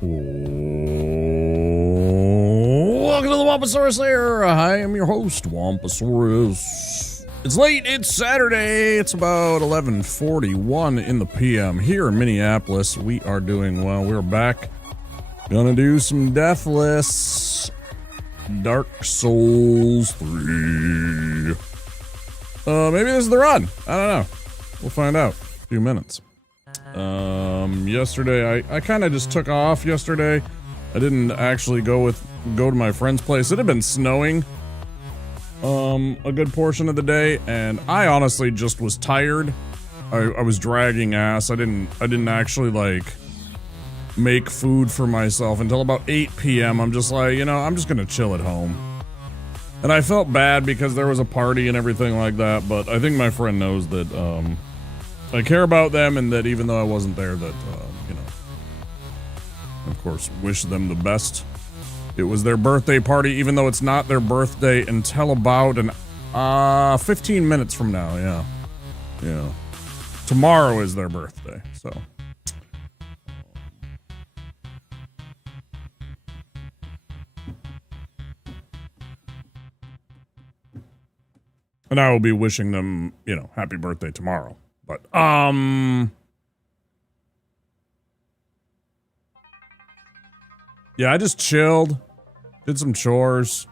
Welcome to the Wamposaurus here. I am your host, Wamposaurus. It's late, it's Saturday, it's about 11:41 in the PM. Here in Minneapolis, we are doing well. We're back. Gonna do some Deathless Dark Souls 3. Maybe this is the run. I don't know. We'll find out in a few minutes. Yesterday, I kind of just took off yesterday. I didn't actually go to my friend's place. It had been snowing, a good portion of the day, and I honestly just was tired. I was dragging ass. I didn't actually, like, make food for myself until about 8 p.m. I'm just like, you know, I'm just gonna chill at home. And I felt bad because there was a party and everything like that, but I think my friend knows that, I care about them, and that even though I wasn't there, that, you know, of course, wish them the best. It was their birthday party, even though it's not their birthday until about 15 minutes from now, yeah. Yeah. Tomorrow is their birthday, so. And I will be wishing them, you know, happy birthday tomorrow. But, yeah, I just chilled, did some chores,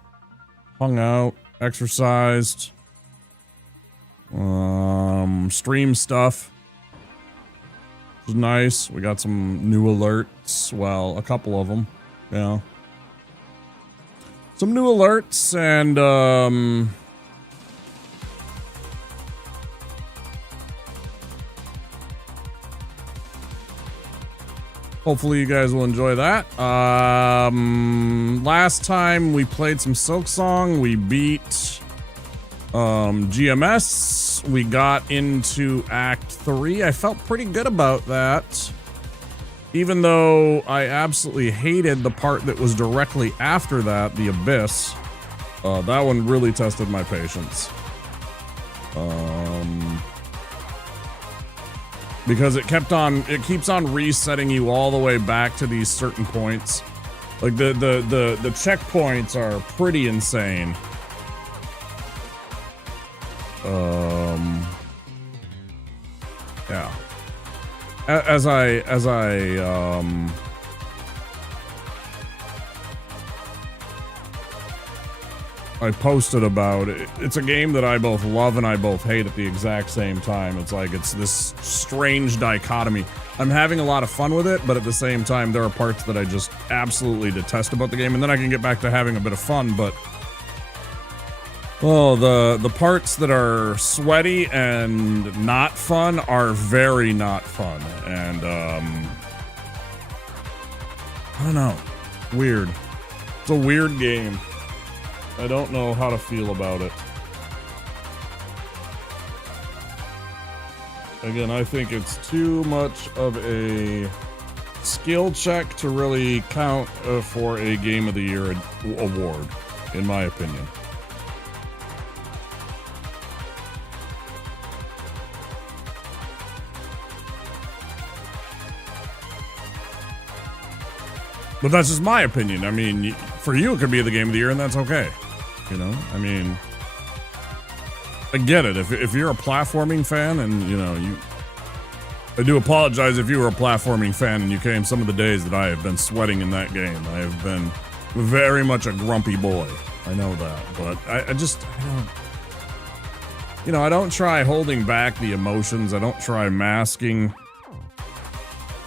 hung out, exercised, streamed stuff. It was nice. We got some new alerts. Well, a couple of them, yeah. Some new alerts, and, hopefully you guys will enjoy that. Last time we played some Silksong, we beat GMS. We got into Act 3. I felt pretty good about that. Even though I absolutely hated the part that was directly after that, the Abyss. That one really tested my patience. Because it keeps on resetting you all the way back to these certain points. Like the checkpoints are pretty insane. Yeah. As I posted about it. It's a game that I both love and I both hate at the exact same time. It's like, it's this strange dichotomy. I'm having a lot of fun with it, but at the same time, there are parts that I just absolutely detest about the game, and then I can get back to having a bit of fun, but... Oh, the parts that are sweaty and not fun are very not fun, and, I don't know. Weird. It's a weird game. I don't know how to feel about it. Again, I think it's too much of a skill check to really count for a Game of the Year award, in my opinion. But that's just my opinion. I mean, for you, it could be the Game of the Year, and that's okay. You know, I mean, I get it. If you're a platforming fan, and you know, I do apologize if you were a platforming fan and you came some of the days that I have been sweating in that game. I have been very much a grumpy boy. I know that, but I don't. You know, I don't try holding back the emotions. I don't try masking.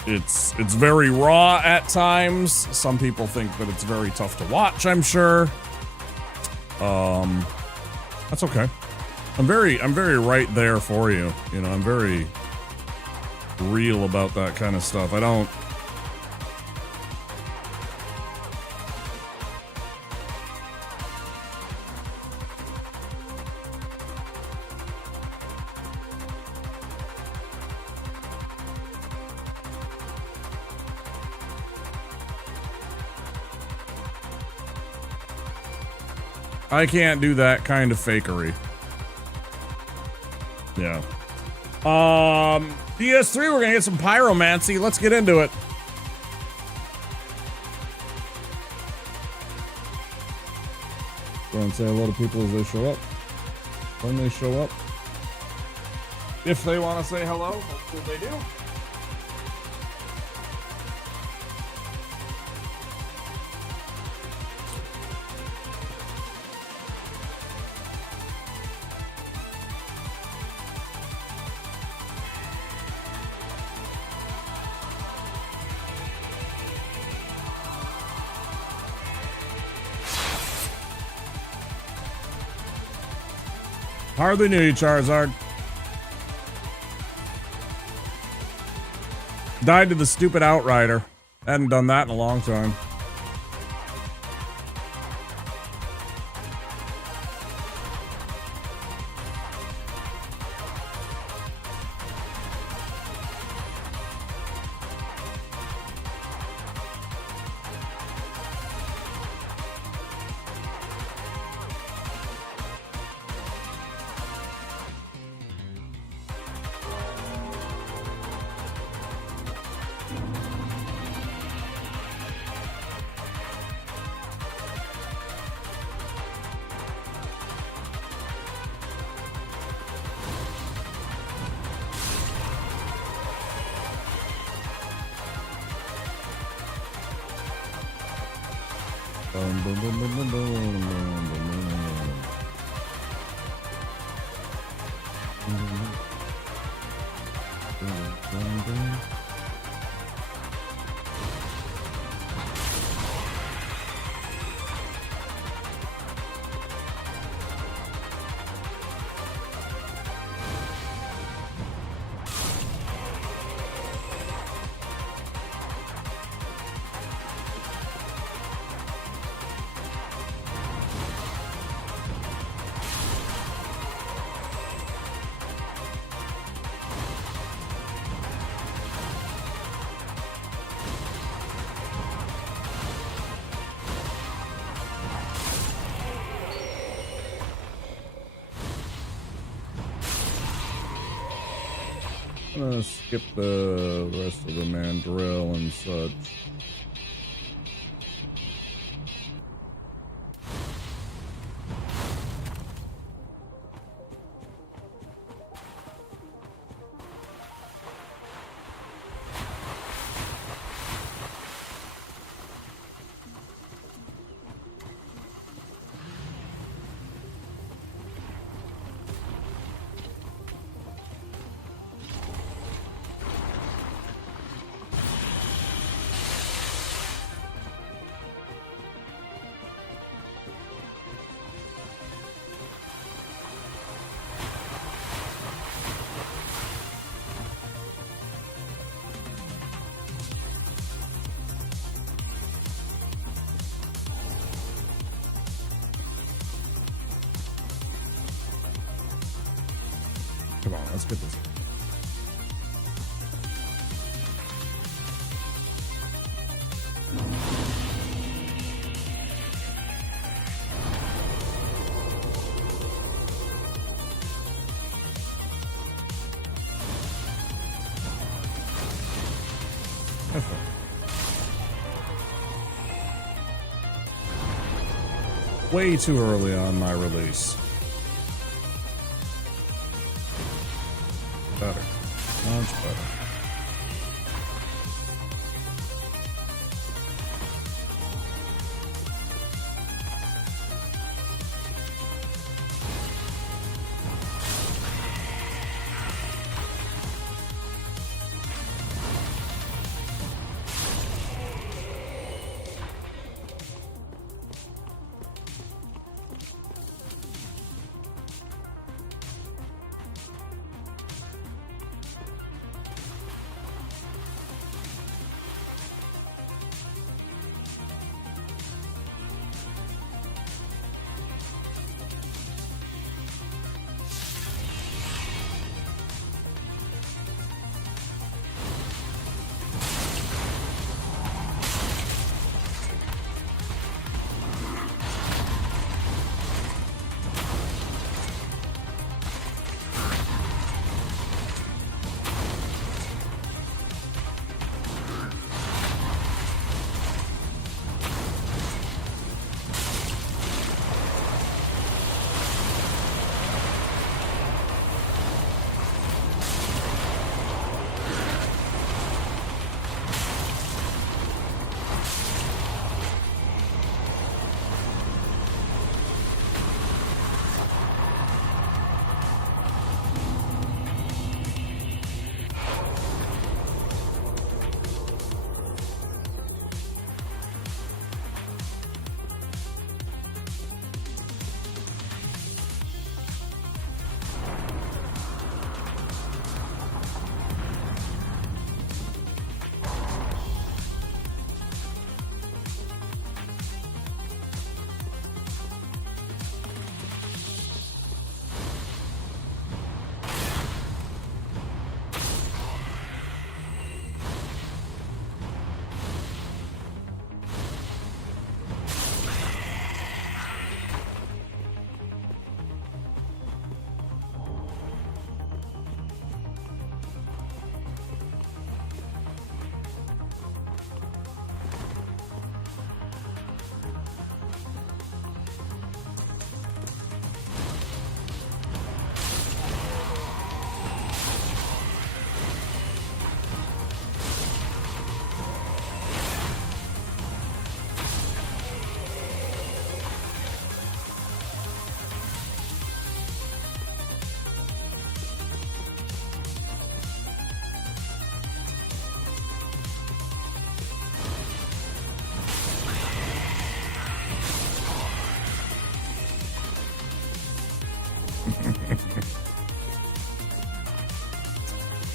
It's very raw at times. Some people think that it's very tough to watch, I'm sure. That's okay. I'm very right there for you. You know, I'm very real about that kind of stuff. I don't. I can't do that kind of fakery. Yeah. PS3, we're gonna get some pyromancy. Let's get into it. Go and say hello to people as they show up. When they show up. If they want to say hello, hopefully they do. Hardly knew you, Charizard. Died to the stupid Outrider. Hadn't done that in a long time. I'm gonna skip the rest of the mandrill and such. Come on, let's get this. Have fun. Way too early on my release. Better. Much better.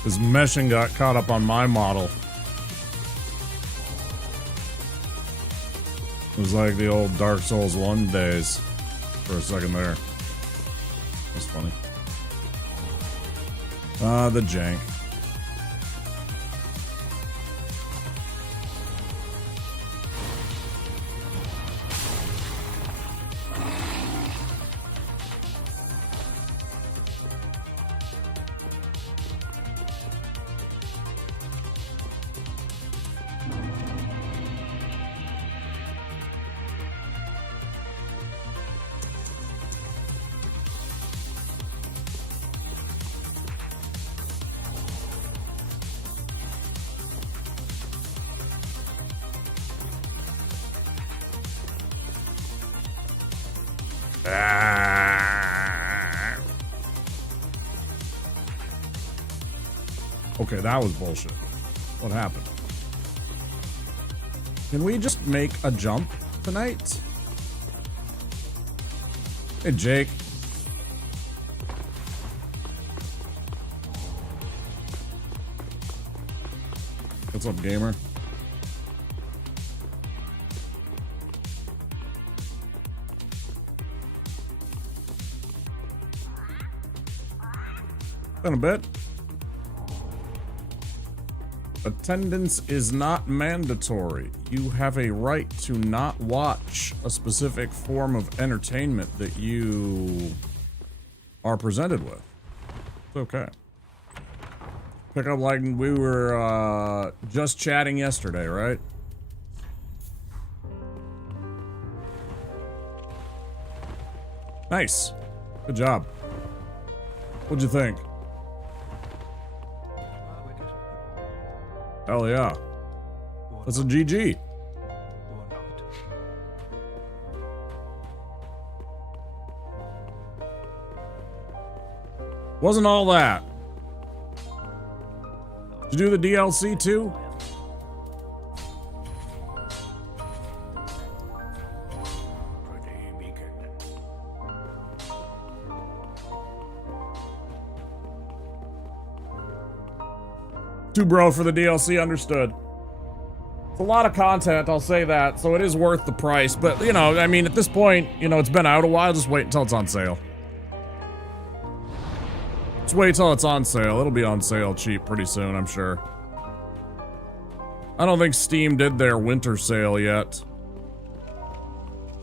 His meshing got caught up on my model. It was like the old Dark Souls 1 days for a second there. That's funny. The jank. Okay, that was bullshit. What happened? Can we just make a jump tonight? Hey, Jake. What's up, gamer? Been a bit. Attendance is not mandatory. You have a right to not watch a specific form of entertainment that you are presented with. It's okay. Pick up like we were just chatting yesterday, right? Nice. Good job. What'd you think? Hell yeah. That's a GG. Wasn't all that. Did you do the DLC too? Too bro for the DLC, understood. It's a lot of content, I'll say that, so it is worth the price. But, you know, I mean, at this point, you know, it's been out a while, just wait until it's on sale. Just wait till it's on sale. It'll be on sale cheap pretty soon, I'm sure. I don't think Steam did their winter sale yet.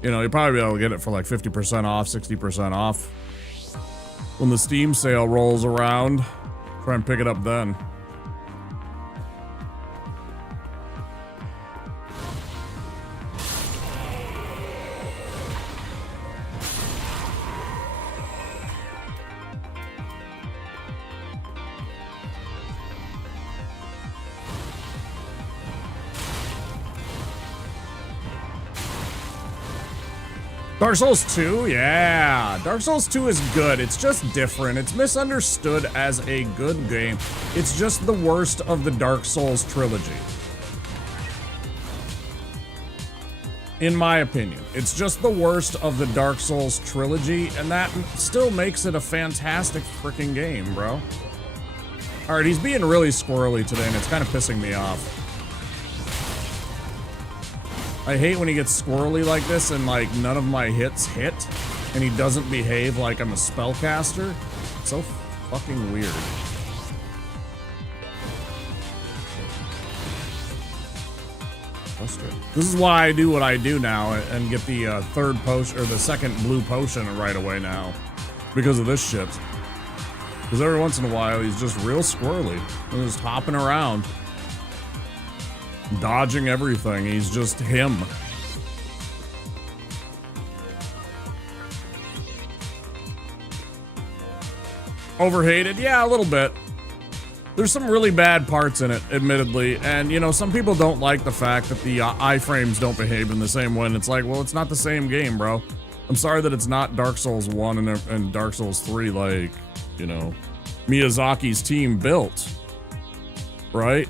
You know, you'll probably be able to get it for like 50% off, 60% off. When the Steam sale rolls around, try and pick it up then. Dark Souls 2? Yeah. Dark Souls 2 is good. It's just different. It's misunderstood as a good game. It's just the worst of the Dark Souls trilogy. In my opinion. It's just the worst of the Dark Souls trilogy, and that still makes it a fantastic freaking game, bro. Alright, he's being really squirrely today, and it's kind of pissing me off. I hate when he gets squirrely like this and like none of my hits hit and he doesn't behave like I'm a spellcaster. It's so fucking weird. Frustrating. This is why I do what I do now and get the third potion or the second blue potion right away now because of this shit. Because every once in a while he's just real squirrely and just hopping around. Dodging everything. He's just him. Overhated? Yeah, a little bit. There's some really bad parts in it, admittedly. And, you know, some people don't like the fact that the iframes don't behave in the same way. And it's like, well, it's not the same game, bro. I'm sorry that it's not Dark Souls 1 and Dark Souls 3 like, you know, Miyazaki's team built. Right?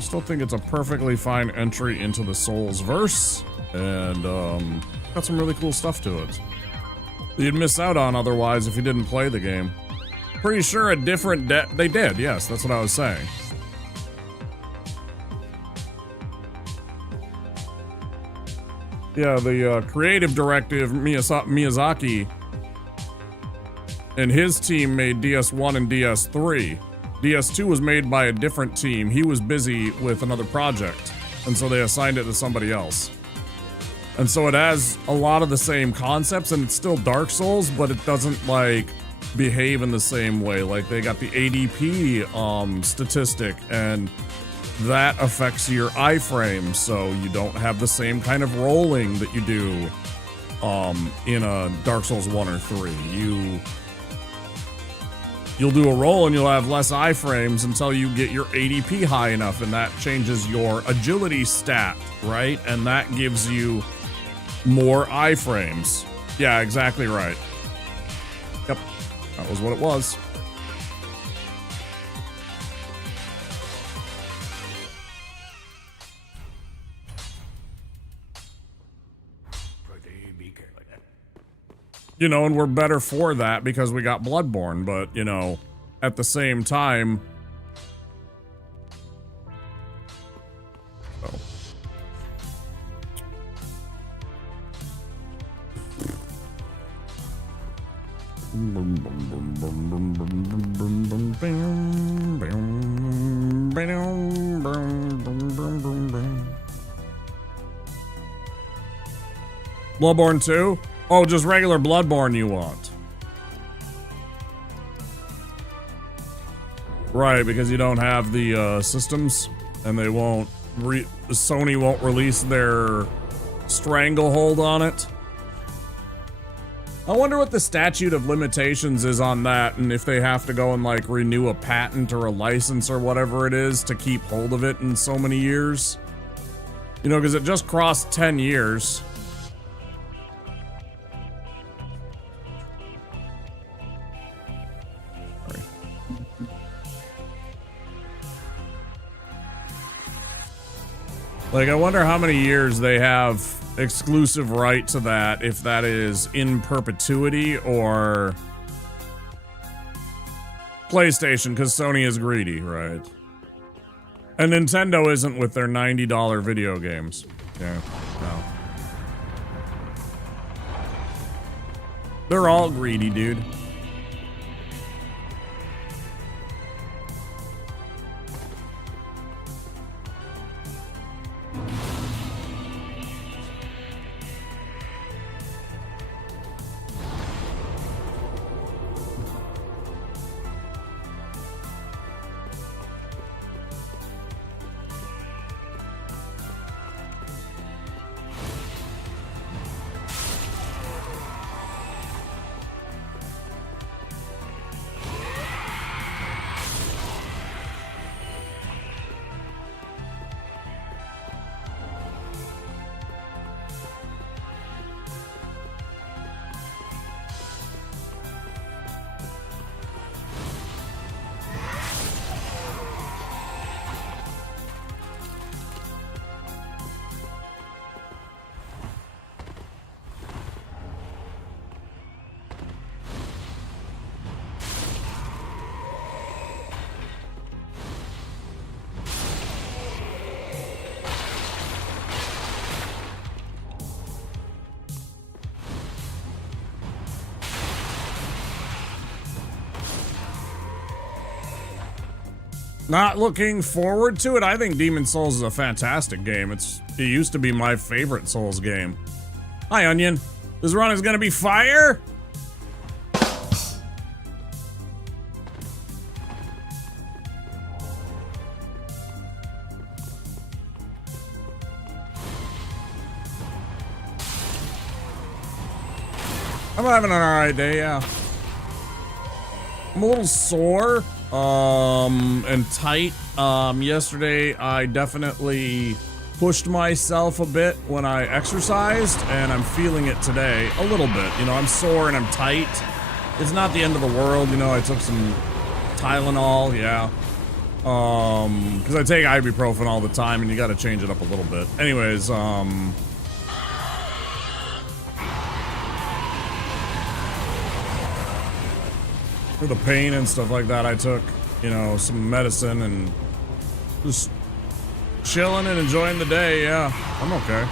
Still think it's a perfectly fine entry into the Souls verse, and got some really cool stuff to it that you'd miss out on otherwise if you didn't play the game. Pretty sure a different they did, yes, that's what I was saying. Yeah, the creative directive Miyazaki and his team made DS1 and DS3. DS2 was made by a different team. He was busy with another project, and so they assigned it to somebody else. And so it has a lot of the same concepts, and it's still Dark Souls, but it doesn't, like, behave in the same way. Like, they got the ADP statistic, and that affects your iframes, so you don't have the same kind of rolling that you do in a Dark Souls 1 or 3. You'll do a roll and you'll have less iframes until you get your ADP high enough, and that changes your agility stat, right? And that gives you more iframes. Yeah, exactly right. Yep, that was what it was. You know, and we're better for that because we got Bloodborne, but, you know, at the same time... Oh. Bloodborne 2? Oh, just regular Bloodborne you want. Right, because you don't have the systems, and they won't Sony won't release their stranglehold on it. I wonder what the statute of limitations is on that, and if they have to go and like renew a patent or a license or whatever it is to keep hold of it in so many years. You know, because it just crossed 10 years. Like, I wonder how many years they have exclusive right to that, if that is in perpetuity or PlayStation, because Sony is greedy, right? And Nintendo isn't with their $90 video games. Yeah, no. They're all greedy, dude. Not looking forward to it. I think Demon's Souls is a fantastic game. It used to be my favorite Souls game. Hi, Onion. This run is gonna be fire? I'm having an alright day, yeah. I'm a little sore. And tight. Yesterday I definitely pushed myself a bit when I exercised, and I'm feeling it today a little bit. You know, I'm sore and I'm tight. It's not the end of the world, you know. I took some Tylenol, yeah. Because I take ibuprofen all the time, and you gotta change it up a little bit. Anyways, for the pain and stuff like that, I took, you know, some medicine and just chilling and enjoying the day. Yeah, I'm okay.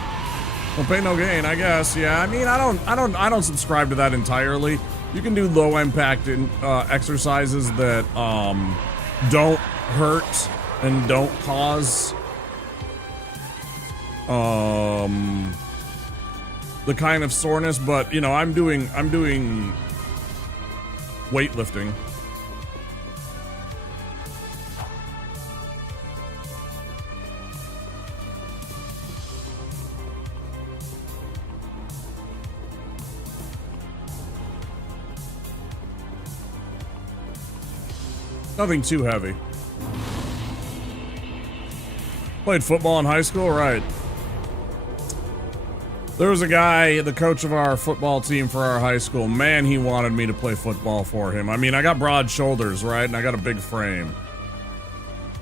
No pain, no gain, I guess. Yeah, I mean, I don't subscribe to that entirely. You can do low impact exercises that don't hurt and don't cause the kind of soreness, but you know, I'm doing weightlifting. Nothing too heavy. Played football in high school, right? There was a guy, the coach of our football team for our high school. Man, he wanted me to play football for him. I mean, I got broad shoulders, right? And I got a big frame.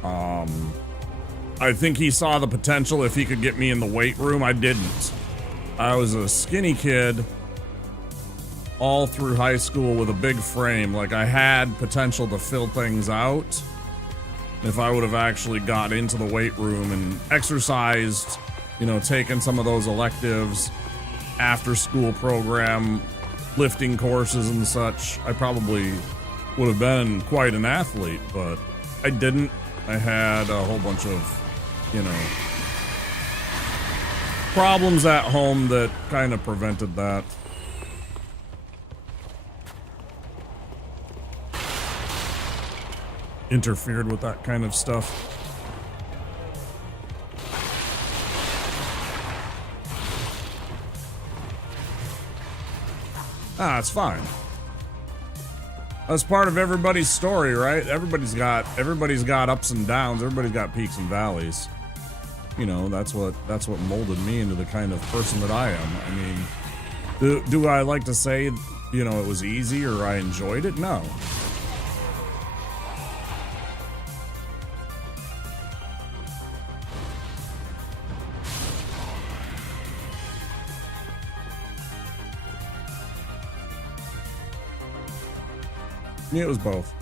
I think he saw the potential if he could get me in the weight room. I didn't. I was a skinny kid all through high school with a big frame. Like, I had potential to fill things out if I would have actually got into the weight room and exercised, you know, taken some of those electives, after school program lifting courses and such, I probably would have been quite an athlete, but I didn't. I had a whole bunch of, you know, problems at home that kind of prevented that. Interfered with that kind of stuff. Ah, it's fine. That's part of everybody's story, right? Everybody's got ups and downs. Everybody's got peaks and valleys. You know, that's what molded me into the kind of person that I am. I mean, do I like to say, you know, it was easy or I enjoyed it? No. Yeah, it was both.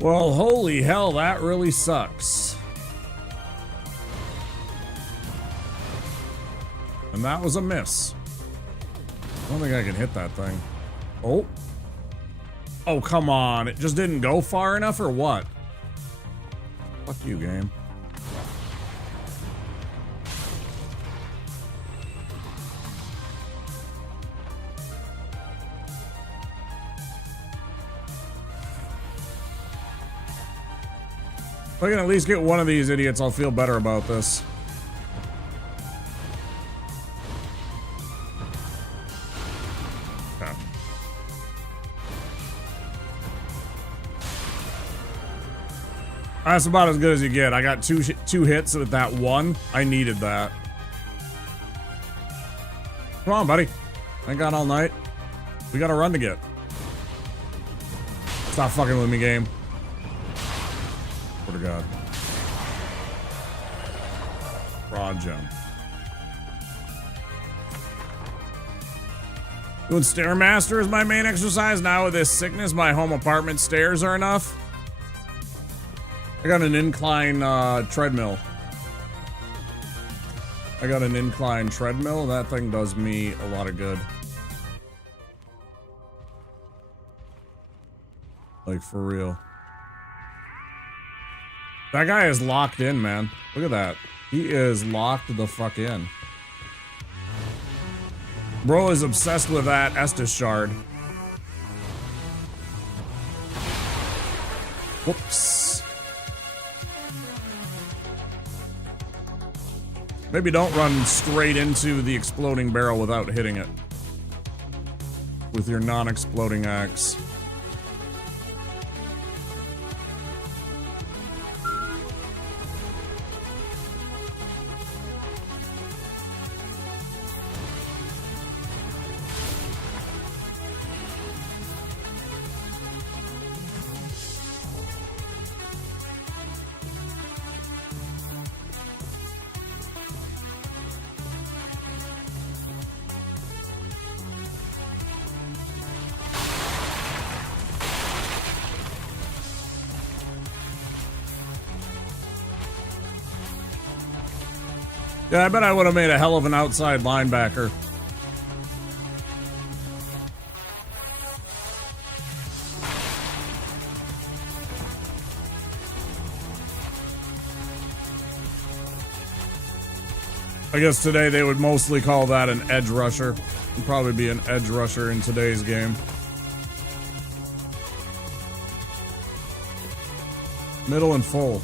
Well, holy hell, that really sucks. And that was a miss. I don't think I can hit that thing. Oh. Oh, come on. It just didn't go far enough or what? Fuck you, game. If I can at least get one of these idiots, I'll feel better about this. Okay. That's about as good as you get. I got two hits at that one. I needed that. Come on, buddy. I ain't got all night. We got a run to get. Stop fucking with me, game. Swear to God. Raw gem. Doing Stairmaster is my main exercise now. With this sickness, my home apartment stairs are enough. I got an incline treadmill. That thing does me a lot of good. Like, for real. That guy is locked in, man. Look at that. He is locked the fuck in. Bro is obsessed with that Estus shard. Whoops. Maybe don't run straight into the exploding barrel without hitting it with your non-exploding axe. Yeah, I bet I would have made a hell of an outside linebacker. I guess today they would mostly call that an edge rusher. It'd probably be an edge rusher in today's game. Middle and full.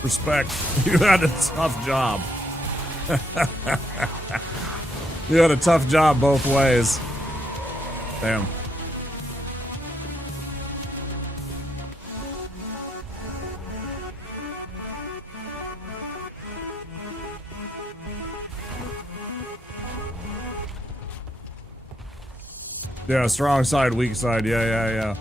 Respect. You had a tough job. You had a tough job both ways. Damn. Yeah, strong side, weak side. Yeah.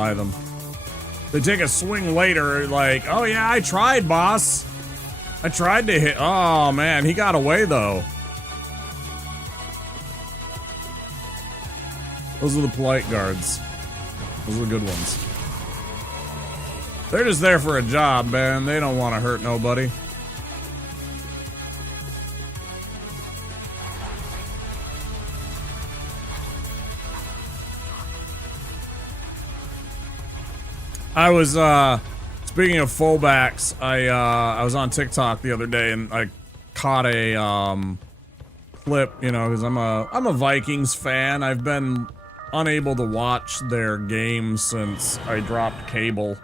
by them. They take a swing later, like, oh yeah, I tried, boss. I tried to hit. Oh man, he got away though. Those are the polite guards. Those are the good ones. They're just there for a job, man. They don't want to hurt nobody. I was, speaking of fullbacks, I was on TikTok the other day and I caught a, clip, you know, because I'm a Vikings fan. I've been unable to watch their games since I dropped cable.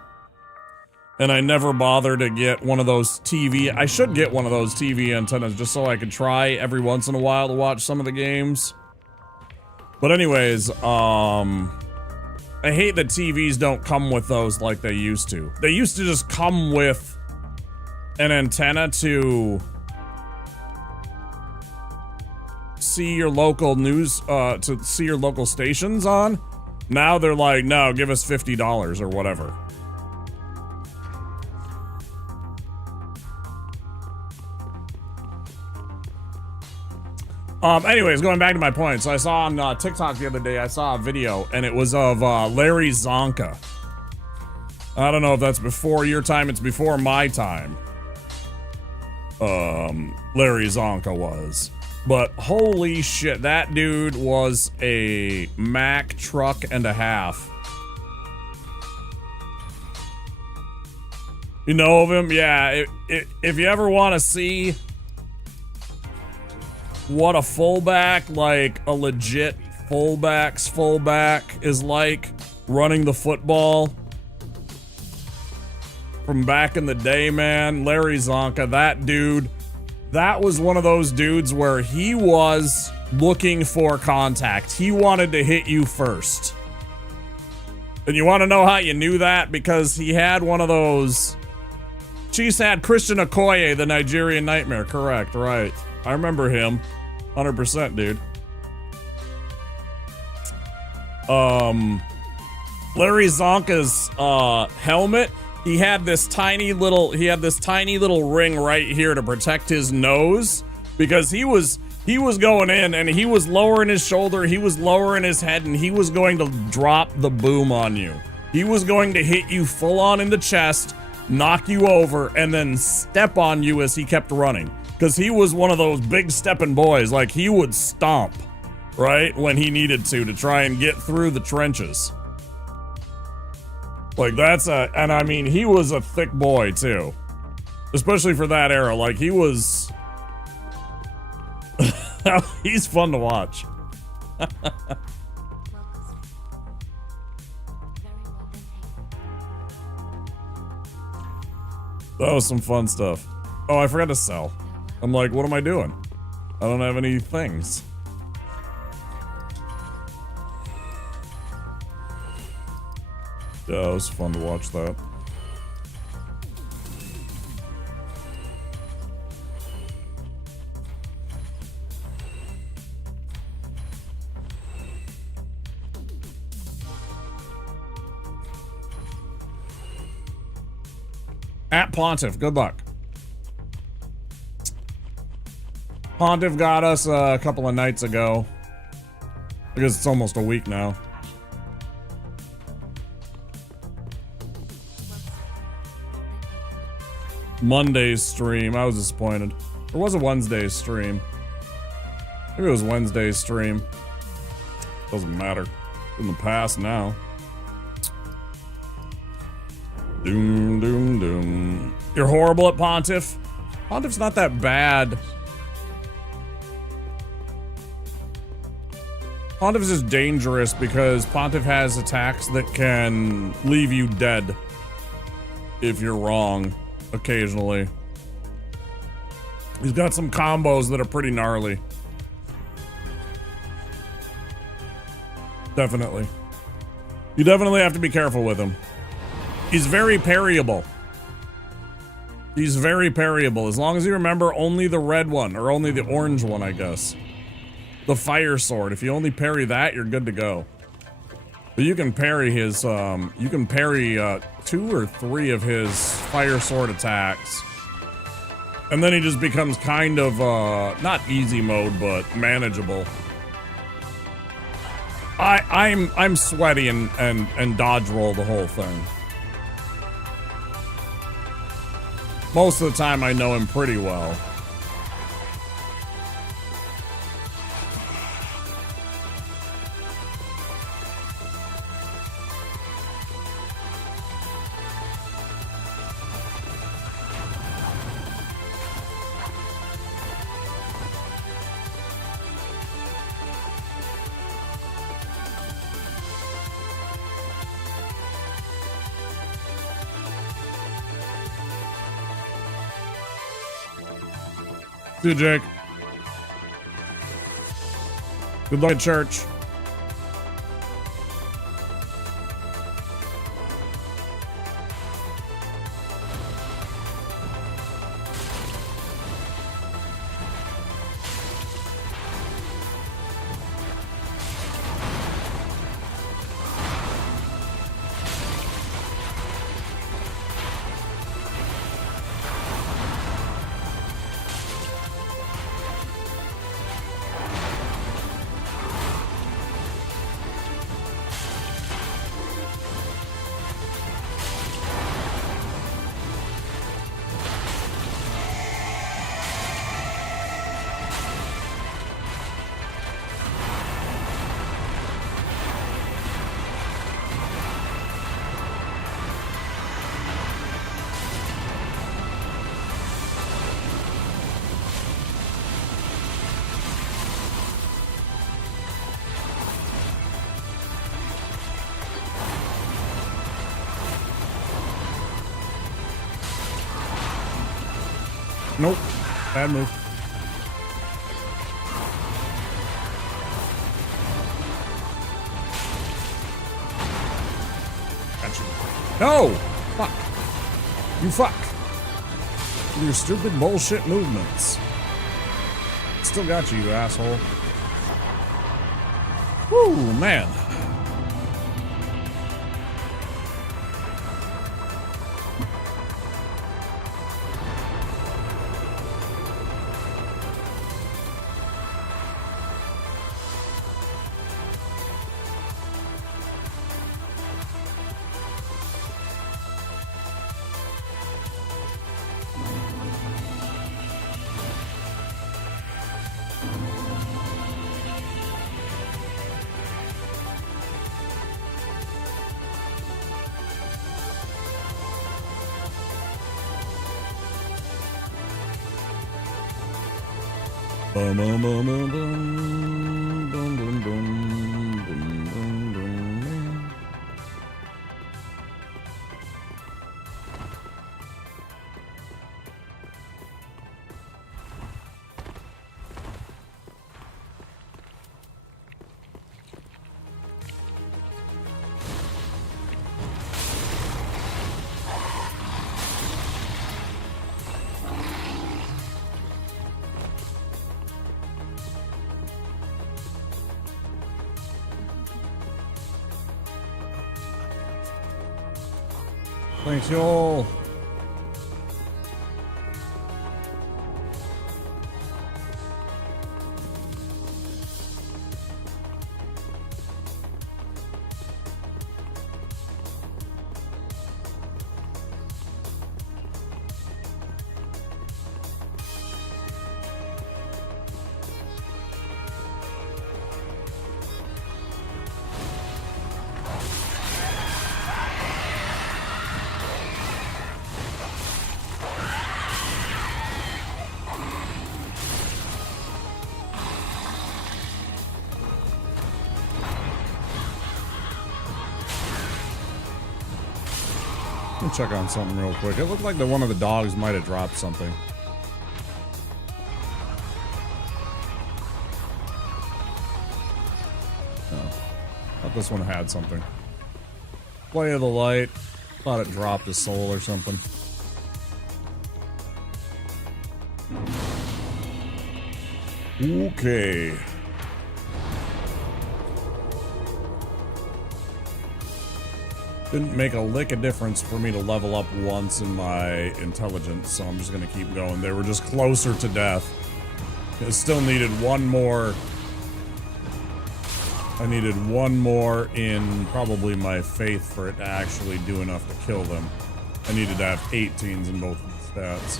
And I never bothered to get one of those TV, I should get one of those TV antennas just so I could try every once in a while to watch some of the games. But anyways, I hate that TVs don't come with those like they used to. They used to just come with an antenna to see your local news, to see your local stations on. Now they're like, no, give us $50 or whatever. Anyways, going back to my point. So I saw on TikTok the other day, I saw a video, and it was of Larry Zonka. I don't know if that's before your time, it's before my time. Larry Zonka was. But holy shit, that dude was a Mack truck and a half. You know of him? Yeah, if you ever want to see what a fullback, like a legit fullback's fullback is like running the football from back in the day, man, Larry Zonka, that dude, that was one of those dudes where he was looking for contact. He wanted to hit you first. And you want to know how you knew that? Because he had one of those. Chiefs had Christian Okoye, the Nigerian Nightmare. Correct, right. I remember him. 100%, dude. Larry Zonka's helmet, he had this tiny little ring right here to protect his nose, because he was going in and he was lowering his shoulder, he was lowering his head, and he was going to drop the boom on you. He was going to hit you full on in the chest, knock you over, and then step on you as he kept running. Because he was one of those big stepping boys. Like, he would stomp, right, when he needed to try and get through the trenches. Like, and I mean, he was a thick boy, too. Especially for that era. Like, he was... He's fun to watch. That was some fun stuff. Oh, I forgot to sell. I'm like, what am I doing? I don't have any things. Yeah, it was fun to watch that. At Pontiff, good luck. Pontiff got us a couple of nights ago. I guess it's almost a week now. Monday's stream, I was disappointed. Or was it Wednesday's stream? Maybe it was Wednesday's stream. Doesn't matter. In the past now. Doom, doom, doom. You're horrible at Pontiff? Pontiff's not that bad. Pontiff is just dangerous because Pontiff has attacks that can leave you dead if you're wrong occasionally. He's got some combos that are pretty gnarly. Definitely. You definitely have to be careful with him. He's very parryable. He's very parryable. As long as you remember only the red one, or only the orange one, I guess. The fire sword. If you only parry that, you're good to go. But you can parry his, you can parry 2 or 3 of his fire sword attacks. And then he just becomes kind of, not easy mode, but manageable. I'm sweaty and dodge roll the whole thing. Most of the time I know him pretty well. See you, Jake. Good luck at church. Nope. Bad move. Gotcha. No! Fuck. You fuck. With your stupid bullshit movements. Still got you, you asshole. Woo, man. Bum, bum, bum, bum, bum, bum, bum, bum, bum, bum, bum. Thanks, y'all. Let me check on something real quick. It looked like one of the dogs might have dropped something. No. Thought this one had something. Play of the light. Thought it dropped a soul or something. Okay. Didn't make a lick of difference for me to level up once in my intelligence, so I'm just gonna keep going. They were just closer to death. I still needed one more. I needed one more in probably my faith for it to actually do enough to kill them. I needed to have 18s in both of the stats.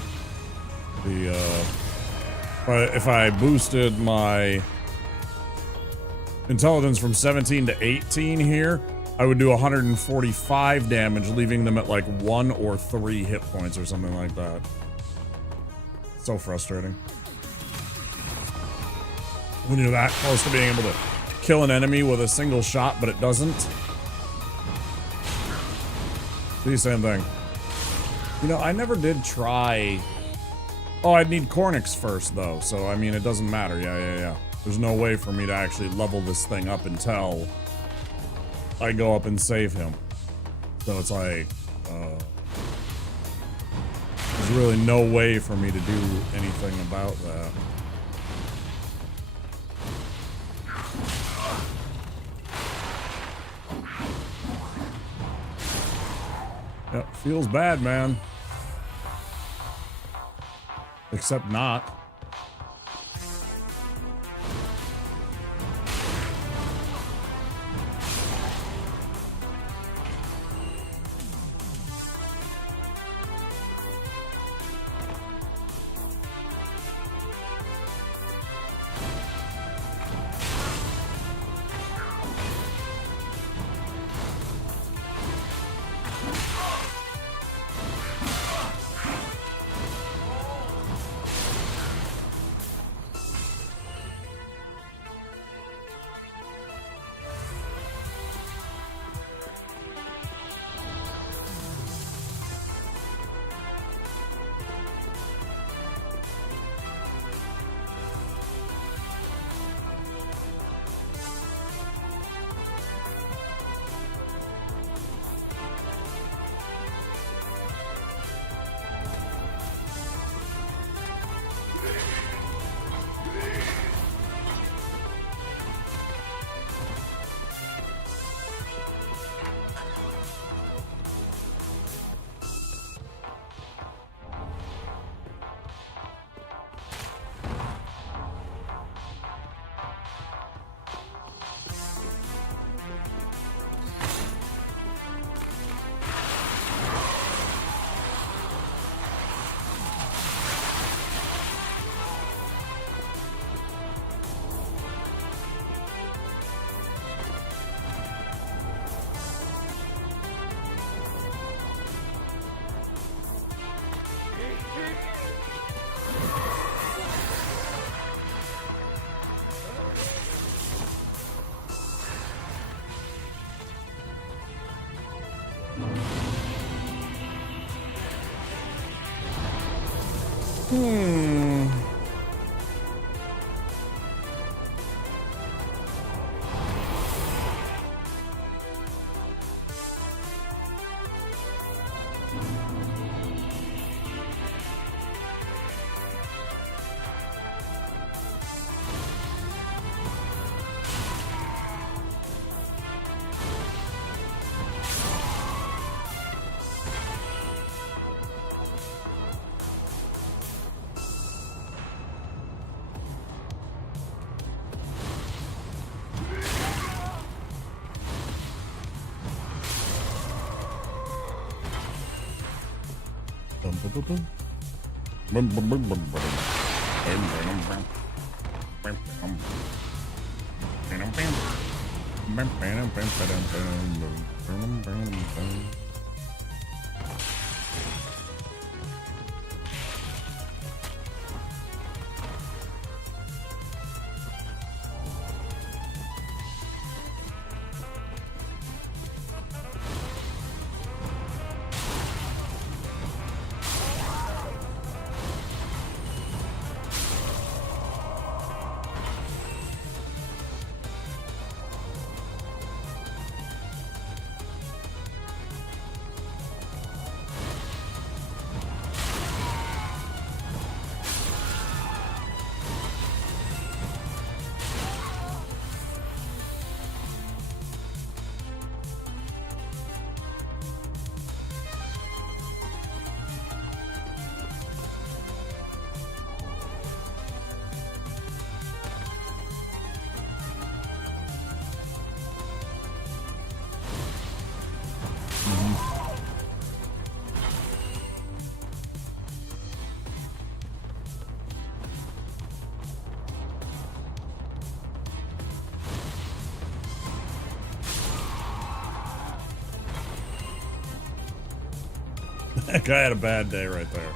But if I boosted my intelligence from 17 to 18 here, I would do 145 damage, leaving them at like 1 or 3 hit points or something like that. So frustrating. When you're that close to being able to kill an enemy with a single shot, but it doesn't. See, same thing. You know, I never did try... Oh, I'd need Cornix first, though, so, I mean, it doesn't matter. Yeah. There's no way for me to actually level this thing up until I go up and save him. So it's like, there's really no way for me to do anything about that. Yep, feels bad, man. Except not. That guy had a bad day right there.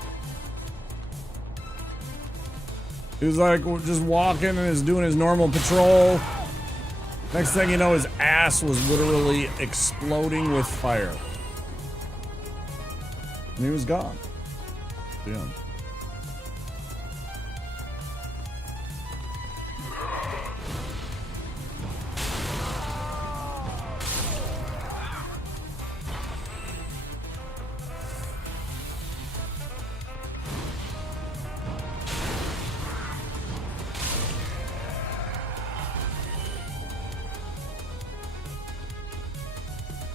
He was like just walking and is doing his normal patrol. Next thing you know, his ass was literally exploding with fire. And he was gone. The end.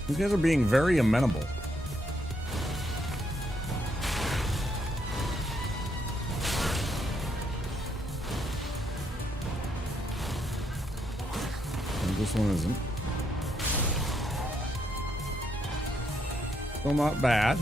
These guys are being very amenable. And this one isn't. Still not bad.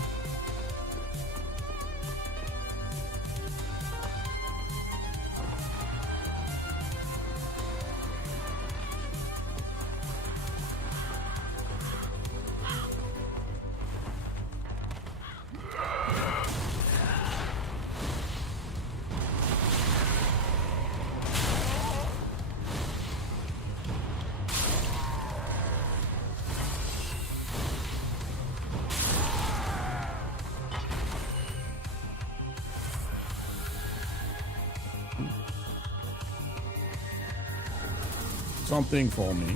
Something for me.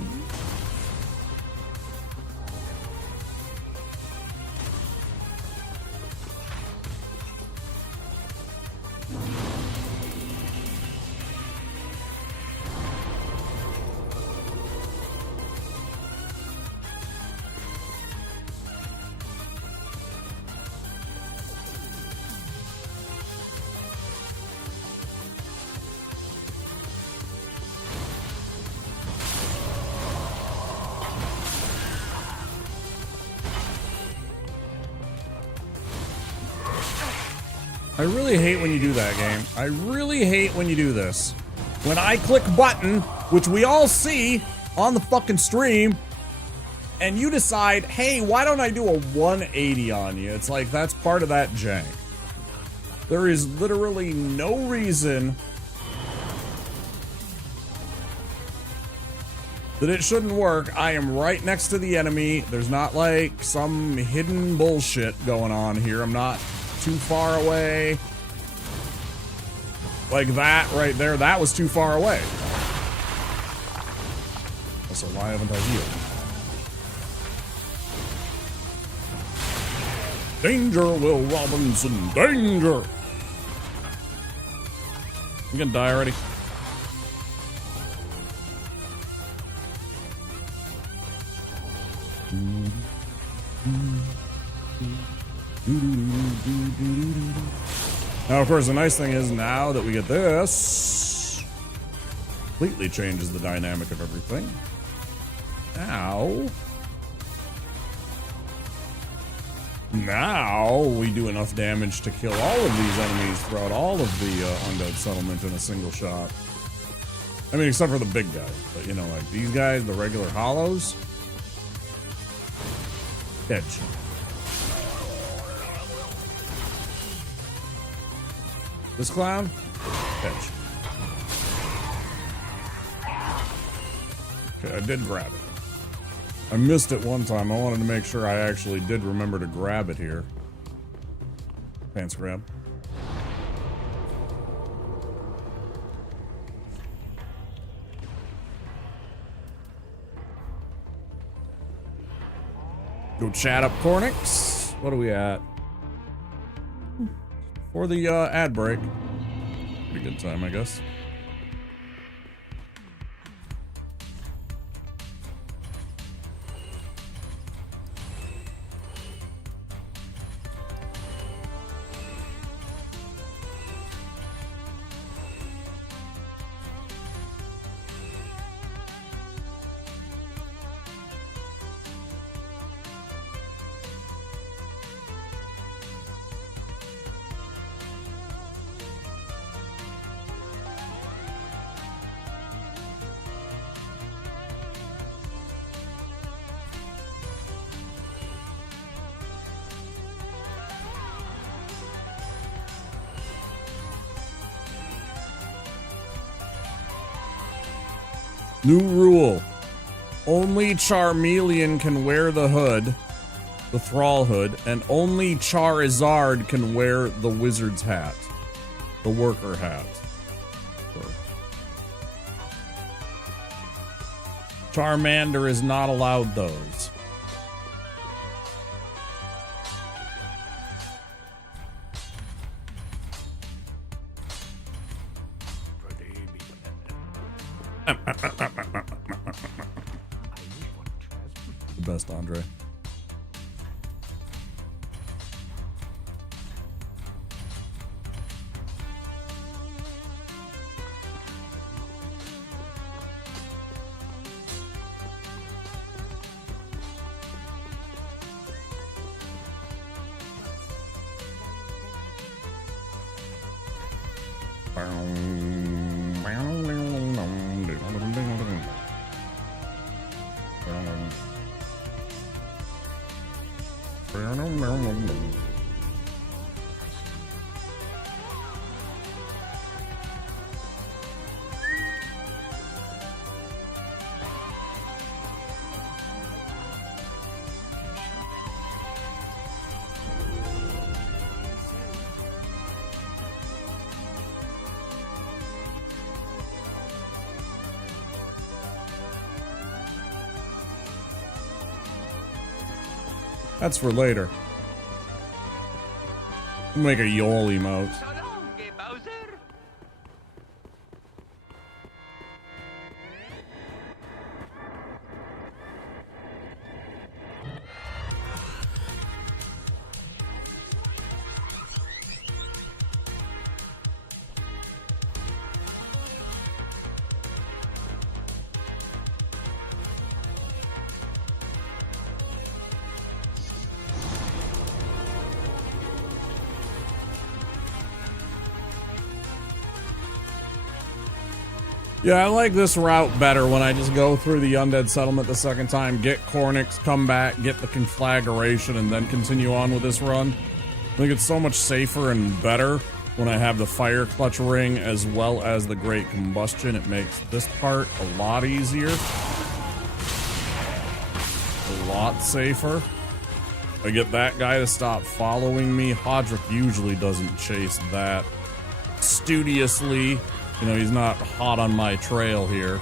I really hate when you do that, game. I really hate when you do this. When I click button, which we all see on the fucking stream, and you decide, hey, why don't I do a 180 on you? It's like, that's part of that jank. There is literally no reason that it shouldn't work. I am right next to the enemy. There's not like some hidden bullshit going on here. I'm not too far away. Like that right there, that was too far away. So why haven't I healed? Danger, Will Robinson, danger! You gonna die already? Now, of course, the nice thing is now that we get this, completely changes the dynamic of everything. Now we do enough damage to kill all of these enemies throughout all of the undead settlement in a single shot. I mean, except for the big guys, but you know, like these guys, the regular hollows, edge. This clown? Edge. Okay, I did grab it. I missed it one time. I wanted to make sure I actually did remember to grab it here. Pants grab. Go chat up Cornix. What are we at? For the ad break. Pretty good time, I guess. New rule. Only Charmeleon can wear the hood, the Thrall hood, and only Charizard can wear the wizard's hat, the worker hat. Charmander is not allowed those. The best, Andre. That's for later. Make a Yol emote. Yeah, I like this route better when I just go through the Undead Settlement the second time, get Cornix, come back, get the Conflagration, and then continue on with this run. I think it's so much safer and better when I have the Fire Clutch Ring as well as the Great Combustion. It makes this part a lot easier. A lot safer. I get that guy to stop following me. Hodrick usually doesn't chase that studiously. You know, he's not hot on my trail here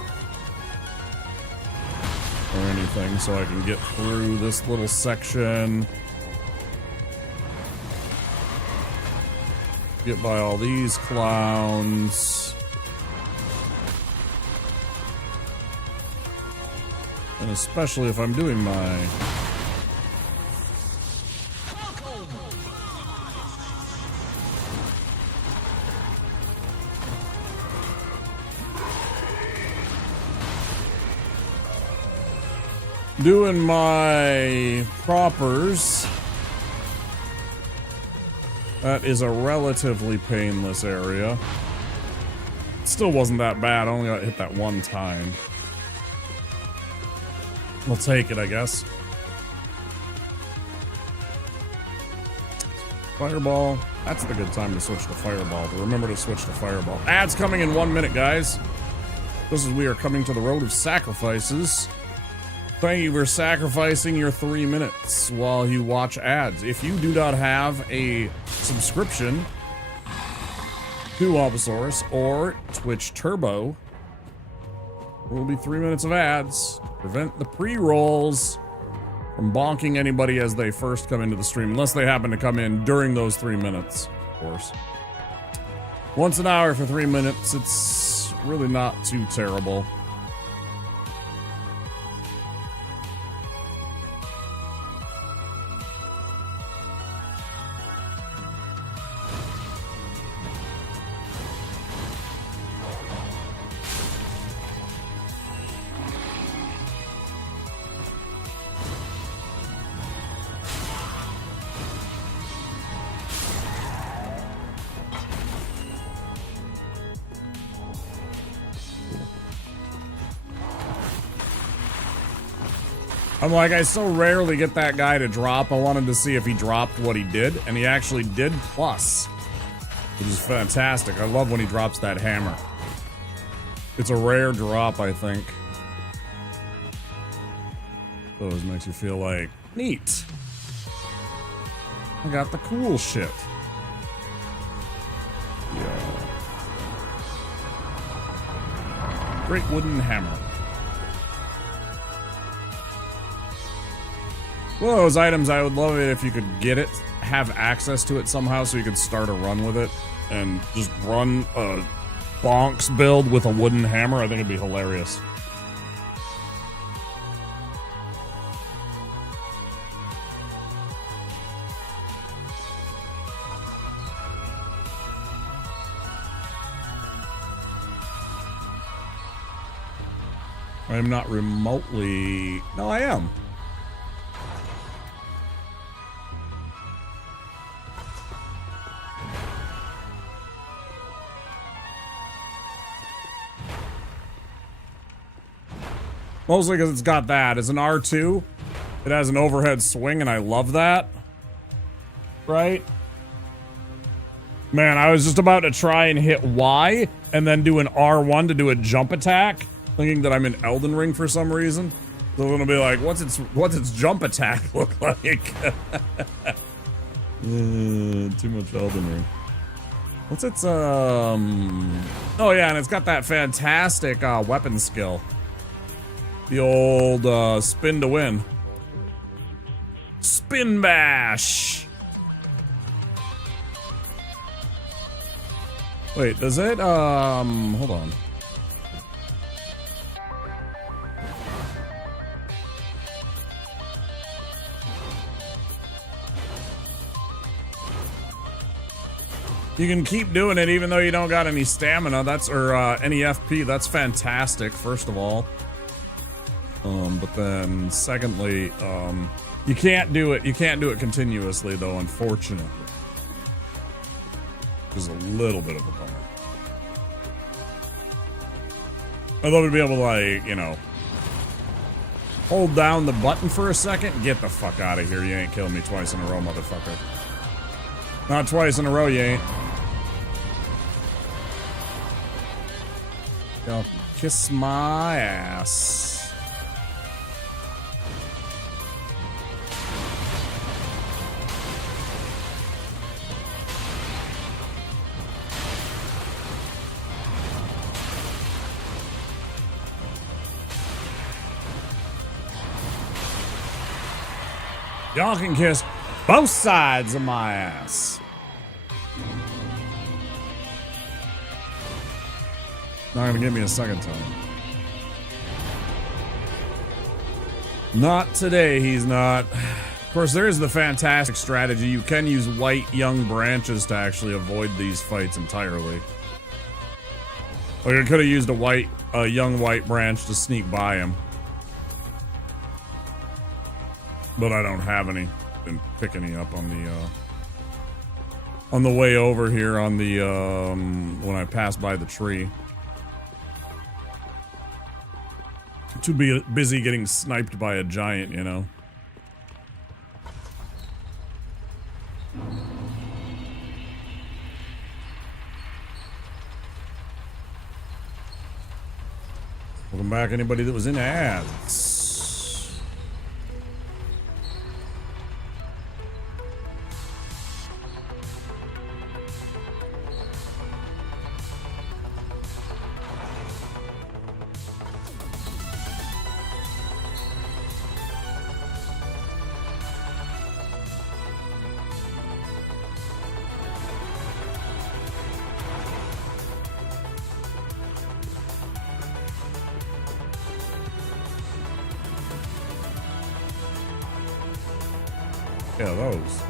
or anything, so I can get through this little section. Get by all these clowns. And especially if I'm doing my... doing my propers. That is a relatively painless area. Still wasn't that bad. I only got hit that one time. We'll take it, I guess. Fireball. That's the good time to switch to Fireball. To remember to switch to Fireball. Ads coming in 1 minute, guys. This is we are coming to the road of sacrifices. Thank you for sacrificing your 3 minutes while you watch ads. If you do not have a subscription to Albasaurus or Twitch Turbo, there will be 3 minutes of ads. Prevent the pre-rolls from bonking anybody as they first come into the stream, unless they happen to come in during those 3 minutes, of course. Once an hour for 3 minutes, it's really not too terrible. I'm like, I so rarely get that guy to drop. I wanted to see if he dropped what he did, and he actually did plus, which is fantastic. I love when he drops that hammer. It's a rare drop, I think. Those makes you feel like, neat. I got the cool shit. Yeah. Great wooden hammer. One of those items, I would love it if you could get it, have access to it somehow so you could start a run with it and just run a bonks build with a wooden hammer. I think it'd be hilarious. I'm not remotely... No, I am. Mostly because it's got that. It's an R2. It has an overhead swing, and I love that. Right? Man, I was just about to try and hit Y, and then do an R1 to do a jump attack, thinking that I'm in Elden Ring for some reason. So I'm gonna be like, what's its jump attack look like? Too much Elden Ring. What's its, Oh yeah, and it's got that fantastic, weapon skill. The old, spin to win. Spin bash! Wait, does it, hold on. You can keep doing it even though you don't got any stamina, any FP, that's fantastic, first of all. But then, secondly, you can't do it continuously, though, unfortunately. Which is a little bit of a bummer. I'd love to be able to, like, you know, hold down the button for a second. Get the fuck out of here. You ain't killing me twice in a row, motherfucker. Not twice in a row, you ain't. Y'all can kiss my ass. Y'all can kiss both sides of my ass. Not gonna give me a second time. Not today, he's not. Of course, there is the fantastic strategy. You can use white young branches to actually avoid these fights entirely. Like, I could have used a young white branch to sneak by him. But I don't have any. Didn't pick any up on the way over here on the, when I passed by the tree. Too busy getting sniped by a giant, you know. Welcome back, anybody that was in ads. Yeah, those.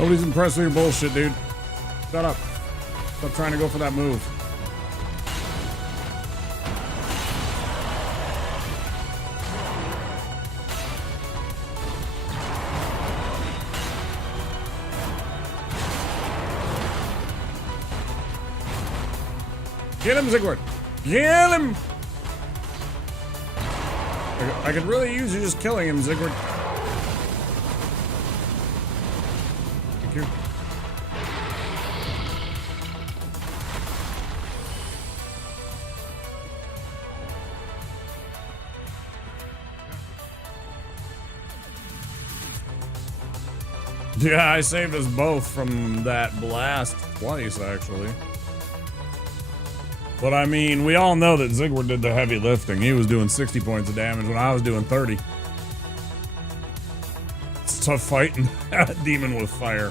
Nobody's impressed with your bullshit, dude. Shut up. Stop trying to go for that move. Get him, Zigward! Kill him! I could really use you just killing him, Zigward. Thank you. Yeah, I saved us both from that blast twice, actually. But I mean, we all know that Zigward did the heavy lifting. He was doing 60 points of damage when I was doing 30. It's tough fighting a demon with fire.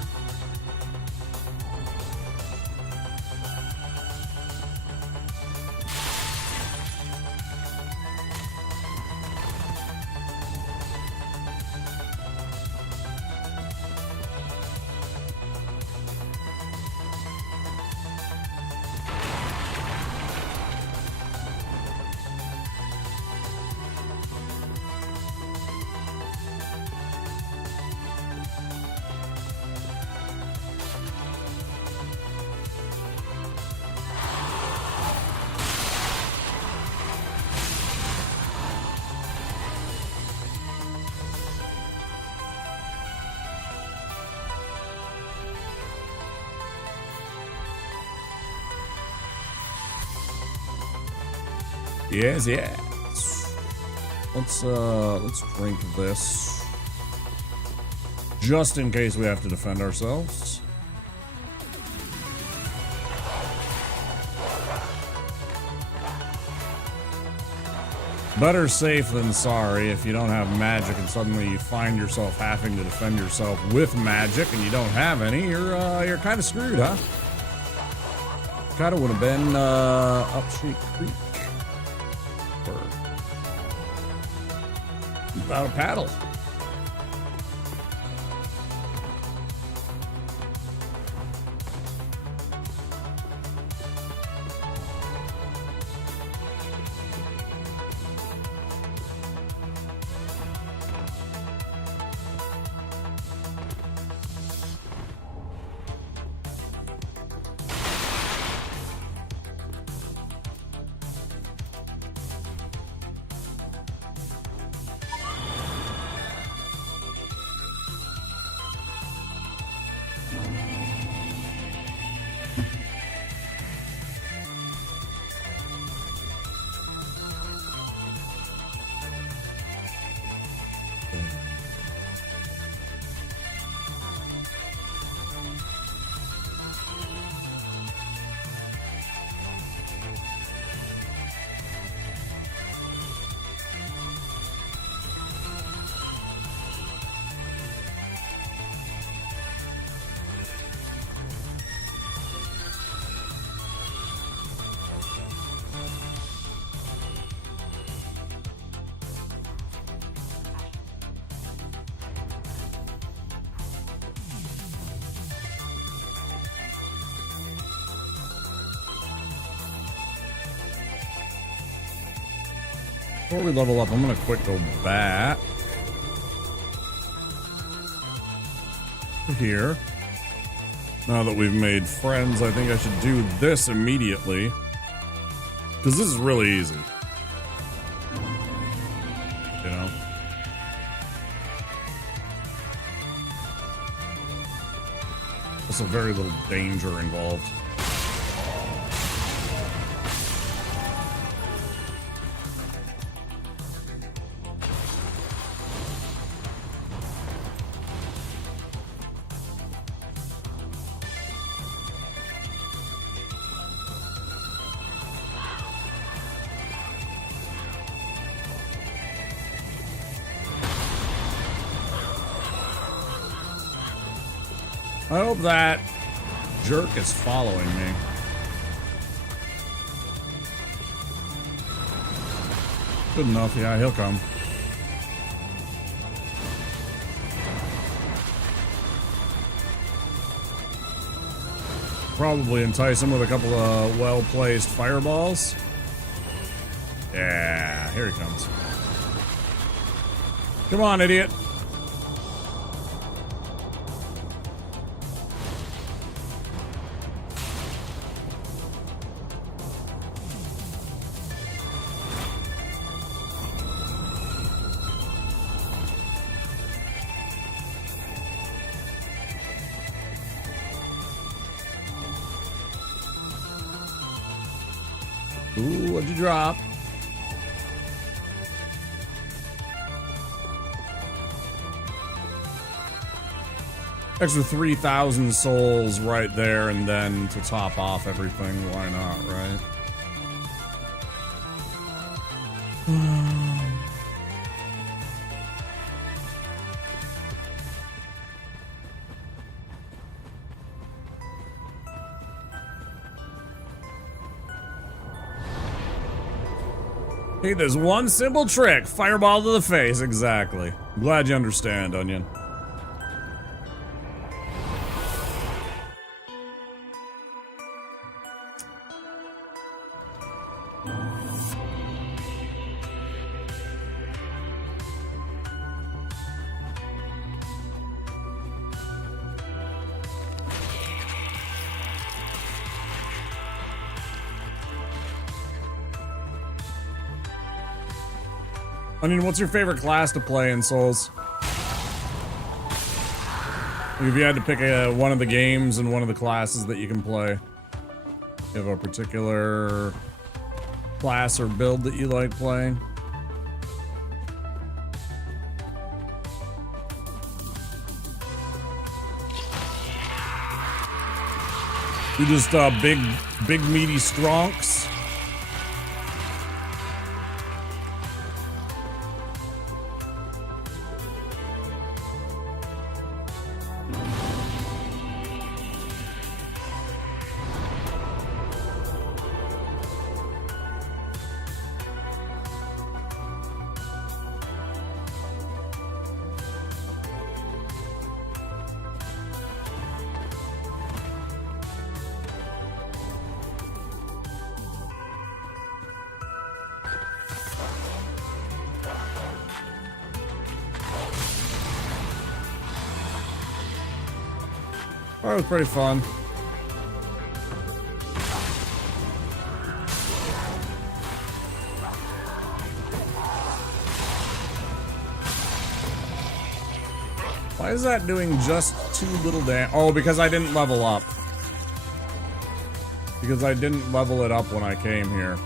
Yes, yes. Let's drink this. Just in case we have to defend ourselves. Better safe than sorry. If you don't have magic and suddenly you find yourself having to defend yourself with magic and you don't have any, you're kind of screwed, huh? Kinda would have been up Street Creek. Without a paddle. Before we level up, I'm gonna quick go back here. Now that we've made friends, I think I should do this immediately. Because this is really easy. You know? Also very little danger involved. I hope that jerk is following me. Good enough, yeah, he'll come. probably entice him with a couple of well-placed fireballs. Yeah, here he comes. Come on, idiot. Ooh, what'd you drop? Extra 3,000 souls right there, and then to top off everything, why not, right? Hey, there's one simple trick. Fireball to the face, exactly. Glad you understand, Onion. Onion, what's your favorite class to play in Souls? If you had to pick one of the games and one of the classes that you can play, you have a particular class or build that you like playing? You just big meaty stronks. That was pretty fun. Why is that doing just too little damage? Oh, because I didn't level up. Because I didn't level it up when I came here.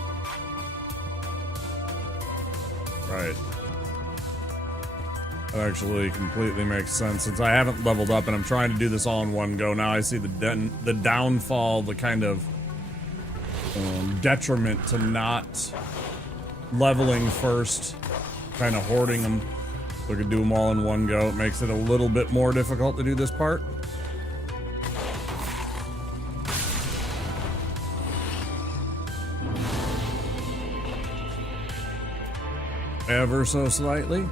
Right. That actually completely makes sense. Since I haven't leveled up and I'm trying to do this all in one go, now I see the downfall, the kind of detriment to not leveling first, kind of hoarding them so I could do them all in one go. It makes it a little bit more difficult to do this part. Ever so slightly.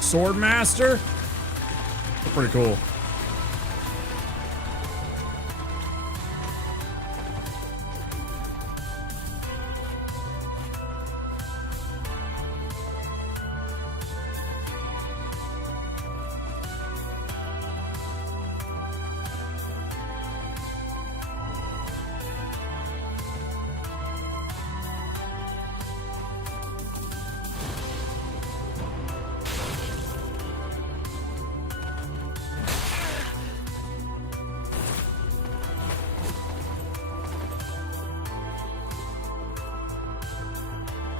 Swordmaster? That's pretty cool.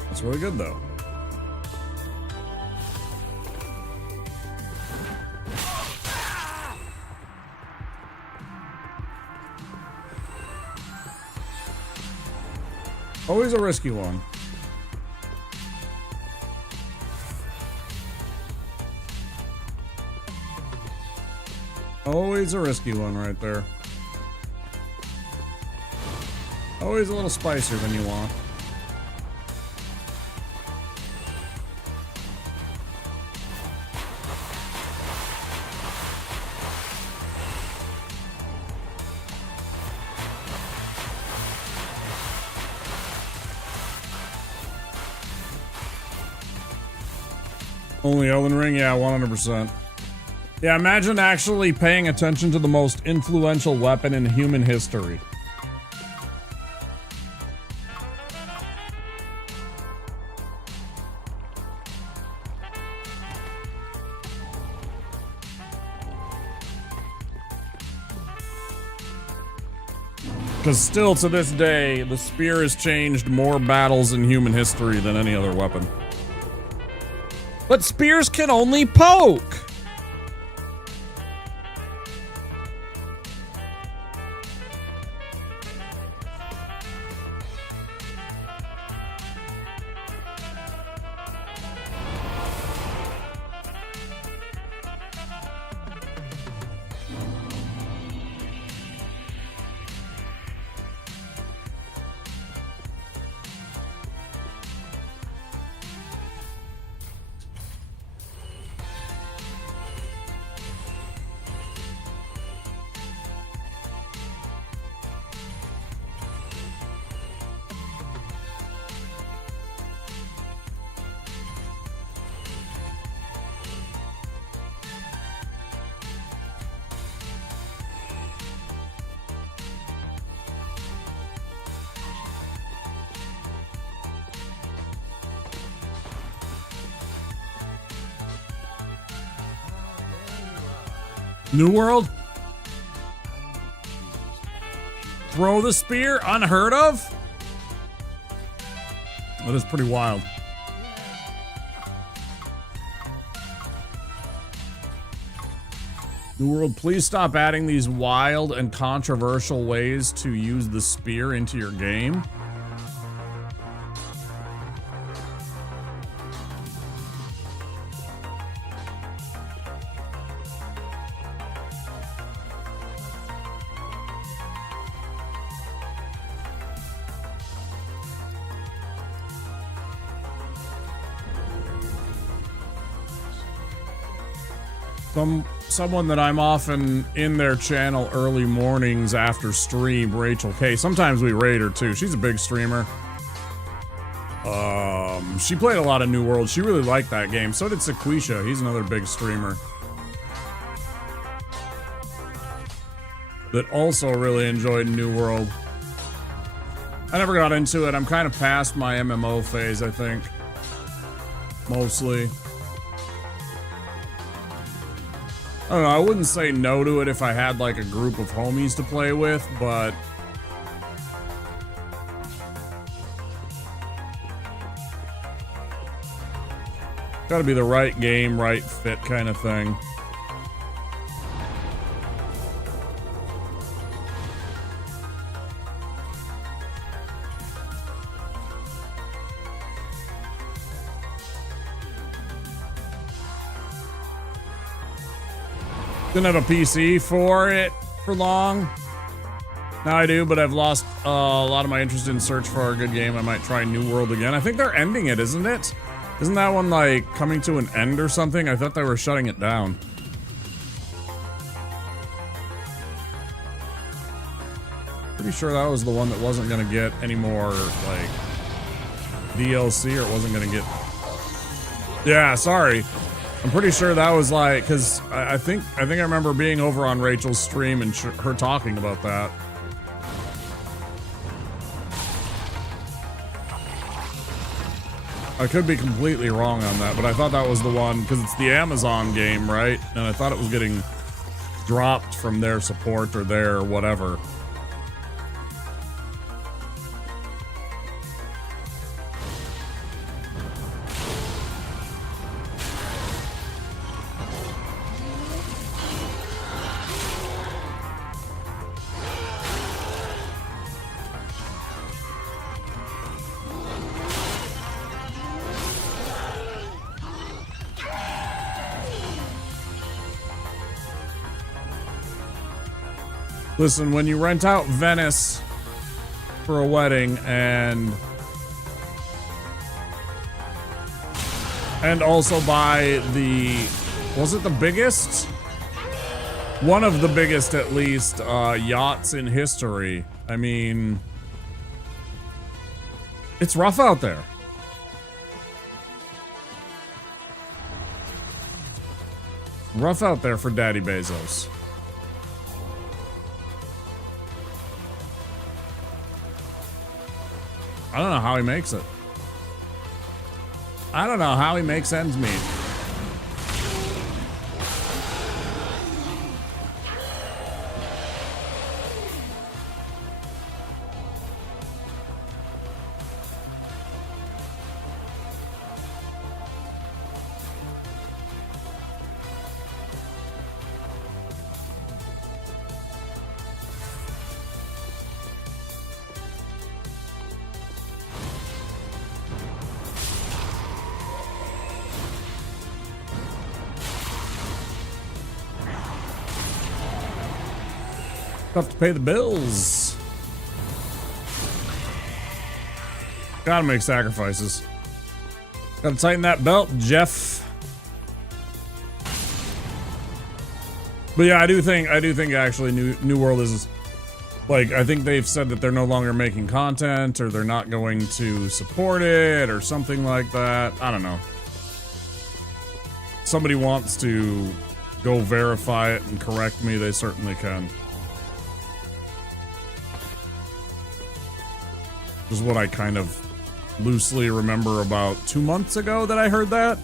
It's really good though. Always a risky one. Always a risky one right there. Always a little spicier than you want. Only Elden Ring? Yeah, 100%. Yeah, imagine actually paying attention to the most influential weapon in human history. Because still to this day, the spear has changed more battles in human history than any other weapon. But spears can only poke! New World? Throw the spear? Unheard of? That is pretty wild. New World, please stop adding these wild and controversial ways to use the spear into your game. Someone that I'm often in their channel early mornings after stream, Rachel K. Sometimes we raid her too. She's a big streamer. She played a lot of New World. She really liked that game. So did Sequisha. He's another big streamer that also really enjoyed New World. I never got into it. I'm kind of past my MMO phase, I think. Mostly. I don't know, I wouldn't say no to it if I had like a group of homies to play with, but gotta be the right game, right fit kind of thing. Didn't have a PC for it for long. Now I do, but I've lost a lot of my interest in search for a good game. I might try New World again. I think they're ending it, isn't it? Isn't that one like coming to an end or something? I thought they were shutting it down. Pretty sure that was the one that wasn't gonna get any more like DLC, or it wasn't gonna get. Yeah, sorry. I'm pretty sure that was like, because I think I remember being over on Rachel's stream and her talking about that. I could be completely wrong on that, but I thought that was the one, because it's the Amazon game, right? And I thought it was getting dropped from their support or their whatever. Listen, when you rent out Venice for a wedding and also buy the, was it the biggest? One of the biggest, at least, yachts in history. I mean, it's rough out there. Rough out there for Daddy Bezos. I don't know how he makes it. I don't know how he makes ends meet. Have to pay the bills. Gotta make sacrifices. Gotta tighten that belt, Jeff. But yeah, I do think actually New World is, like, I think they've said that they're no longer making content, or they're not going to support it, or something like that. I don't know. Somebody wants to go verify it and correct me, they certainly can. Is what I kind of loosely remember about 2 months ago that I heard that.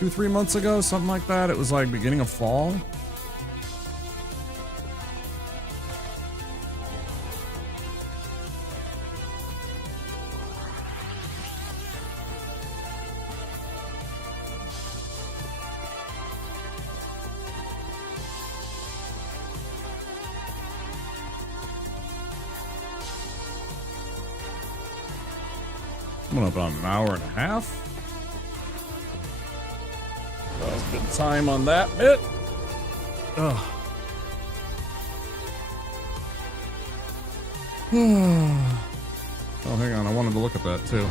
2-3 months ago, something like that. It was like beginning of fall. Coming up on an hour and a half. That was good time on that bit. Ugh. Oh, hang on. I wanted to look at that too.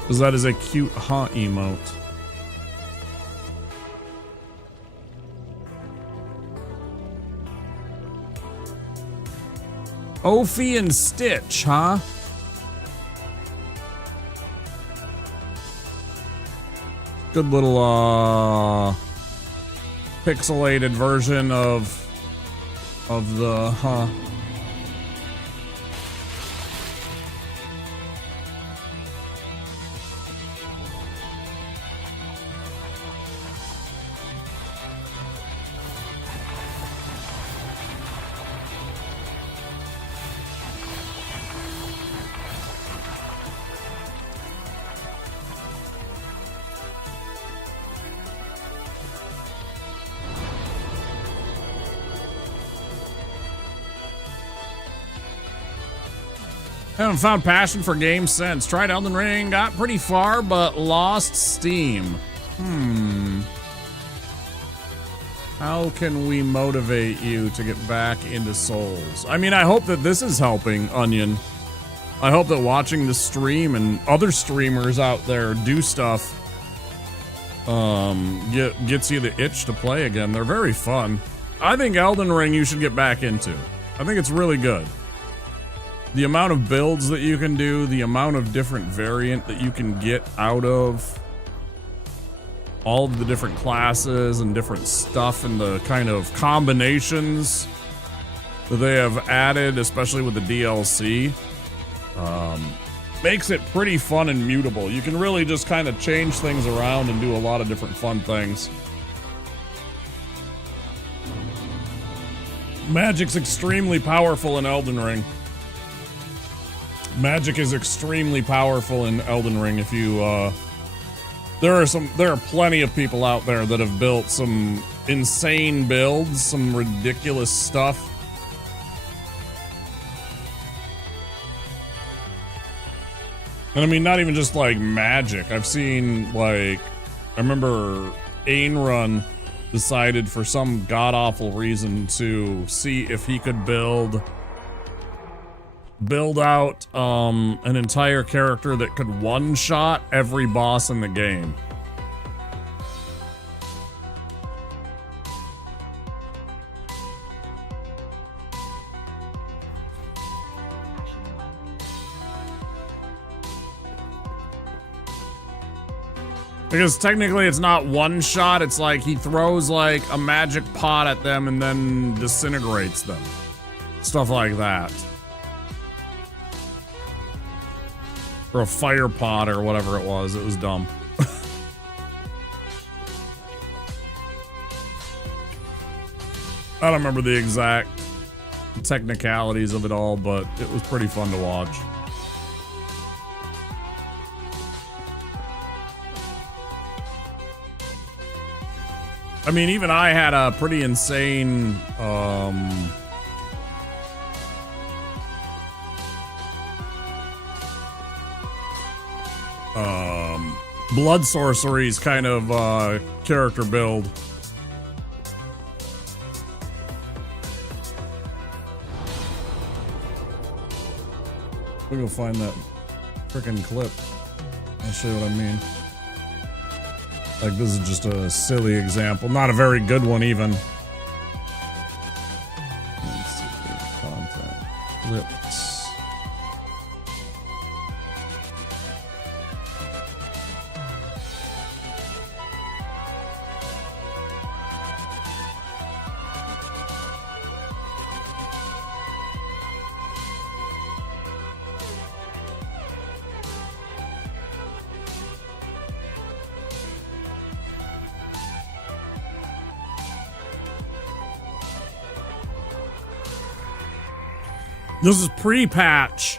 Because that is a cute huh emote. Ophi and Stitch, huh? Good little pixelated version of the huh. Haven't found passion for games since. Tried Elden Ring, got pretty far, but lost steam. How can we motivate you to get back into Souls? I mean, I hope that this is helping, Onion. I hope that watching the stream and other streamers out there do stuff gets you the itch to play again. They're very fun. I think Elden Ring you should get back into. I think it's really good. The amount of builds that you can do, the amount of different variant that you can get out of all of the different classes and different stuff, and the kind of combinations that they have added, especially with the DLC, makes it pretty fun and mutable. You can really just kind of change things around and do a lot of different fun things. Magic's extremely powerful in Elden Ring. Magic is extremely powerful in Elden Ring. If you, there are plenty of people out there that have built some insane builds, some ridiculous stuff. And I mean, not even just like magic. I've seen, like, I remember Ainrun decided for some god-awful reason to see if he could build out an entire character that could one-shot every boss in the game. Because technically it's not one shot, it's like he throws like a magic pot at them and then disintegrates them. Stuff like that. Or a fire pot or whatever it was dumb. I don't remember the exact technicalities of it all, but it was pretty fun to watch. I mean, even I had a pretty insane, blood sorceries kind of, character build. We'll go find that frickin' clip. I'll show you what I mean. Like, this is just a silly example. Not a very good one, even. Let's see. Content. Clips. This is pre-patch.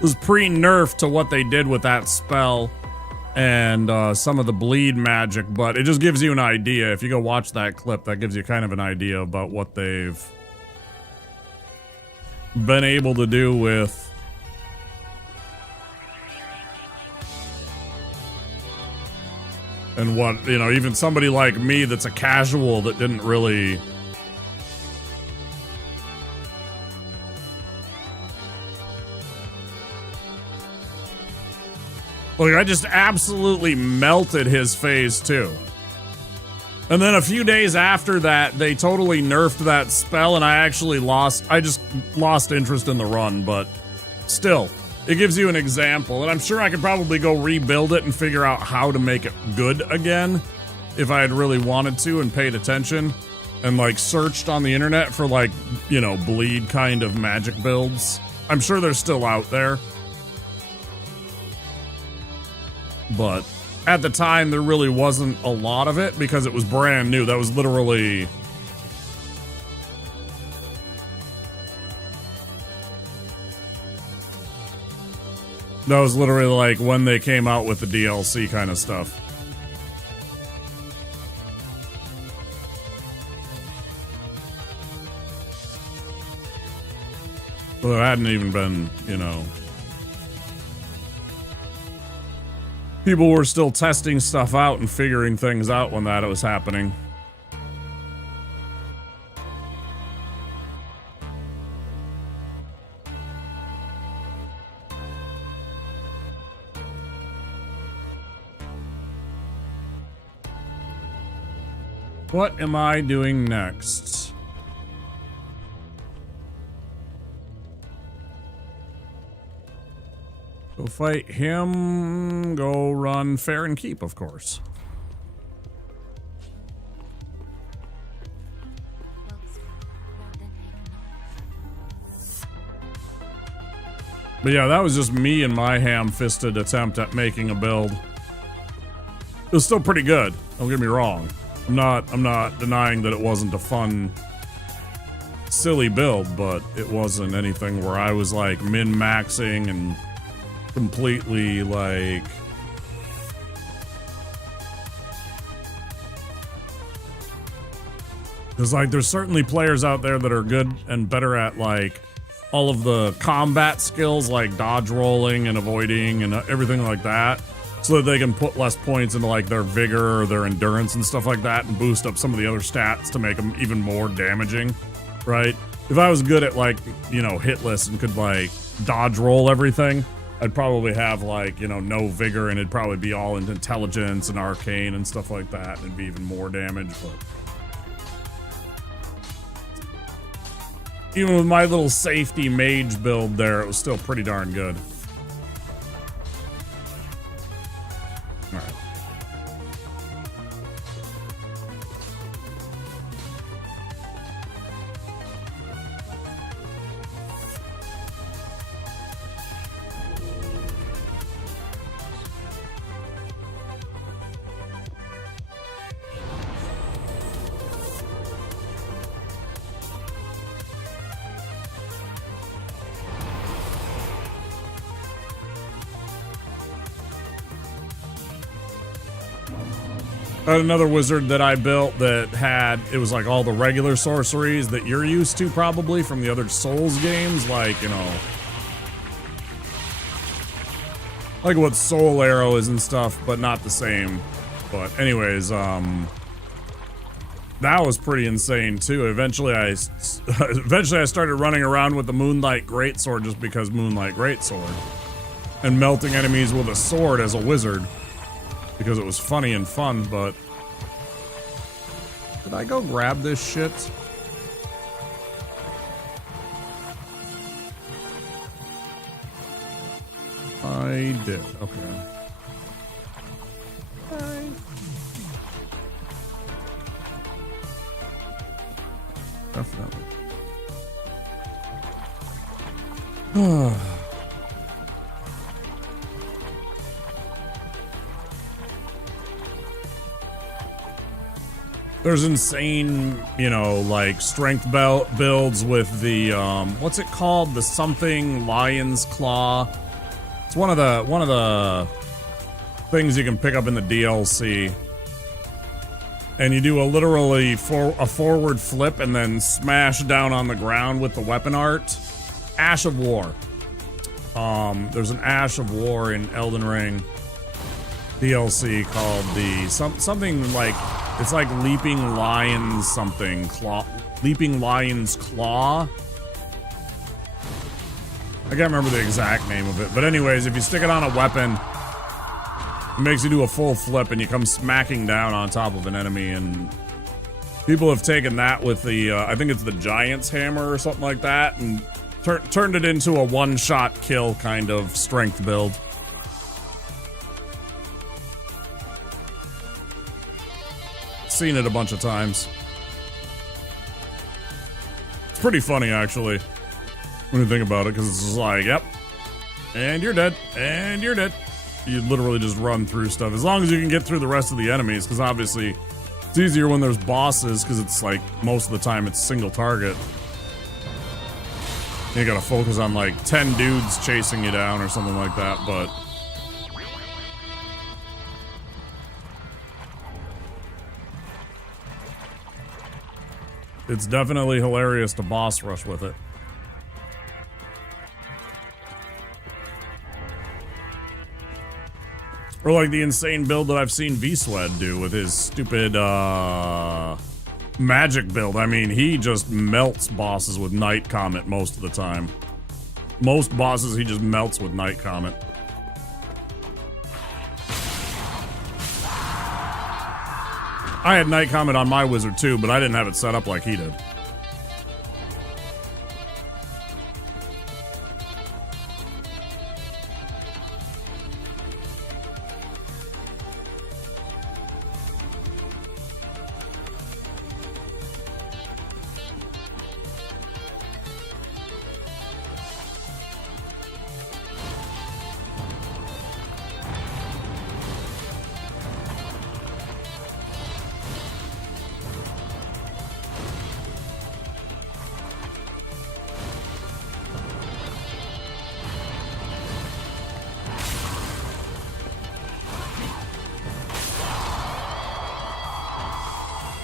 This is pre-nerf to what they did with that spell and some of the bleed magic, but it just gives you an idea. If you go watch that clip, that gives you kind of an idea about what they've been able to do with and what, you know, even somebody like me that's a casual that didn't really like, I just absolutely melted his phase 2. And then a few days after that, they totally nerfed that spell, and I just lost interest in the run, but still, it gives you an example. And I'm sure I could probably go rebuild it and figure out how to make it good again if I had really wanted to and paid attention and, like, searched on the internet for, like, you know, bleed kind of magic builds. I'm sure they're still out there. But at the time, there really wasn't a lot of it because it was brand new. That was literally... That was literally like when they came out with the DLC kind of stuff. Well, it hadn't even been, you know... People were still testing stuff out and figuring things out when that was happening. What am I doing next? Go fight him, go run Fair and Keep, of course. But yeah, that was just me and my ham-fisted attempt at making a build. It was still pretty good, don't get me wrong. I'm not denying that it wasn't a fun, silly build, but it wasn't anything where I was like min-maxing and completely like because like there's certainly players out there that are good and better at like all of the combat skills like dodge rolling and avoiding and everything like that. so that they can put less points into like their vigor or their endurance and stuff like that, and boost up some of the other stats to make them even more damaging, right? If I was good at like, you know, hitless and could like dodge roll everything, I'd probably have like, you know, no vigor, and it'd probably be all into intelligence and arcane and stuff like that, and it'd be even more damage. But even with my little safety mage build there, it was still pretty darn good. All right. I had another wizard that I built that had, it was like all the regular sorceries that you're used to probably from the other Souls games, like, you know, like what Soul Arrow is and stuff, but not the same. But anyways, that was pretty insane too. Eventually I started running around with the Moonlight Greatsword just because Moonlight Greatsword, and melting enemies with a sword as a wizard, because it was funny and fun. But did I go grab this shit? I did. Okay. Definitely. There's insane, you know, like strength builds with the what's it called? The something Lion's Claw. It's one of the things you can pick up in the DLC. And you do a literally a forward flip and then smash down on the ground with the weapon art. Ash of War. There's an Ash of War in Elden Ring DLC called the something like, it's like Leaping Lion's something claw, Leaping Lion's Claw. I can't remember the exact name of it, but anyways, if you stick it on a weapon, it makes you do a full flip and you come smacking down on top of an enemy. And people have taken that with the I think it's the Giant's Hammer or something like that, and turned it into a one-shot kill kind of strength build. Seen it a bunch of times. It's pretty funny actually when you think about it, because it's just like, yep, and you're dead, and you're dead. You literally just run through stuff as long as you can get through the rest of the enemies, because obviously it's easier when there's bosses, because it's like most of the time it's single target. You gotta focus on like 10 dudes chasing you down or something like that. But it's definitely hilarious to boss rush with it. Or like the insane build that I've seen V-Swed do with his stupid magic build. I mean, he just melts bosses with Night Comet most of the time. Most bosses he just melts with Night Comet. I had Night Comet on my wizard too, but I didn't have it set up like he did.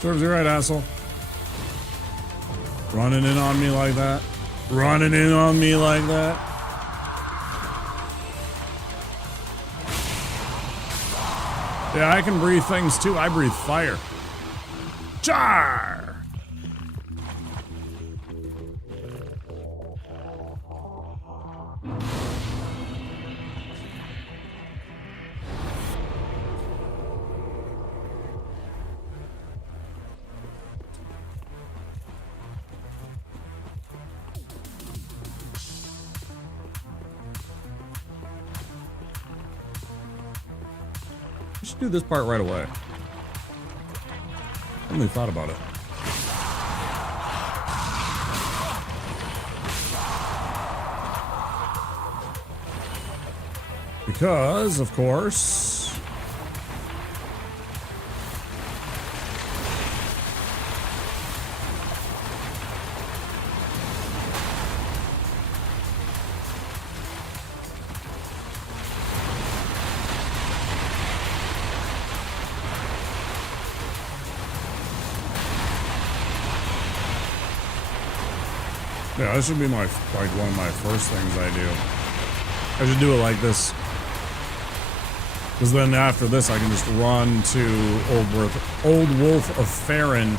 Serves you right, asshole. Running in on me like that. Running in on me like that. Yeah, I can breathe things too. I breathe fire. Char! I should do this part right away. I only thought about it. Because, of course... Yeah, this should be my, like, one of my first things I do. I should do it like this. Because then after this, I can just run to Old Wolf of Farron.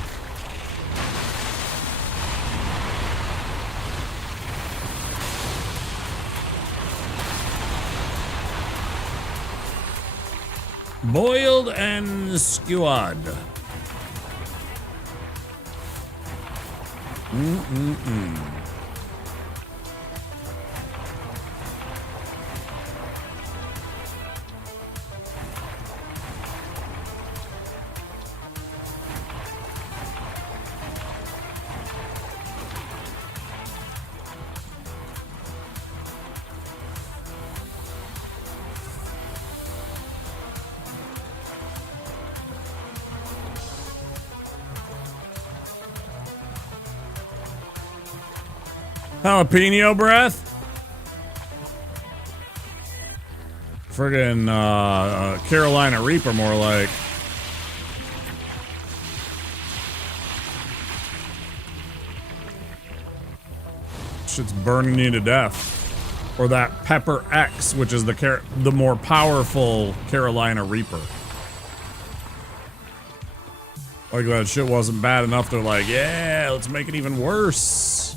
Boiled and skewered. Jalapeno breath? Friggin' Carolina Reaper, more like. Shit's burning you to death. Or that Pepper X, which is the more powerful Carolina Reaper. Like that shit wasn't bad enough, they're like, yeah, let's make it even worse.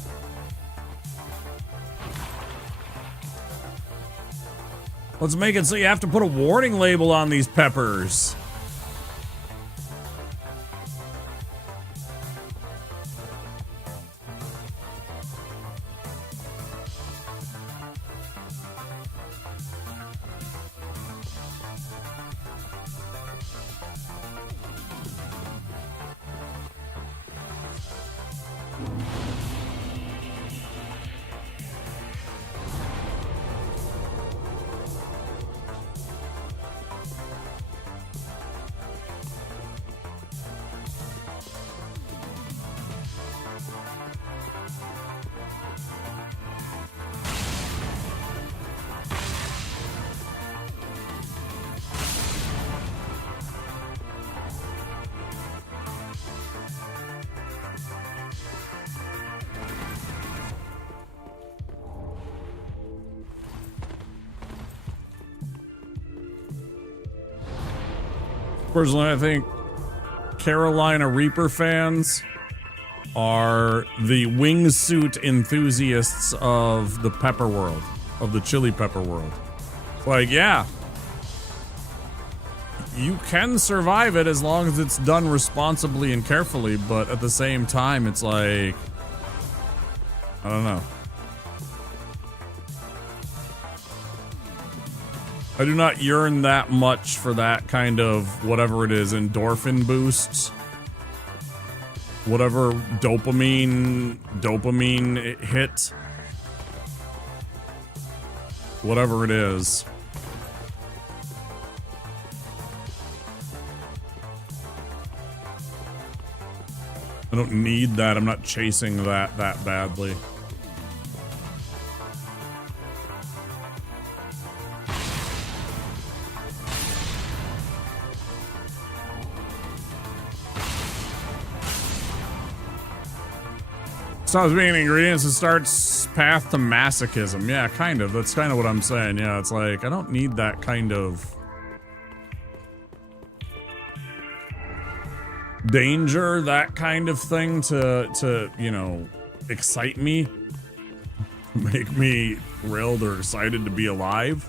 Let's make it so you have to put a warning label on these peppers. Personally, I think Carolina Reaper fans are the wingsuit enthusiasts of the pepper world, of the chili pepper world. Like, yeah, you can survive it as long as it's done responsibly and carefully, but at the same time, it's like, I don't know. I do not yearn that much for that kind of whatever it is, endorphin boosts. Whatever dopamine hit. Whatever it is. I don't need that. I'm not chasing that badly. Stops being ingredients and starts path to masochism. Yeah, kind of. That's kind of what I'm saying. Yeah, it's like, I don't need that kind of danger, that kind of thing to you know, excite me, make me thrilled or excited to be alive.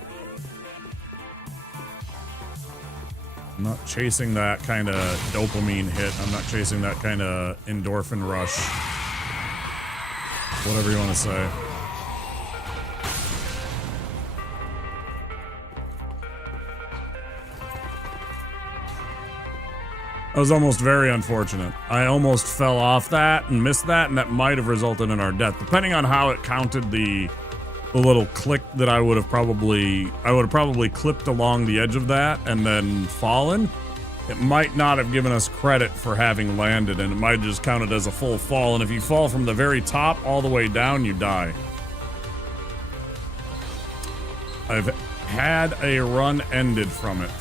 I'm not chasing that kind of dopamine hit. I'm not chasing that kind of endorphin rush. Whatever you want to say. That was almost very unfortunate. I almost fell off that and missed that, and that might have resulted in our death. Depending on how it counted the little click that I would have probably clipped along the edge of that and then fallen. It might not have given us credit for having landed, and it might have just counted as a full fall. And if you fall from the very top all the way down, you die. I've had a run ended from it.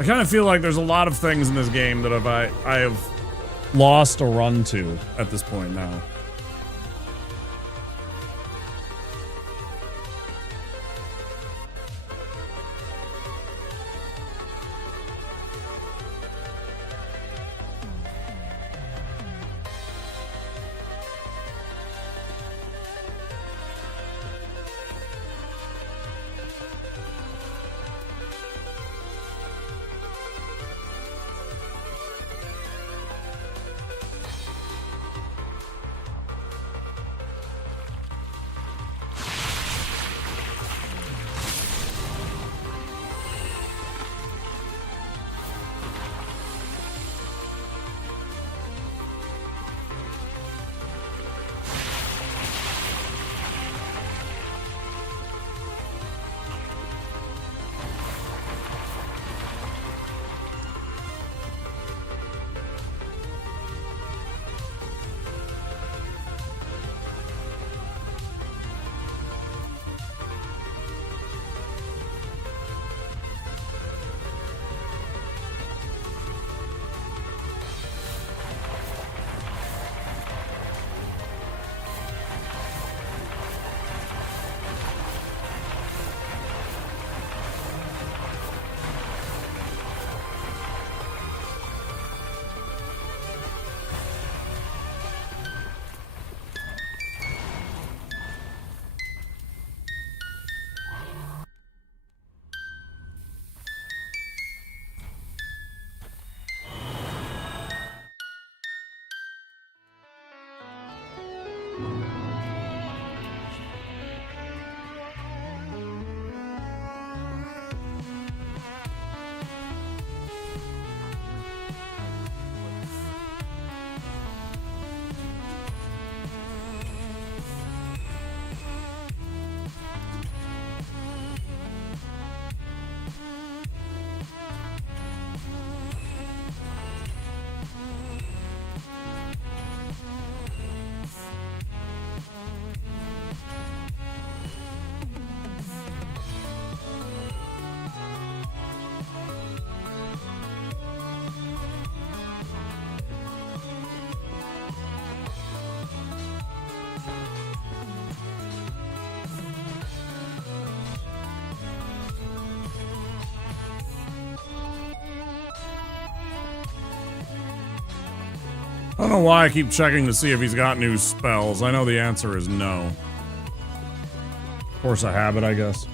I kind of feel like there's a lot of things in this game that I have lost a run to at this point now. I don't know why I keep checking to see if he's got new spells. I know the answer is no. Force a habit, I guess.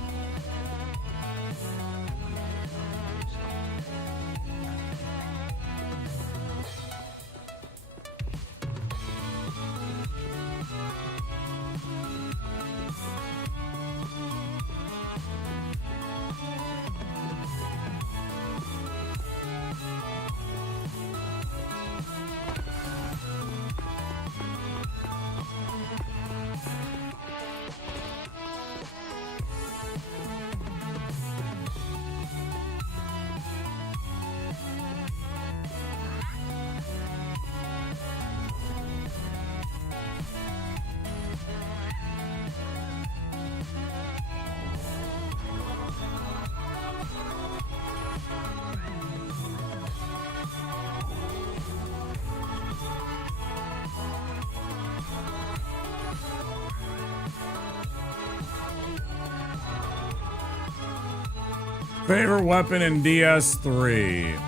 Favorite weapon in DS3.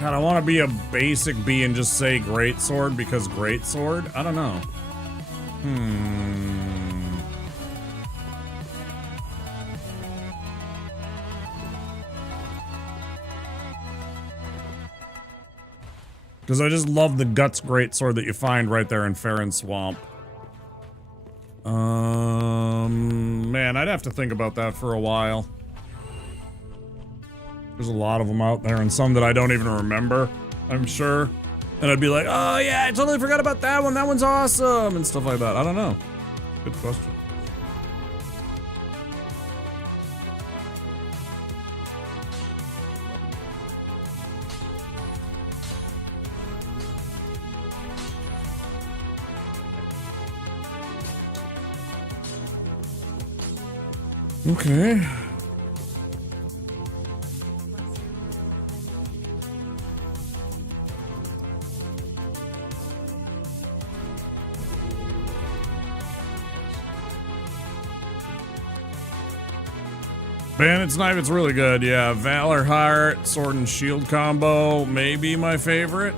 God, I want to be a basic B and just say greatsword because greatsword? I don't know. Because I just love the Guts greatsword that you find right there in Farron Swamp. Man, I'd have to think about that for a while. There's a lot of them out there, and some that I don't even remember, I'm sure. And I'd be like, oh yeah, I totally forgot about that one. That one's awesome, and stuff like that. I don't know. Good question. Okay. Bandit's Knife, it's really good, yeah. Valor Heart, Sword and Shield combo, maybe my favorite.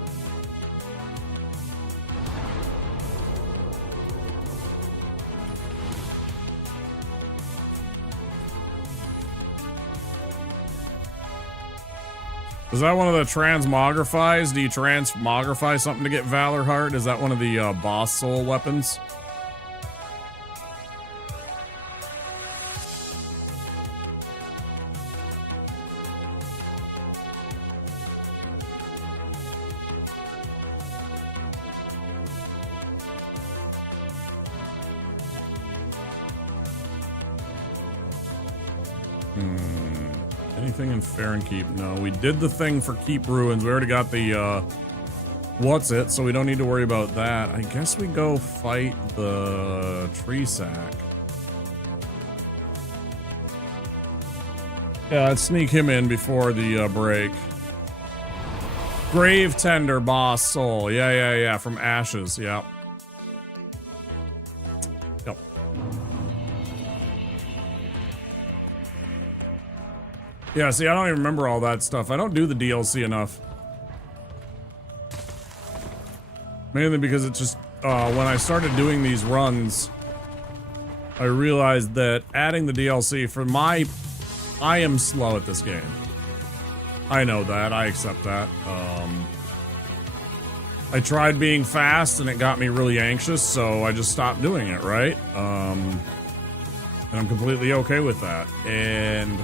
Is that one of the transmogrifies? Do you transmogrify something to get Valor Heart? Is that one of the boss soul weapons? Anything in Farron Keep? No, we did the thing for Keep Ruins. We already got the, what's it, so we don't need to worry about that. I guess we go fight the tree sack. Yeah, let's sneak him in before the break. Grave Tender Boss Soul. Yeah, from Ashes, yeah. Yep. Yeah, see, I don't even remember all that stuff. I don't do the DLC enough. Mainly because it's just, when I started doing these runs, I realized that adding the DLC for I am slow at this game. I know that, I accept that. I tried being fast and it got me really anxious, so I just stopped doing it, right? And I'm completely okay with that. And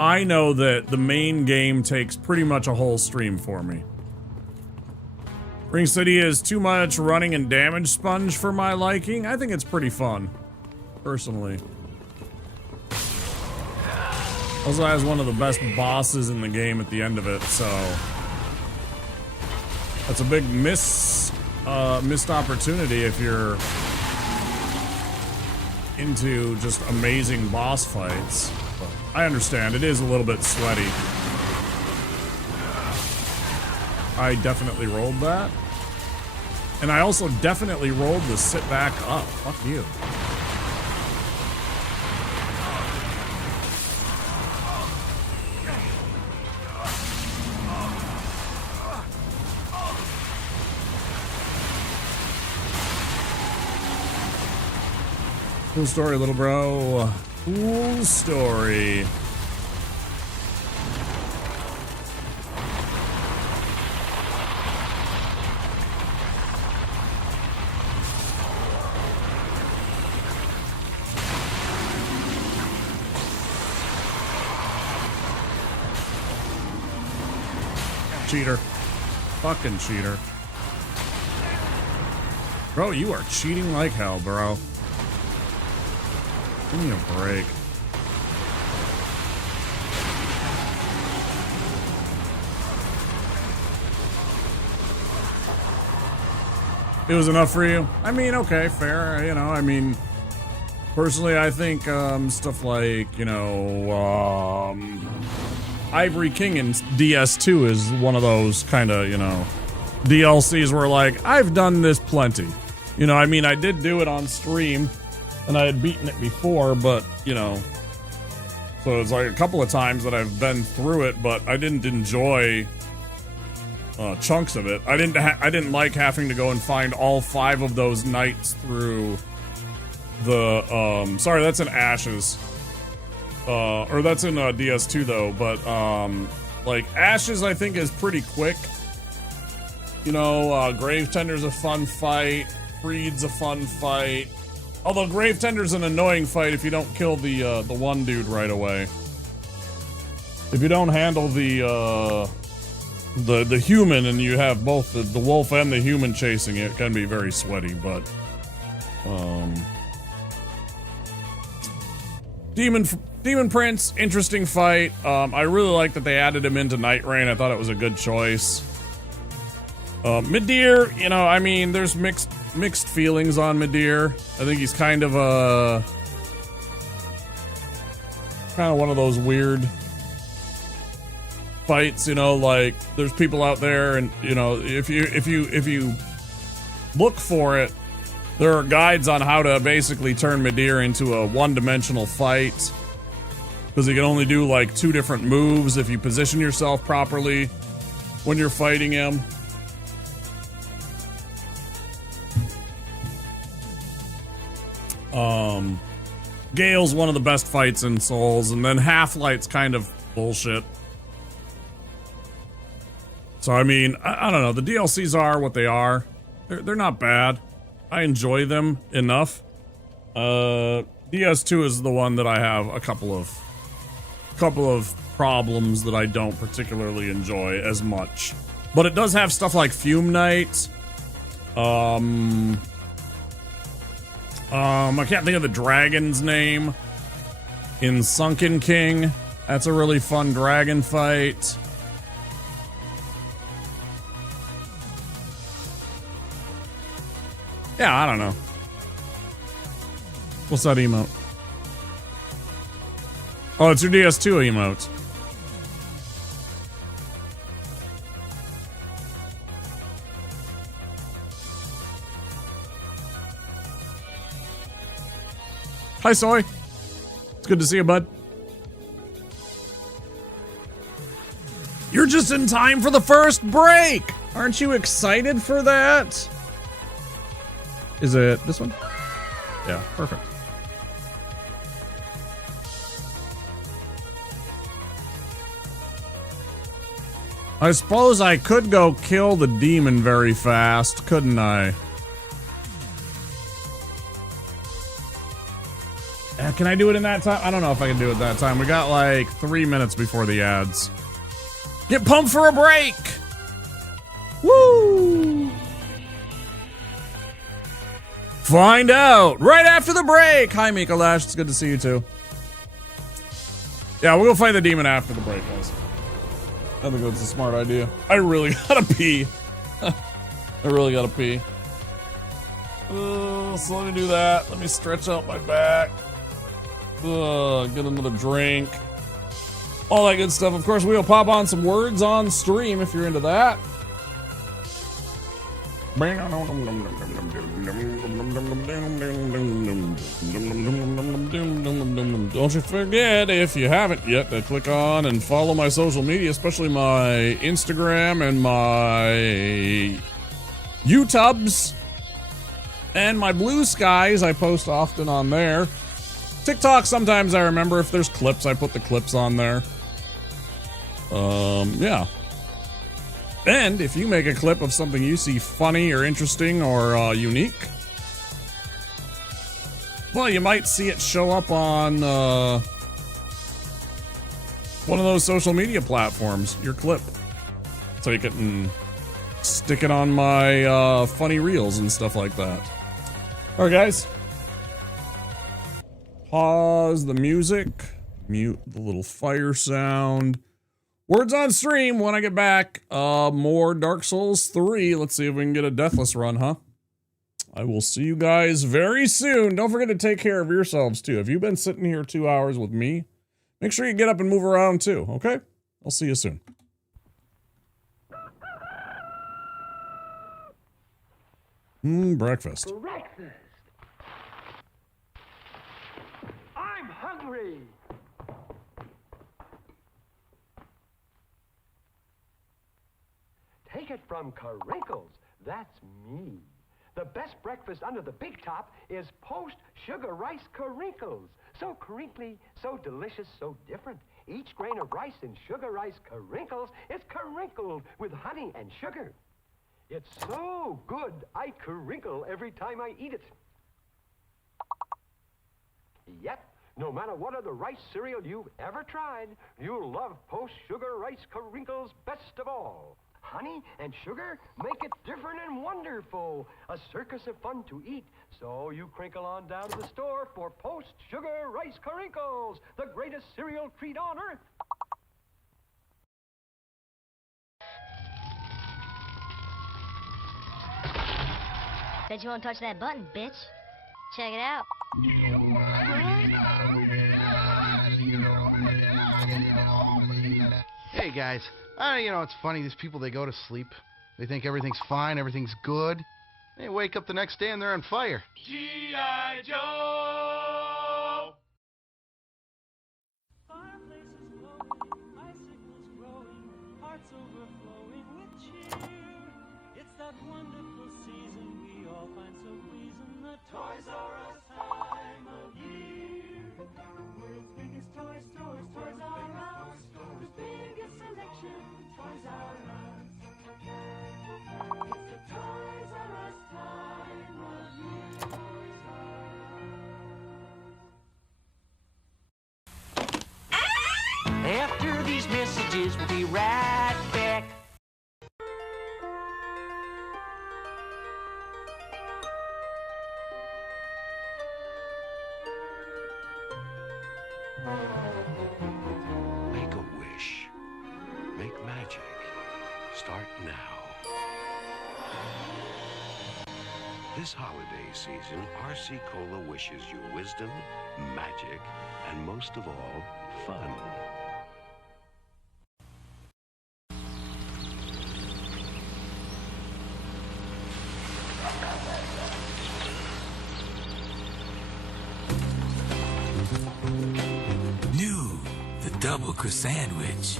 I know that the main game takes pretty much a whole stream for me. Ring City is too much running and damage sponge for my liking. I think it's pretty fun, personally. Also has one of the best bosses in the game at the end of it, so that's a big missed opportunity if you're into just amazing boss fights. But I understand, it is a little bit sweaty. I definitely rolled that. And I also definitely rolled the sit back up. Fuck you. Cool story, little bro. Cool story. Cheater. Fucking cheater. Bro, you are cheating like hell, bro. Give me a break. It was enough for you? I mean, okay, fair. You know, I mean, personally, I think stuff like, you know, Ivory King in DS2 is one of those kind of, you know, DLCs were like, I've done this plenty. You know, I mean, I did do it on stream, and I had beaten it before, but, you know, so it's like a couple of times that I've been through it, but I didn't enjoy chunks of it. I didn't like having to go and find all 5 of those nights through the, sorry, that's in Ashes. Or that's in DS2 though, but, like, Ashes I think is pretty quick. You know, Grave Tender's a fun fight. Freed's a fun fight. Although Grave Tender's an annoying fight if you don't kill the one dude right away. If you don't handle the human and you have both the wolf and the human chasing it, it can be very sweaty, but Demon Prince, interesting fight. I really like that they added him into Night Rain. I thought it was a good choice. Midir, you know, I mean, there's mixed feelings on Midir. I think he's kind of one of those weird fights, you know, like there's people out there, and you know, if you look for it, there are guides on how to basically turn Midir into a one-dimensional fight, because he can only do like 2 different moves if you position yourself properly when you're fighting him. Gale's one of the best fights in Souls, and then Half-Light's kind of bullshit. So I mean, I don't know, the DLCs are what they are. They're not bad. I enjoy them enough. DS2 is the one that I have a couple of problems that I don't particularly enjoy as much. But it does have stuff like Fume Night. I can't think of the dragon's name in Sunken King. That's a really fun dragon fight. Yeah, I don't know. What's that emote? Oh, it's your DS2 emote. Hi, Soy. It's good to see you, bud. You're just in time for the first break! Aren't you excited for that? Is it this one? Yeah, perfect. I suppose I could go kill the demon very fast, couldn't I? Can I do it in that time? I don't know if I can do it that time. We got like 3 minutes before the ads. Get pumped for a break! Woo! Find out right after the break! Hi, Mika Lash. It's good to see you too. Yeah, we'll go fight the demon after the break, guys. I think that's a smart idea. I really gotta pee. I really gotta pee. So let me do that. Let me stretch out my back. Get another drink. All that good stuff. Of course, we'll pop on some words on stream if you're into that. Don't you forget, if you haven't yet, to click on and follow my social media, especially my Instagram and my YouTubes and my Blue Skies. I post often on there. TikTok, sometimes I remember if there's clips, I put the clips on there. Yeah. And if you make a clip of something you see funny or interesting or unique, well, you might see it show up on one of those social media platforms, your clip. Take it and stick it on my funny reels and stuff like that. All right, guys. Pause the music. Mute the little fire sound. Words on stream when I get back. More Dark Souls 3. Let's see if we can get a Deathless run, huh? I will see you guys very soon. Don't forget to take care of yourselves, too. If you've been sitting here 2 hours with me, make sure you get up and move around, too, okay? I'll see you soon. Breakfast. Breakfast! I'm hungry! Take it from Crinkles. That's me. The best breakfast under the big top is post-sugar rice Crinkles. So crinkly, so delicious, so different. Each grain of rice in sugar rice Crinkles is crinkled with honey and sugar. It's so good, I crinkle every time I eat it. Yep, no matter what other rice cereal you've ever tried, you'll love post-sugar rice Crinkles best of all. Honey and sugar make it different and wonderful. A circus of fun to eat. So you crinkle on down to the store for post-sugar rice Crinkles, the greatest cereal treat on earth. Bet you won't touch that button, bitch. Check it out. Hey guys, you know, it's funny, these people, they go to sleep. They think everything's fine, everything's good. They wake up the next day and they're on fire. G.I. Joe! Fireplaces glowing, icicles growing, hearts overflowing with cheer. It's that wonderful season we all find so pleasing, the Toys R Us time of year. The world's biggest toy stores, Toys R Us. The biggest selection, Toys R Us. It's the Toys R Us time of year. Toys R Us. After these messages, we'll be right back. Make a wish. Make magic. Start now. This holiday season, RC Cola wishes you wisdom, magic, and most of all, fun. New, the double croissant-wich.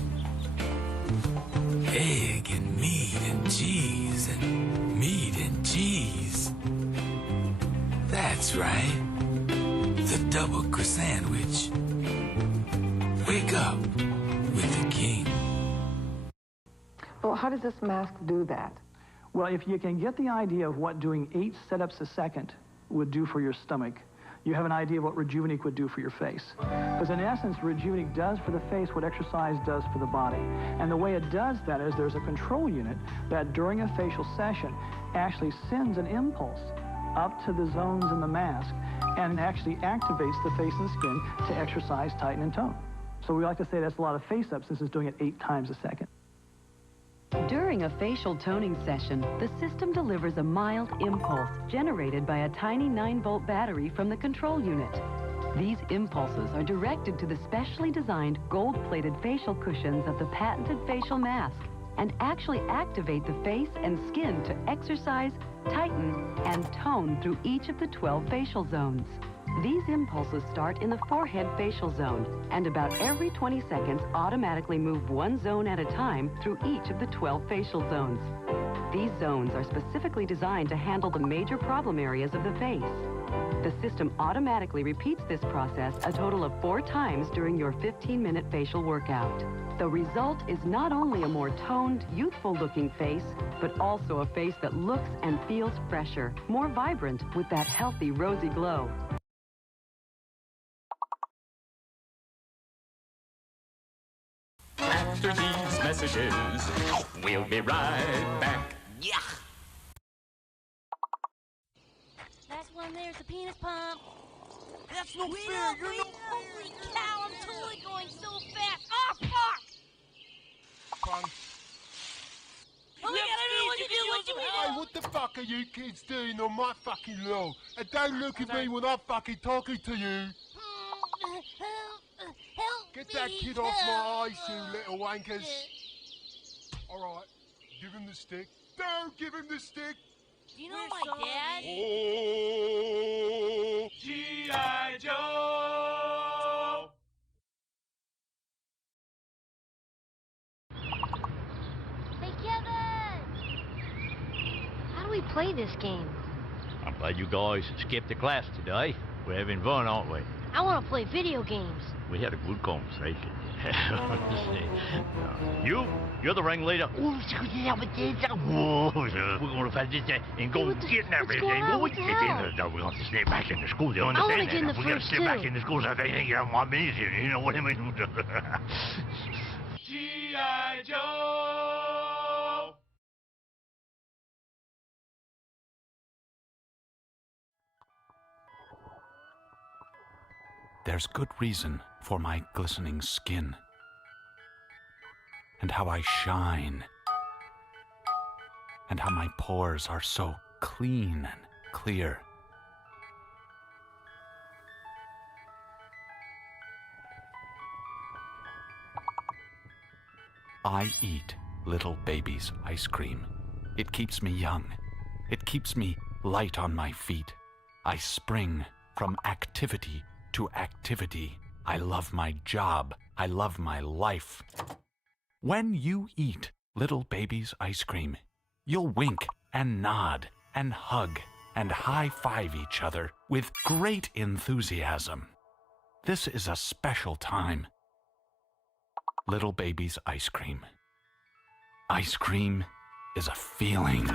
Egg and meat and cheese and meat and cheese. That's right. The double croissant-wich. Wake up with the king. Well, how does this mask do that? Well, if you can get the idea of what doing 8 setups a second would do for your stomach, you have an idea of what Rejuvenique would do for your face. Because in essence, Rejuvenique does for the face what exercise does for the body. And the way it does that is there's a control unit that during a facial session actually sends an impulse up to the zones in the mask and actually activates the face and skin to exercise, tighten, and tone. So we like to say that's a lot of face-ups since it's doing it 8 times a second. During a facial toning session, the system delivers a mild impulse generated by a tiny 9-volt battery from the control unit. These impulses are directed to the specially designed gold-plated facial cushions of the patented facial mask and actually activate the face and skin to exercise, tighten, and tone through each of the 12 facial zones. These impulses start in the forehead facial zone and about every 20 seconds automatically move one zone at a time through each of the 12 facial zones. These zones are specifically designed to handle the major problem areas of the face. The system automatically repeats this process a total of 4 times during your 15-minute facial workout. The result is not only a more toned, youthful-looking face, but also a face that looks and feels fresher, more vibrant, with that healthy, rosy glow. After these messages, we'll be right back. Yeah. Last one there's the penis pump. That's no fair. You're not Holy cow, I'm totally going so fast. Oh, fuck! Oh, we gotta know what you do, what you do. Hey, what the fuck are you kids doing on my fucking lawn? And don't look at me when I'm fucking talking to you. Help Get that me, kid off my help. eyes, you little wankers. Alright, give him the stick. Don't give him the stick. Do you know my dad? Oh, G.I. Joe! Hey, Kevin! How do we play this game? I'm glad you guys skipped the class today. We're having fun, aren't we? I want to play video games. We had a good conversation. You're the ringleader. We're going to find this and go get everything. What the hell? No, we're going to stay back in the school. You I wanna understand get in that? the We're going to fridge, stay back too. in the school so they think you want me. You know what I mean? G.I. Joe! There's good reason for my glistening skin, and how I shine, and how my pores are so clean and clear. I eat little baby's ice cream. It keeps me young. It keeps me light on my feet. I spring from activity to activity. I love my job. I love my life. When you eat little baby's ice cream, you'll wink and nod and hug and high-five each other with great enthusiasm. This is a special time. Little baby's ice cream. Ice cream is a feeling.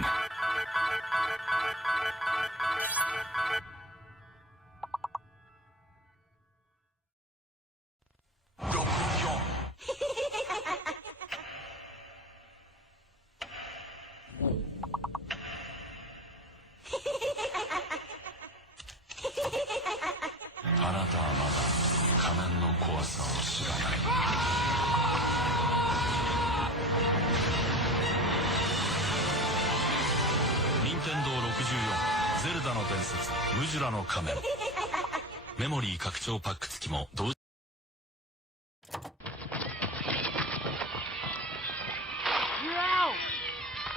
You're out!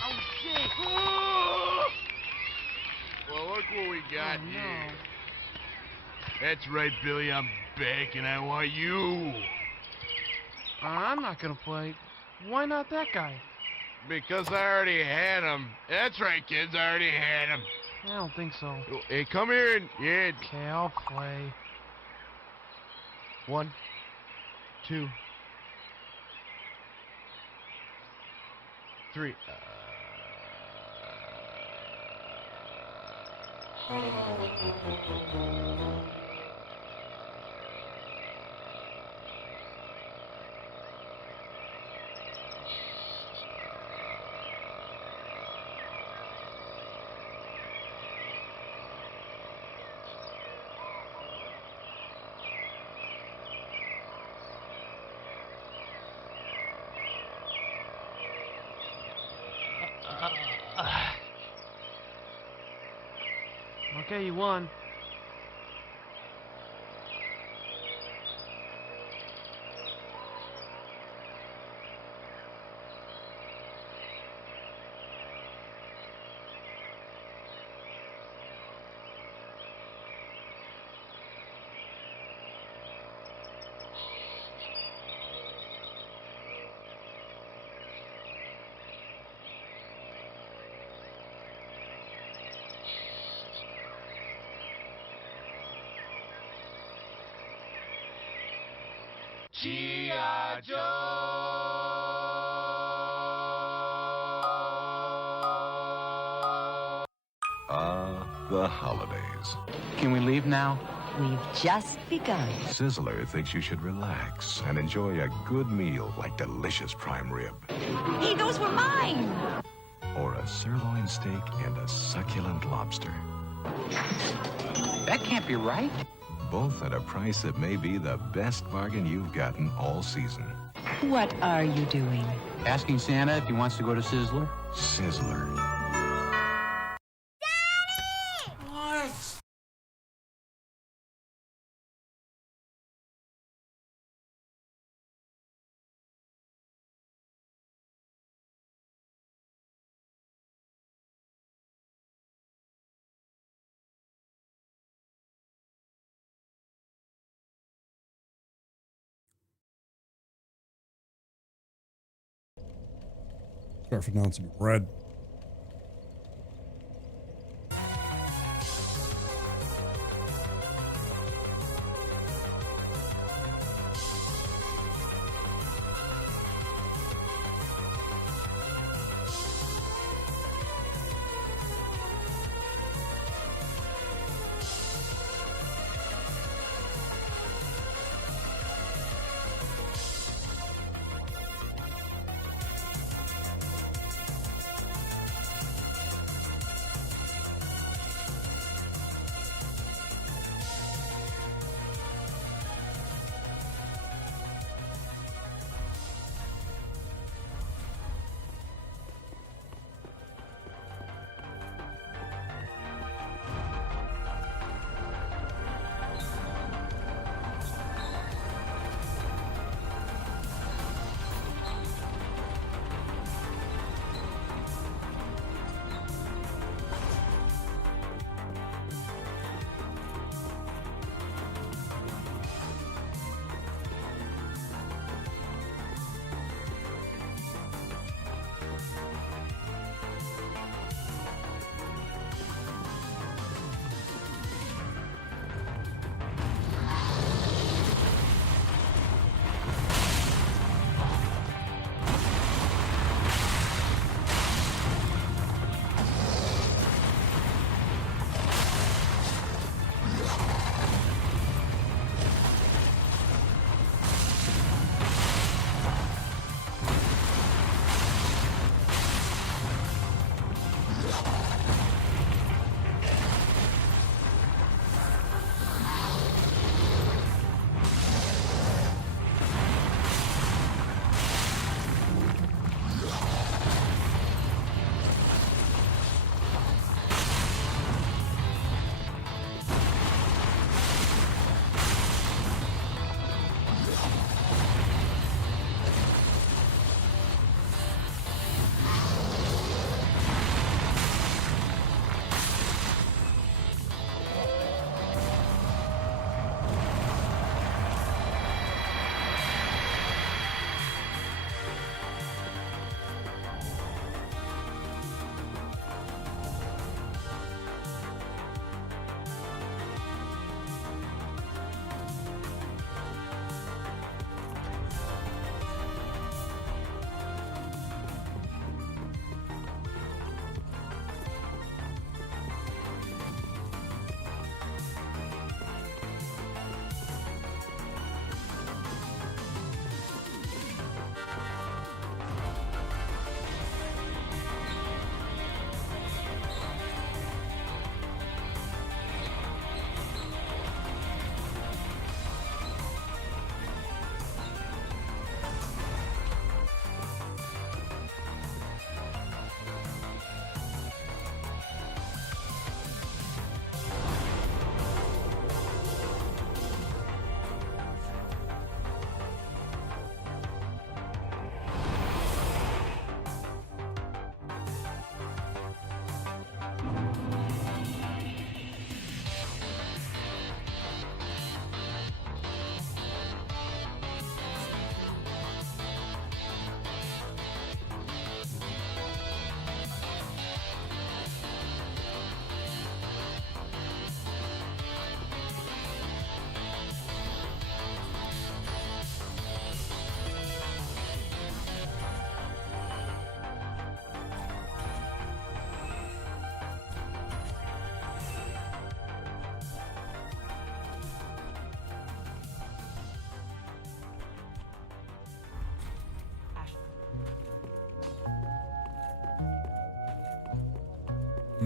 Oh, shit! Well, look what we got Oh, no. here. That's right, Billy. I'm back, and I want you. I'm not gonna play. Why not that guy? Because I already had him. That's right, kids. I already had him. I don't think so. Hey, come here and... Yeah. Okay, I'll play. 1, 2, 3. Okay, you won. G.I. Joe! The holidays. Can we leave now? We've just begun. Sizzler thinks you should relax and enjoy a good meal like delicious prime rib. Hey, those were mine! Or a sirloin steak and a succulent lobster. That can't be right. Both at a price that may be the best bargain you've gotten all season. What are you doing? Asking Santa if he wants to go to Sizzler? Sizzler. Careful now, some red.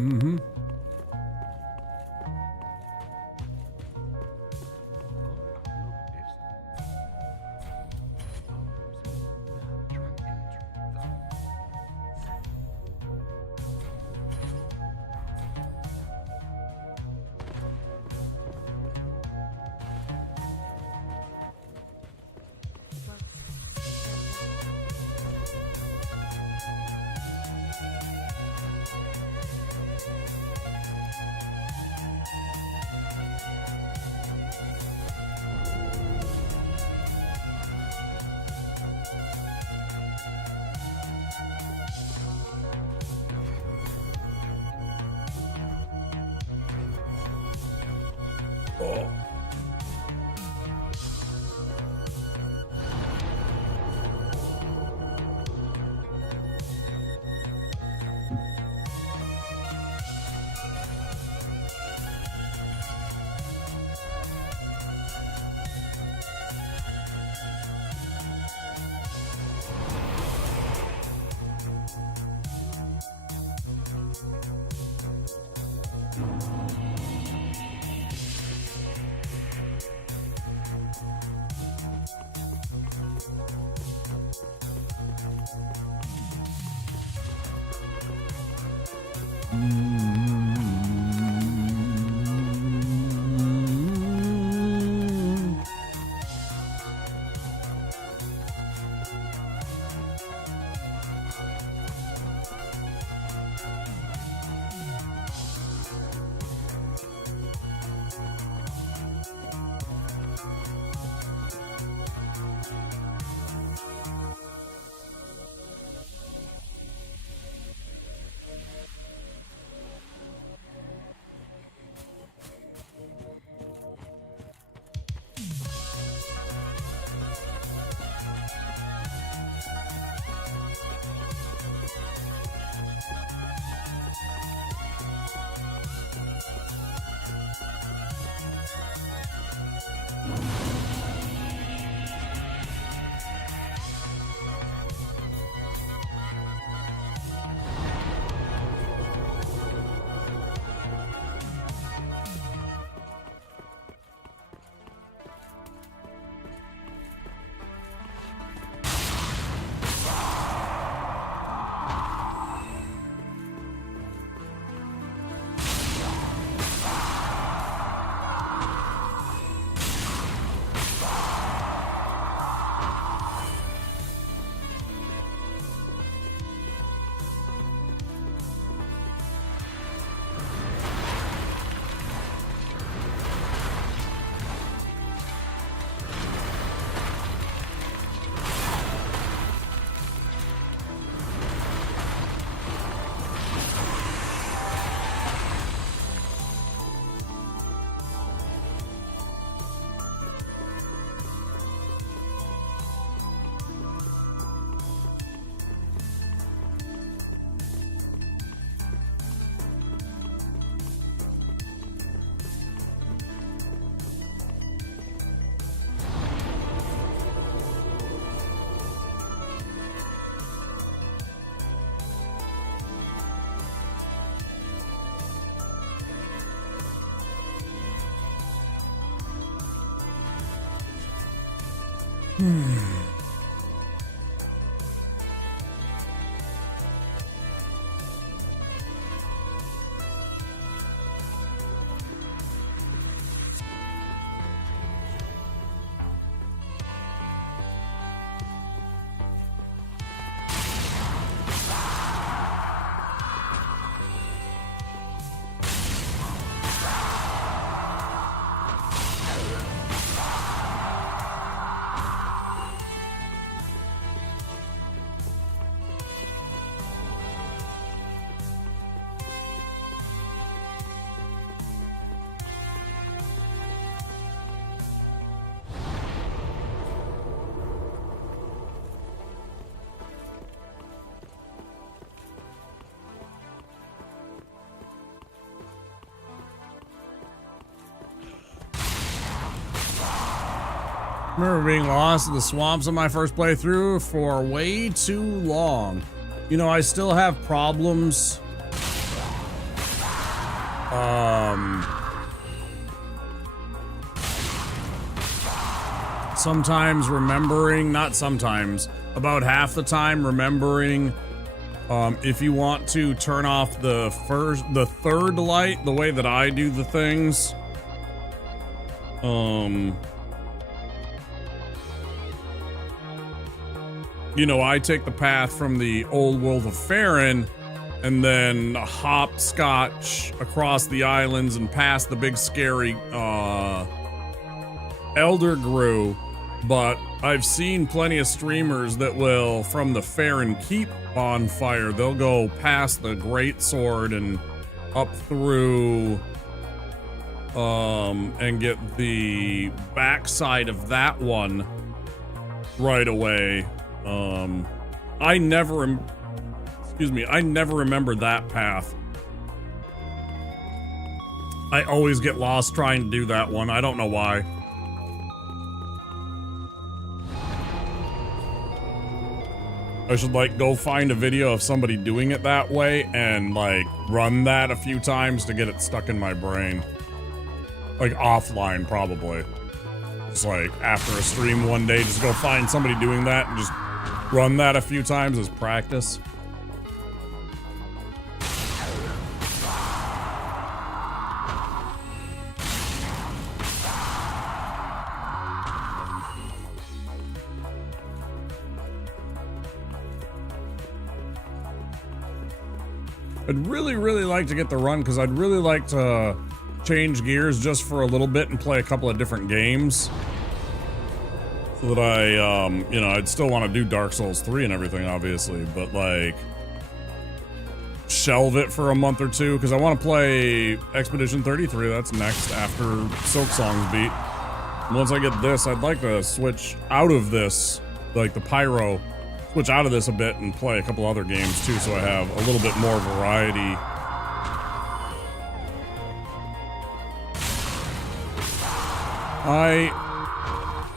Mm-hmm. Oh. I remember being lost in the swamps on my first playthrough for way too long. You know, I still have problems. Sometimes remembering, not sometimes, about half the time remembering if you want to turn off the third light, the way that I do the things. You know, I take the path from the old world of Farron and then hopscotch across the islands and past the big scary Elder Grew. But I've seen plenty of streamers that will, from the Farron Keep bonfire, they'll go past the Great Sword and up through and get the backside of that one right away. I never remember that path. I always get lost trying to do that one. I don't know why. I should like go find a video of somebody doing it that way and like run that a few times to get it stuck in my brain. Like offline probably. Just like after a stream one day, just go find somebody doing that and just run that a few times as practice. I'd really like to get the run because I'd really like to change gears just for a little bit and play a couple of different games. So that I, you know, I'd still want to do Dark Souls 3 and everything, obviously, but like shelve it for a month or two because I want to play Expedition 33. That's next after Silksong's beat. And once I get this, I'd like to switch out of this, like the Pyro. Switch out of this a bit and play a couple other games too, so I have a little bit more variety. I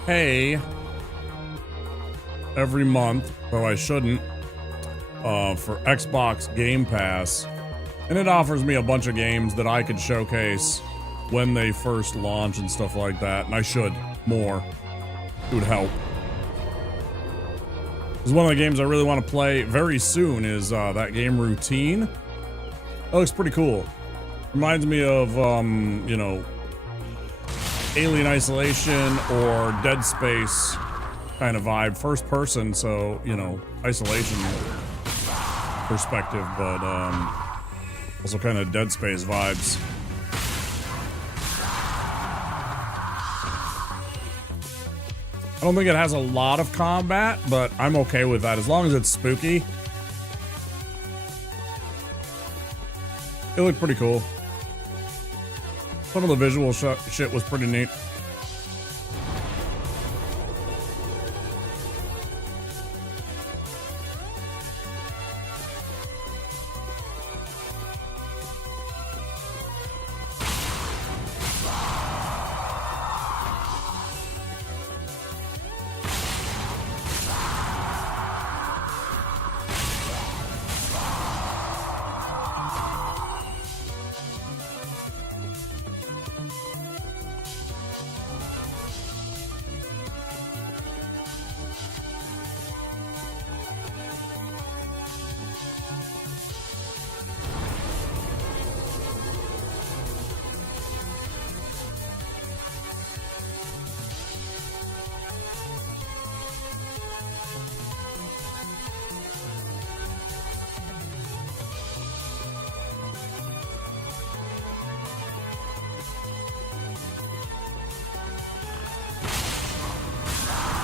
pay every month, though I shouldn't, for Xbox Game Pass, and it offers me a bunch of games that I could showcase when they first launch and stuff like that, and I should more. It would help. Because one of the games I really want to play very soon is that game Routine. That looks pretty cool. Reminds me of, you know, Alien Isolation or Dead Space kind of vibe. First person, so, you know, Isolation perspective, but also kind of Dead Space vibes. I don't think it has a lot of combat, but I'm okay with that as long as it's spooky. It looked pretty cool. Some of the visual shit was pretty neat.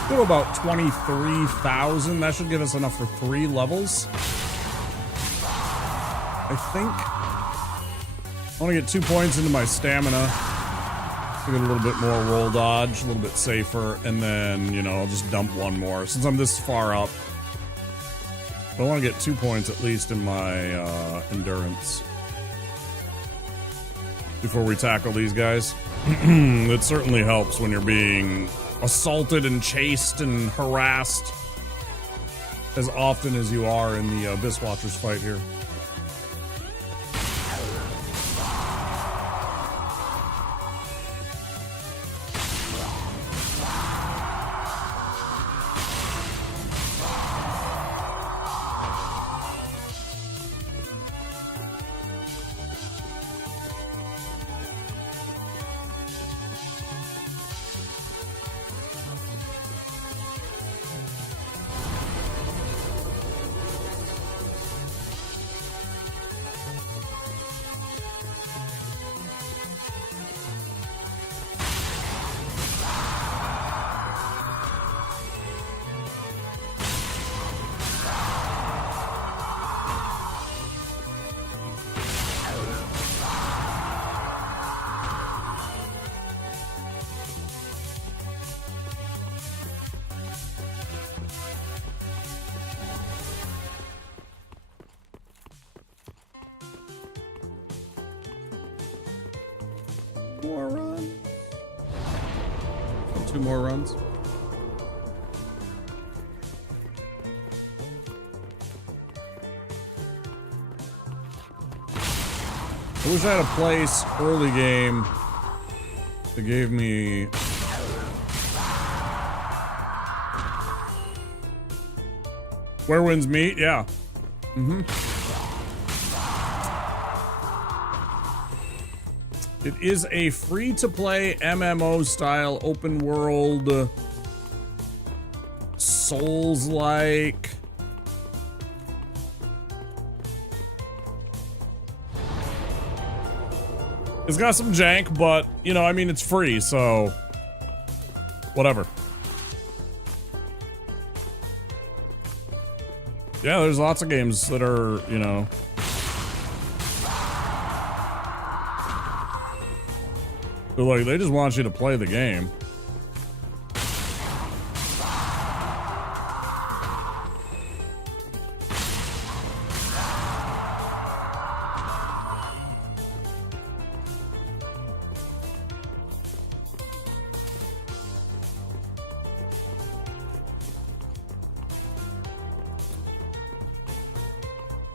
Do about 23,000. That should give us enough for 3 levels. I think. I want to get 2 points into my stamina. To get a little bit more roll dodge, a little bit safer, and then, you know, I'll just dump one more since I'm this far up. But I want to get 2 points at least in my endurance before we tackle these guys. It certainly helps when you're being assaulted and chased and harassed as often as you are in the Abyss Watchers fight here. more runs. Oh, 2 more runs. I wish I had a place early game that gave me where winds meet. Yeah. It is a free-to-play MMO style open world Souls-like. It's got some jank, but, you know, I mean, it's free, so whatever. Yeah, there's lots of games that are, you know, they're like, they just want you to play the game.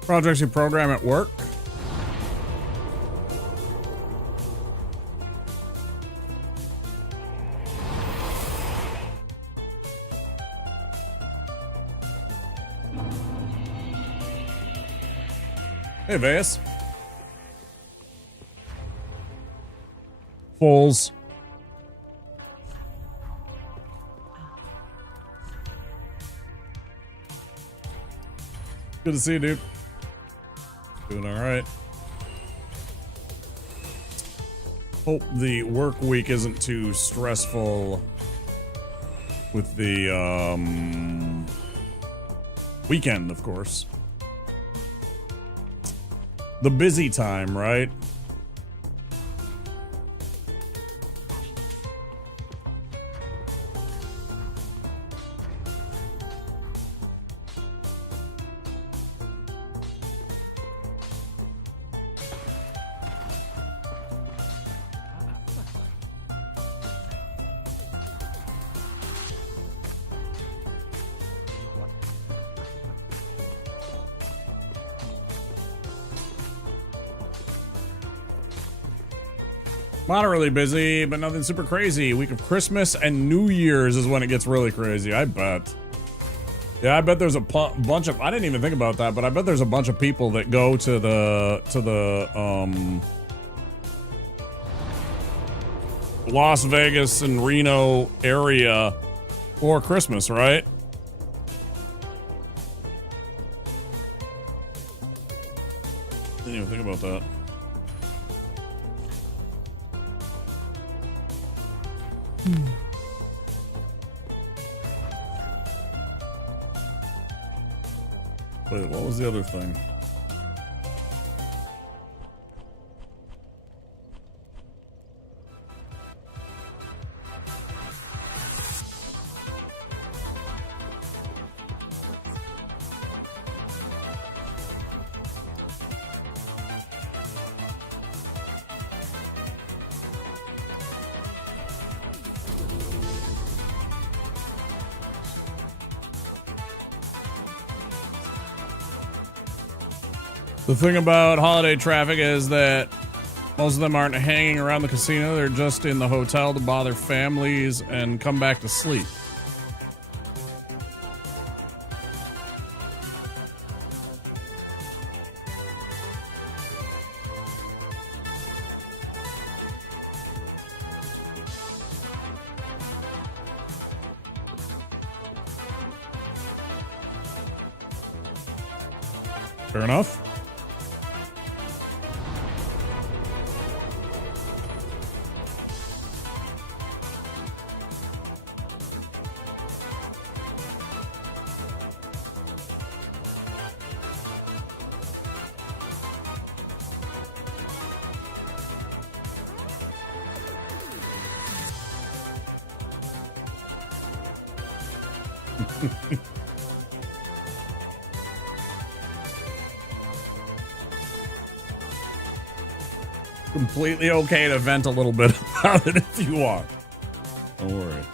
Projects you program at work. Hey, Vase. Fools. Good to see you, dude. Doing all right. Hope the work week isn't too stressful with the weekend, of course. The busy time, right? Moderately busy, but nothing super crazy. Week of Christmas and New Year's is when it gets really crazy, I bet. Yeah, I bet there's a bunch of, I didn't even think about that, but I bet there's a bunch of people that go to the Las Vegas and Reno area for Christmas, right? Didn't even think about that. Wait, what was the other thing? The thing about holiday traffic is that most of them aren't hanging around the casino. They're just in the hotel to bother families and come back to sleep. Fair enough. Completely okay to vent a little bit. about it if you want. Don't worry.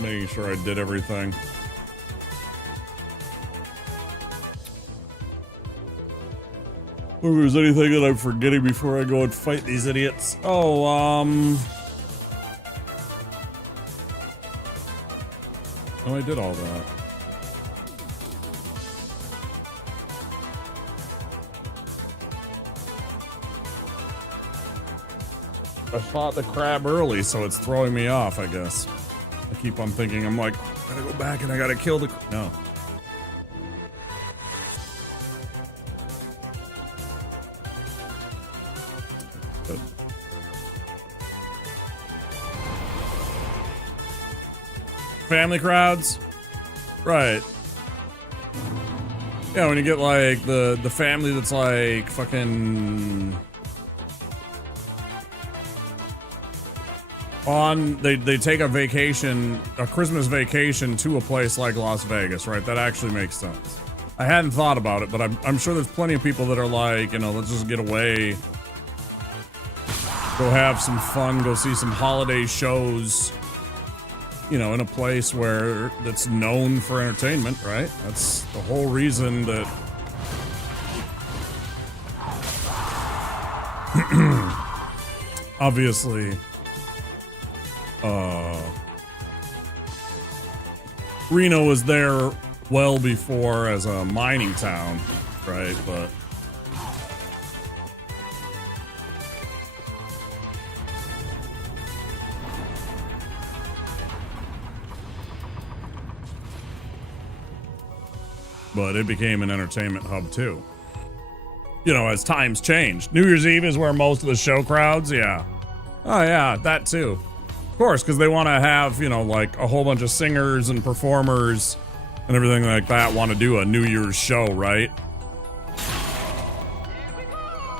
Making sure I did everything. If there's anything that I'm forgetting before I go and fight these idiots. Oh, I did all that. I fought the crab early, so it's throwing me off, I guess. I keep on thinking, I'm like, I gotta go back and I gotta kill the... No. Good. Family crowds? Right. Yeah, when you get, like, the family that's, like, fucking... they take a vacation, a Christmas vacation to a place like Las Vegas, right? That actually makes sense. I hadn't thought about it, but I'm sure there's plenty of people that are like, you know, let's just get away, go have some fun, go see some holiday shows, you know, in a place where that's known for entertainment, right? That's the whole reason that obviously Reno was there well before as a mining town, right? But it became an entertainment hub too. You know, as times changed. New Year's Eve is where most of the show crowds, yeah. Oh yeah, that too. Of course, because they want to have, you know, like a whole bunch of singers and performers and everything like that want to do a New Year's show, right?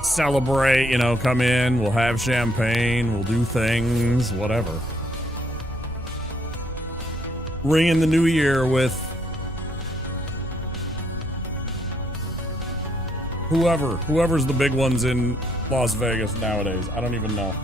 Celebrate, you know, come in, we'll have champagne, we'll do things, whatever. Ring in the new year with whoever's the big ones in Las Vegas nowadays. I don't even know.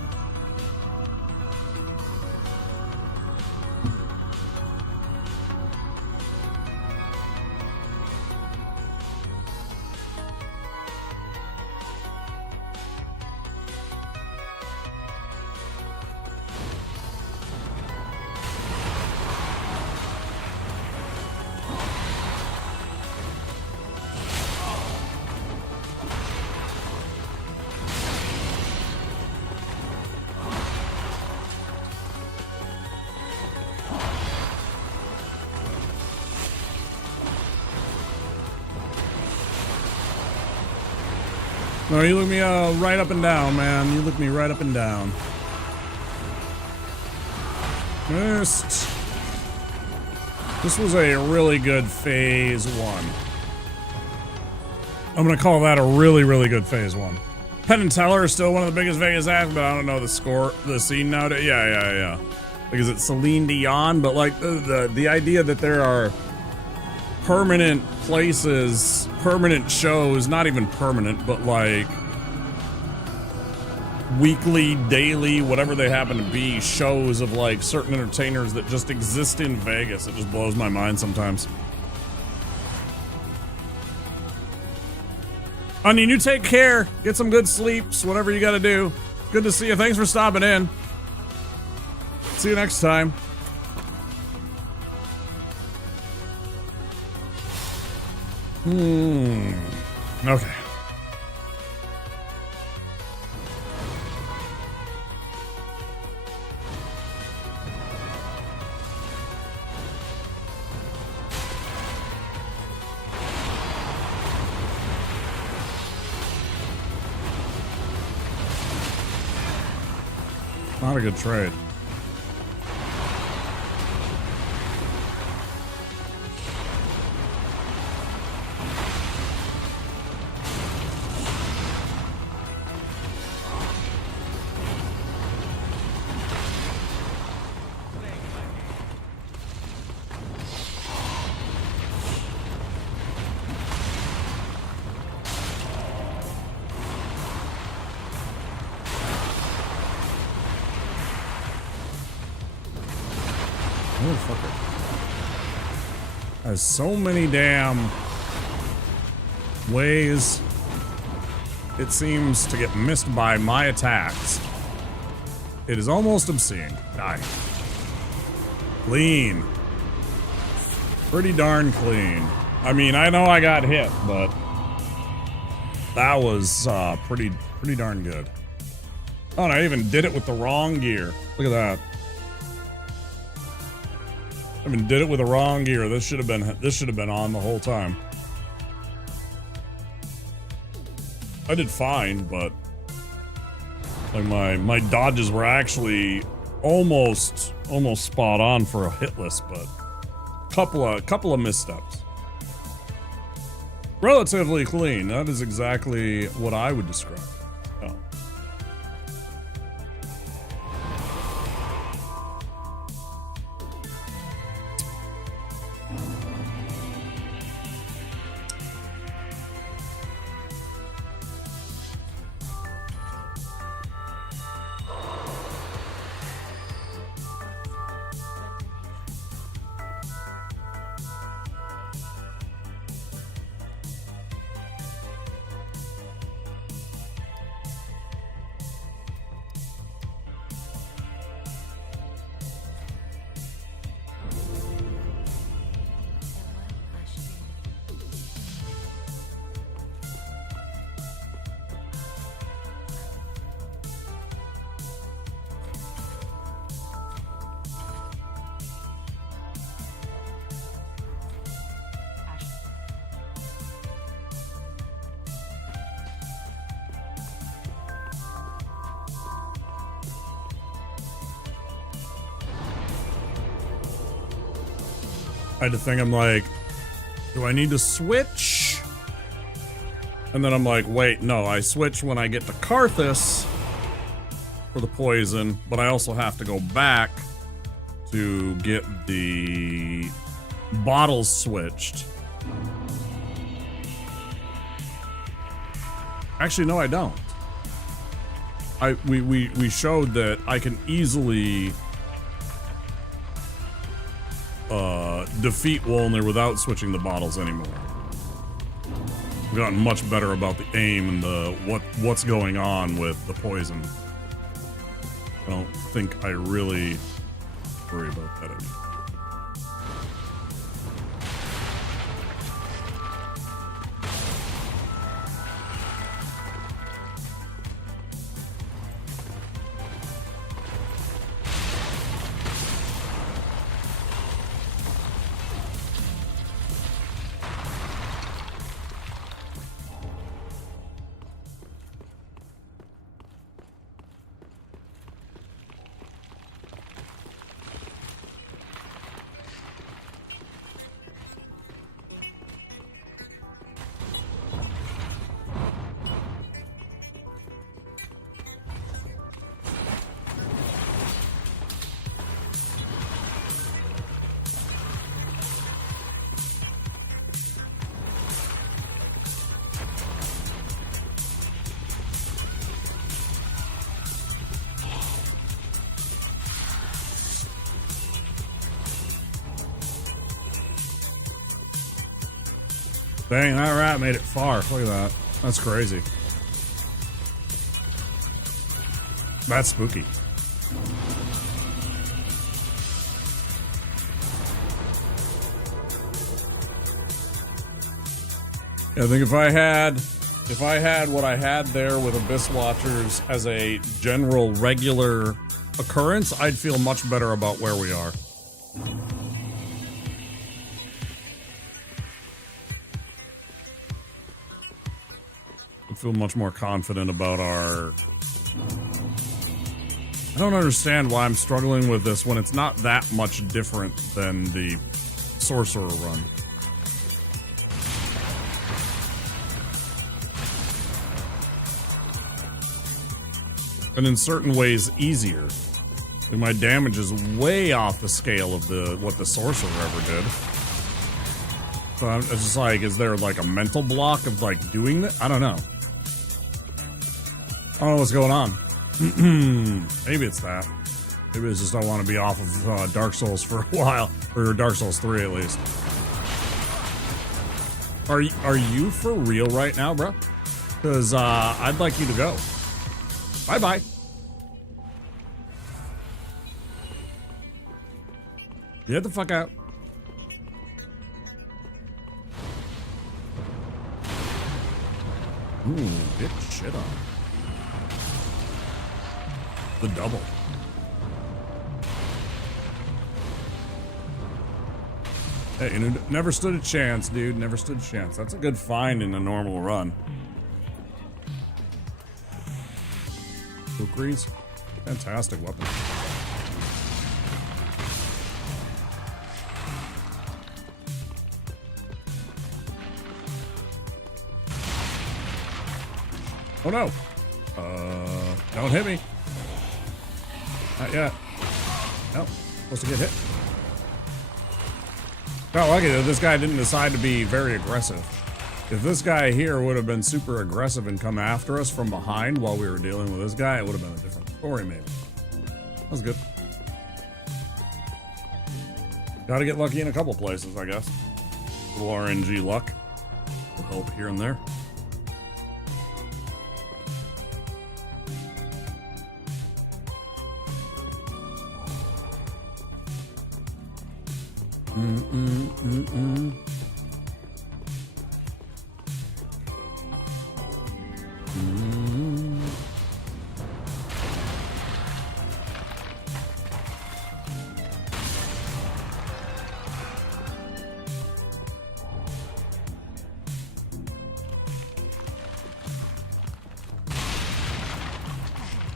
No, you look me right up and down, man. You look me right up and down. Missed. This was a really good phase 1. I'm gonna call that a really, really good phase 1. Penn and Teller are still one of the biggest Vegas acts, but I don't know the scene nowadays. Yeah. Like, is it Celine Dion? But like the idea that there are permanent places, permanent shows, not even permanent, but like weekly, daily, whatever they happen to be, shows of like certain entertainers that just exist in Vegas. It just blows my mind sometimes. Onion, you take care. Get some good sleeps, whatever you gotta do. Good to see you. Thanks for stopping in. See you next time. Okay. Not a good trade. Motherfucker. Has so many damn ways it seems to get missed by my attacks. It is almost obscene. Die. Clean. Pretty darn clean. I mean, I know I got hit, but that was pretty darn good. Oh, and I even did it with the wrong gear. Look at that. I even did it with the wrong gear. This should have been on the whole time. I did fine, but like my dodges were actually almost spot on for a hitless, but couple of missteps. Relatively clean. That is exactly what I would describe. Oh. I had to think, I'm like, do I need to switch? And then I'm like, wait, no, I switch when I get to Karthus for the poison, but I also have to go back to get the bottles switched. Actually, no, I don't. We showed that I can easily defeat Wolner without switching the bottles anymore. I've gotten much better about the aim and the what's going on with the poison. I don't think I really worry about that anymore. Dang, that rat made it far. Look at that. That's crazy. That's spooky. Yeah, I think if I had what I had there with Abyss Watchers as a general regular occurrence, I'd feel much better about where we are. Feel much more confident about our... I don't understand why I'm struggling with this when it's not that much different than the Sorcerer run. And in certain ways easier. And my damage is way off the scale of what the Sorcerer ever did. So I'm just like, is there like a mental block of like doing that? I don't know. I don't know what's going on. Maybe it's that. Maybe it's just I want to be off of Dark Souls for a while, or Dark Souls 3 at least. Are you for real right now, bro? Because I'd like you to go. Bye-bye. Get the fuck out. Ooh, get shit on. The double. Hey, you never stood a chance, dude. Never stood a chance. That's a good find in a normal run. Kukris. Fantastic weapon. Oh no! Don't hit me. Not yet. No, supposed to get hit. Got lucky that this guy didn't decide to be very aggressive. If this guy here would have been super aggressive and come after us from behind while we were dealing with this guy, it would have been a different story maybe. That was good. Gotta get lucky in a couple places, I guess. A little RNG luck will help here and there.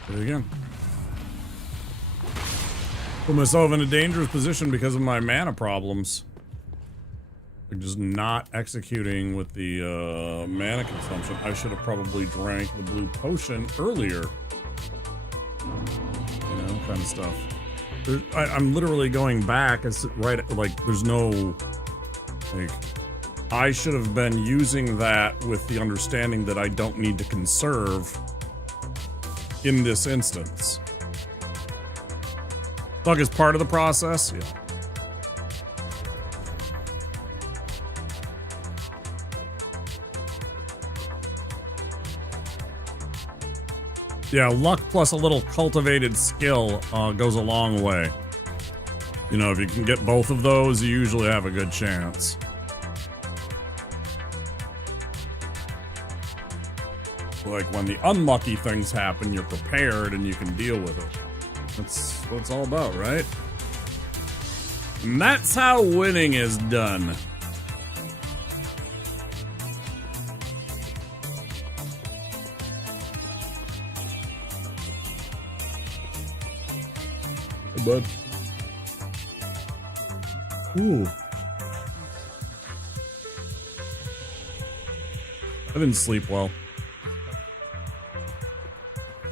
Do it again. Put myself in a dangerous position because of my mana problems. Like just not executing with the mana consumption. I should have probably drank the blue potion earlier. You know, kind of stuff. I'm literally going back. It's right, like there's no, like, I should have been using that with the understanding that I don't need to conserve in this instance. Luck is part of the process. Yeah. Yeah, luck plus a little cultivated skill goes a long way. You know, if you can get both of those, you usually have a good chance. Like when the unlucky things happen, you're prepared and you can deal with it. That's what it's all about, right? And that's how winning is done. Hey, bud. Ooh. I didn't sleep well.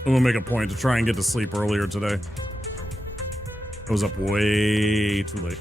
I'm gonna make a point to try and get to sleep earlier today. I was up way too late.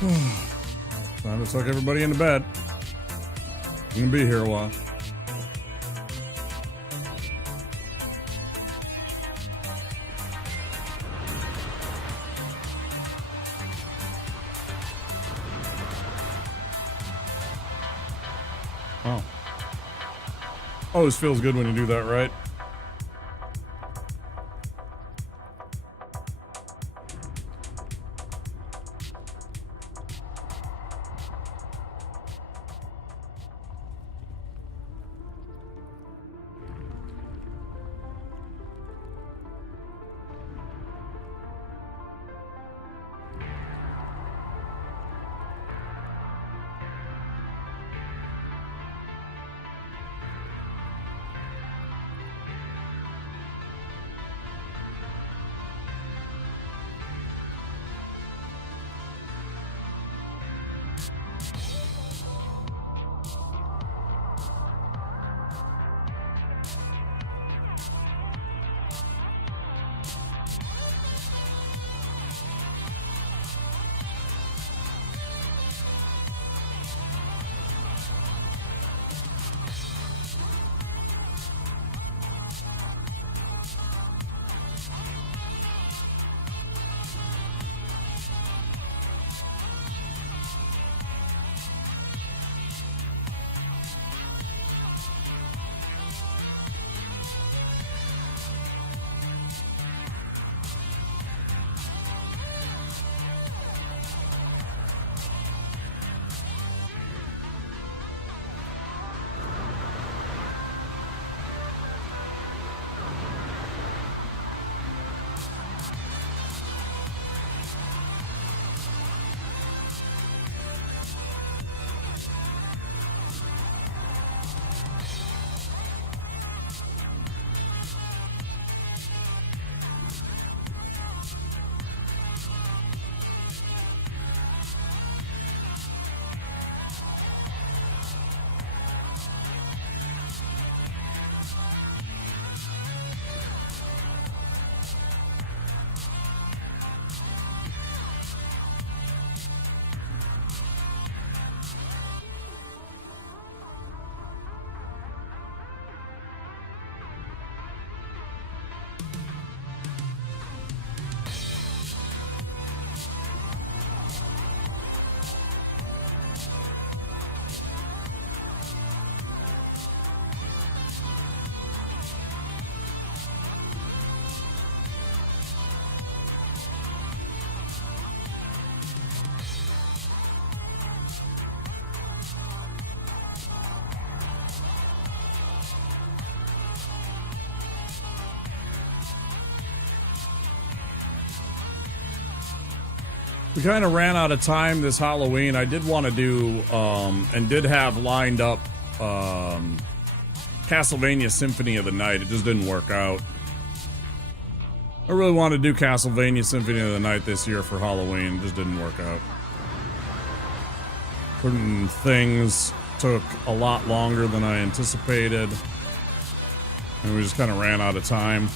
Time to tuck everybody into bed. I'm gonna be here a while. Oh. Always feels good when you do that, right? We kind of ran out of time this Halloween. I did want to do, and did have lined up, Castlevania Symphony of the Night. It just didn't work out. I really wanted to do Castlevania Symphony of the Night this year for Halloween. It just didn't work out. Certain things took a lot longer than I anticipated. And we just kind of ran out of time.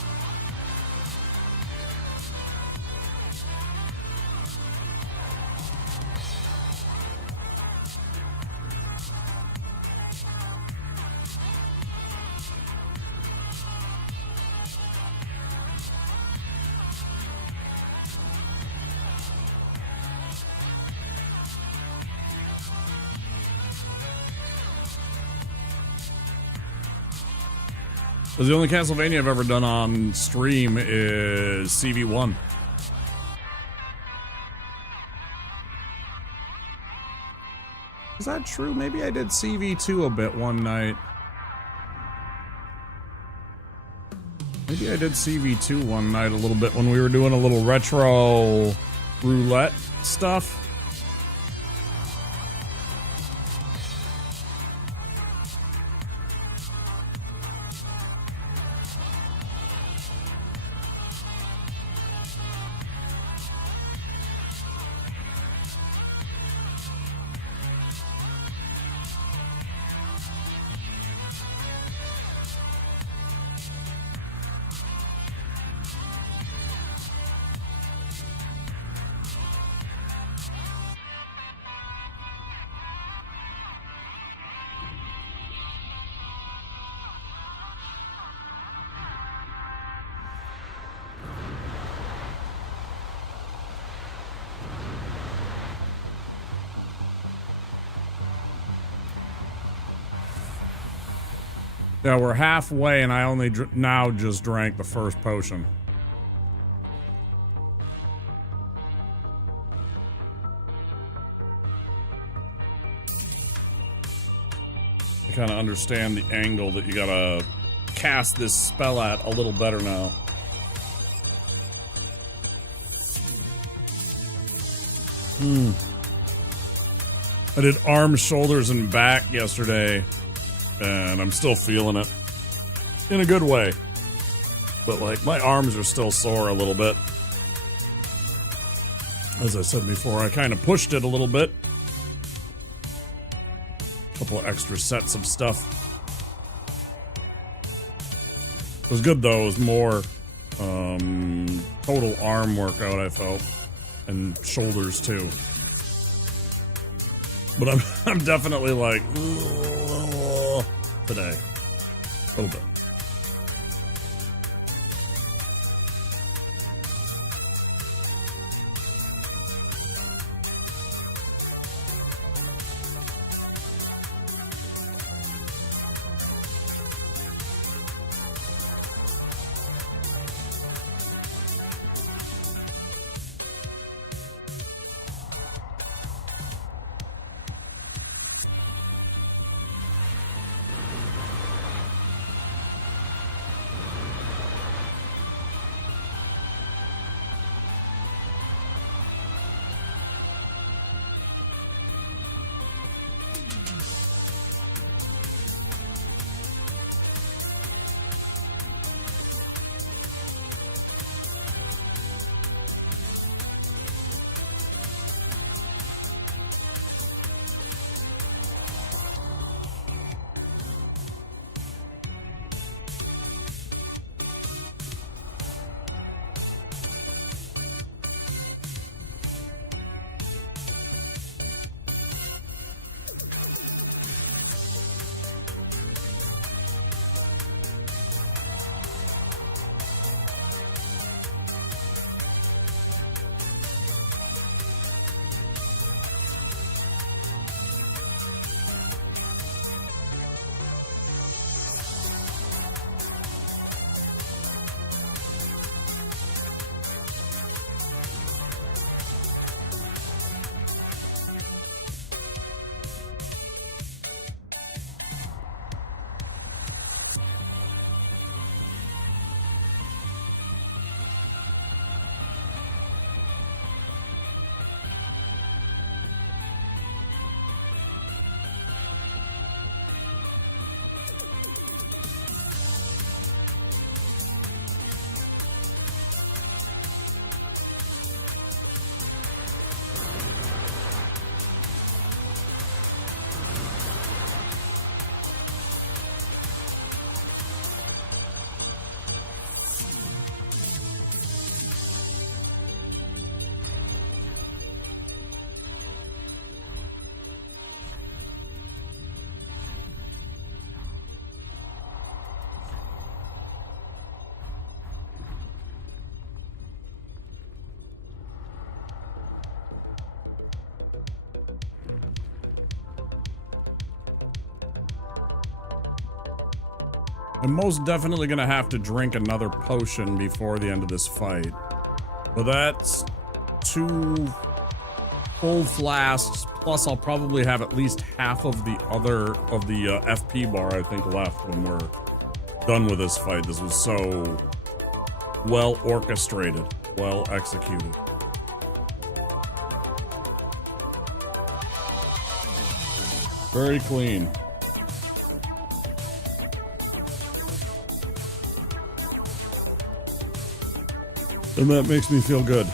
Because the only Castlevania I've ever done on stream is CV1. Is that true? Maybe I did CV2 a bit one night. Maybe I did CV2 one night a little bit when we were doing a little retro roulette stuff. Yeah, we're halfway, and I only now just drank the first potion. I kind of understand the angle that you gotta cast this spell at a little better now. I did arms, shoulders, and back yesterday, and I'm still feeling it. In a good way. But, like, my arms are still sore a little bit. As I said before, I kind of pushed it a little bit. A couple of extra sets of stuff. It was good, though. It was more total arm workout, I felt. And shoulders, too. But I'm definitely like, today. A little bit. I'm most definitely gonna have to drink another potion before the end of this fight. But that's 2 full flasks, plus I'll probably have at least half of the other of the FP bar, I think, left when we're done with this fight. This was so well orchestrated, well executed. Very clean. And that makes me feel good.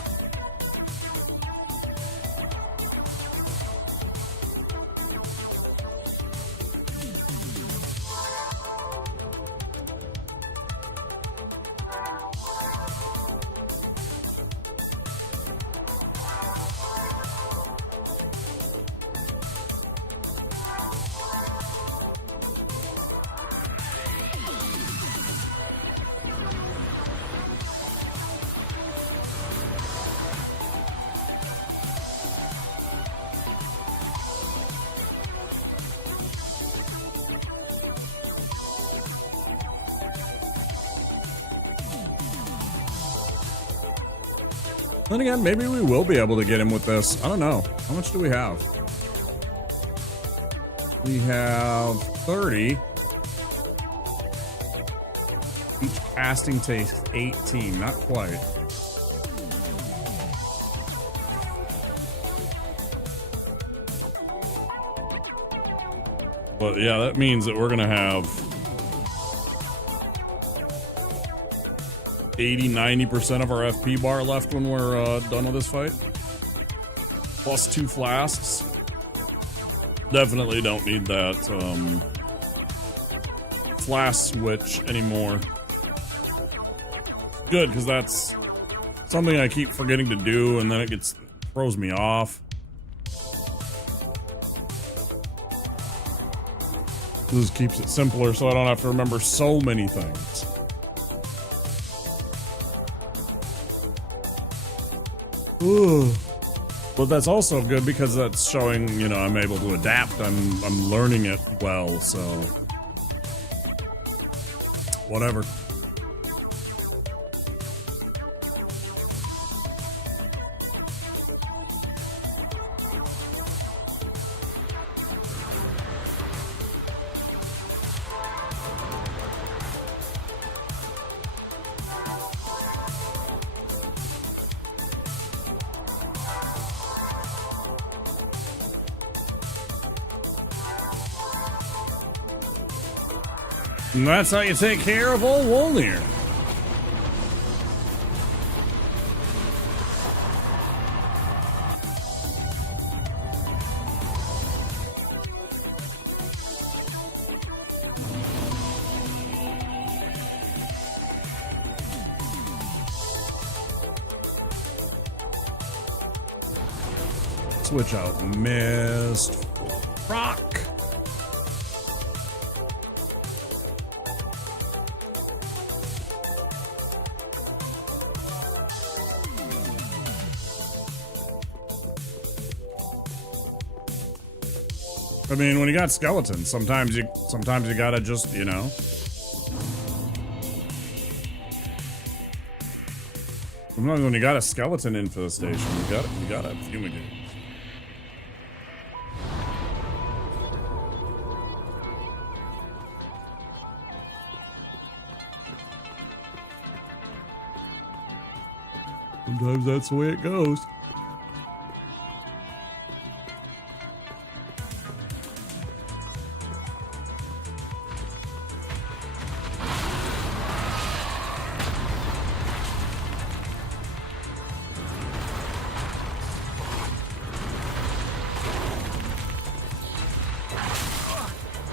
Then again, maybe we will be able to get him with this. I don't know. How much do we have? We have 30. Each casting takes 18. Not quite. But yeah, that means that we're going to have 80-90% of our FP bar left when we're done with this fight. Plus 2 flasks. Definitely don't need that flask switch anymore. Good, because that's something I keep forgetting to do, and then it throws me off. This keeps it simpler so I don't have to remember so many things. Ooh. But that's also good because that's showing, you know, I'm able to adapt. I'm learning it well, so whatever. And that's how you take care of old Wolnir. Switch out Mist. Rock. I mean, when you got skeletons, sometimes you gotta just, you know. Sometimes when you got a skeleton infestation, you gotta fumigate. Sometimes that's the way it goes.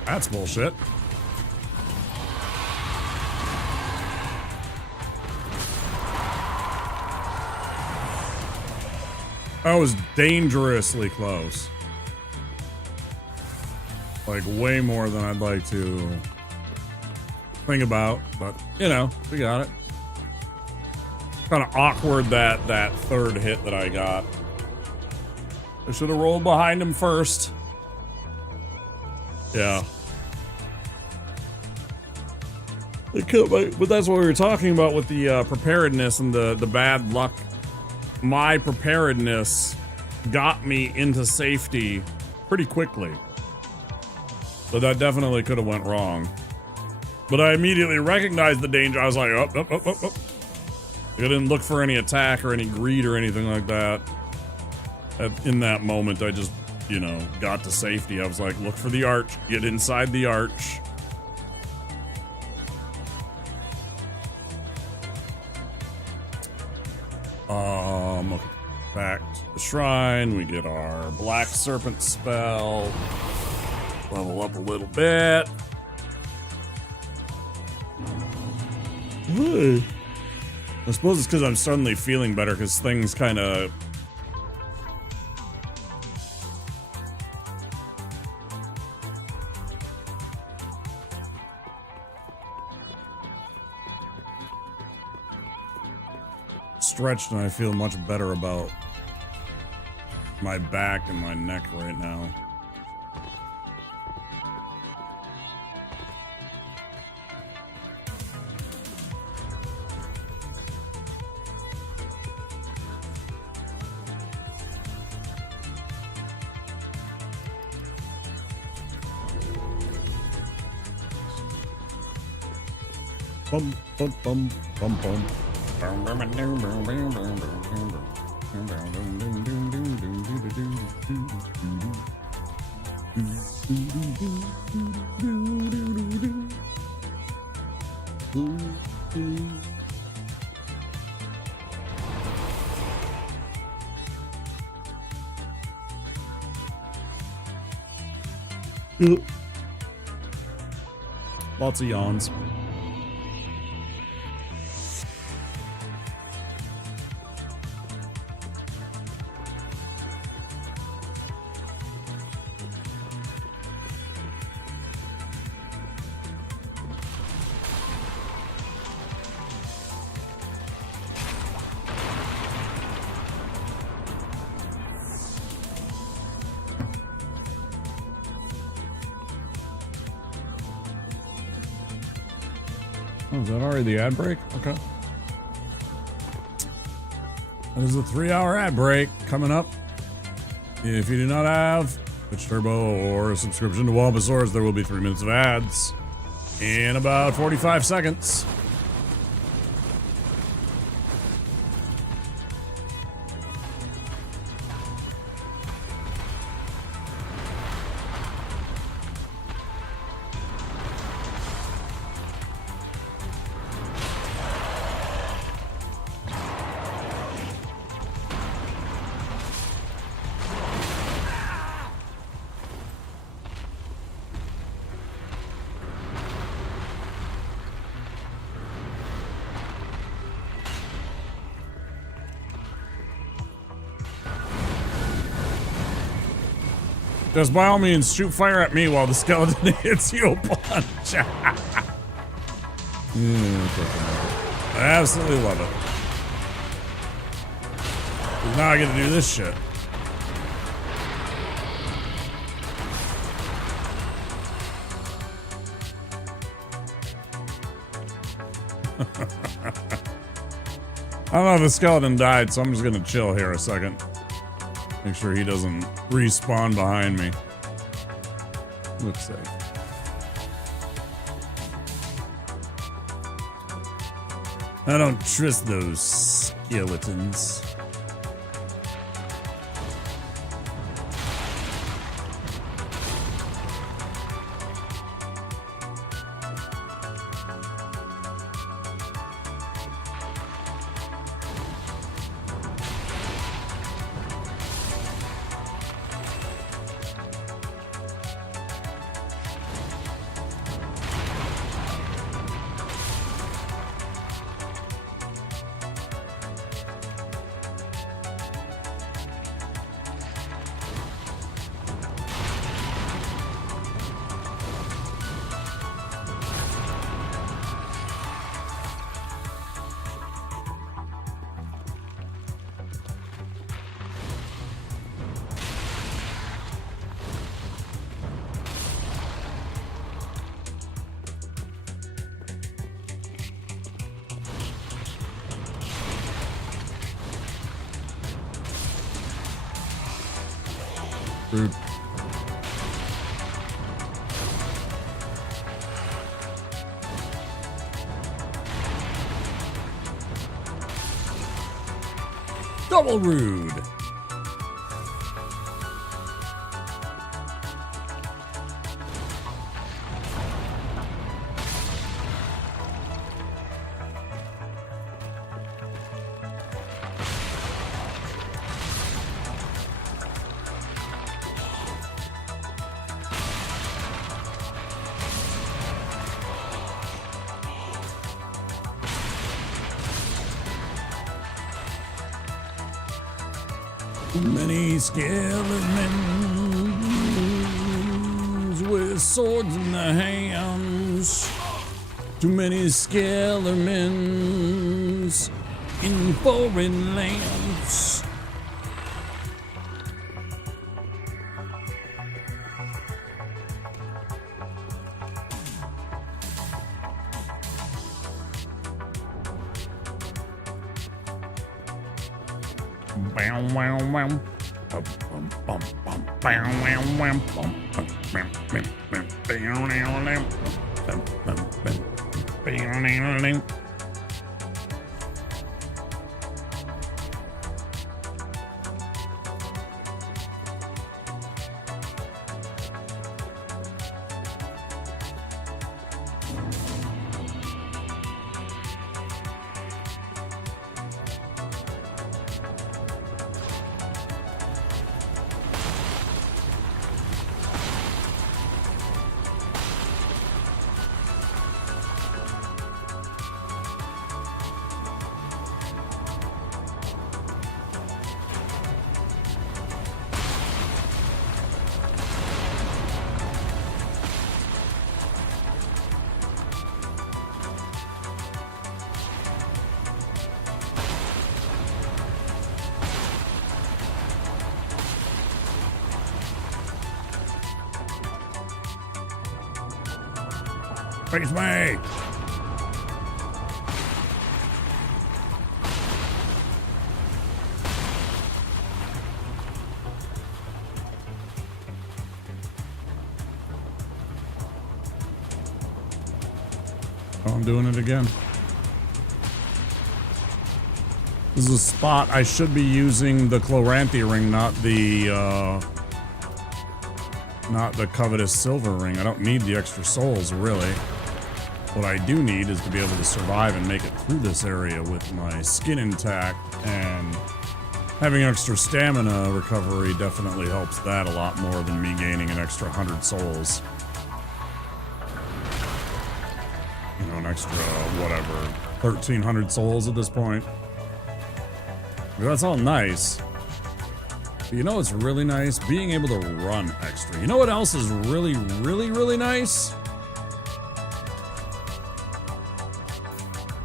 That's bullshit. That was dangerously close. Like, way more than I'd like to think about, but, you know, we got it. Kind of awkward that third hit that I got. I should have rolled behind him first. Yeah. But that's what we were talking about with the preparedness and the bad luck. My preparedness got me into safety pretty quickly. So that definitely could have went wrong. But I immediately recognized the danger. I was like, oh. I didn't look for any attack or any greed or anything like that. In that moment, I just, you know, got to safety. I was like, look for the arch. Get inside the arch. Okay. Back to the shrine. We get our Black Serpent spell. Level up a little bit. Hey. I suppose it's because I'm suddenly feeling better because things kind of... stretched, and I feel much better about my back and my neck right now. Bum, bum, bum, bum, bum. Lots of yawns. Oh, is that already the ad break? Okay. That is a 3-hour ad break coming up. If you do not have Twitch Turbo or a subscription to Wambasaurus, there will be 3 minutes of ads in about 45 seconds. Just by all means, shoot fire at me while the skeleton hits you a punch. I absolutely love it. 'Cause now I get to do this shit. I don't know if the skeleton died, so I'm just gonna chill here a second. Make sure he doesn't respawn behind me. Looks safe. I don't trust those skeletons. Rude. Double rude. Many skeletons with swords in their hands. Too many skeletons in foreign lands. Bow, wow, wow. Bum, bum, bum, bum. Bow, wow, wow. Bum, bum, bum, bum, bum. Bow, wow, wow. Bum, bum, bum. Face me! Oh, I'm doing it again. This is a spot I should be using the Chloranthy ring, not the covetous silver ring. I don't need the extra souls, really. What I do need is to be able to survive and make it through this area with my skin intact, and having extra stamina recovery definitely helps that a lot more than me gaining an extra 100 souls. You know, an extra, whatever, 1,300 souls at this point. That's all nice. But you know what's really nice? Being able to run extra. You know what else is really, really, really nice?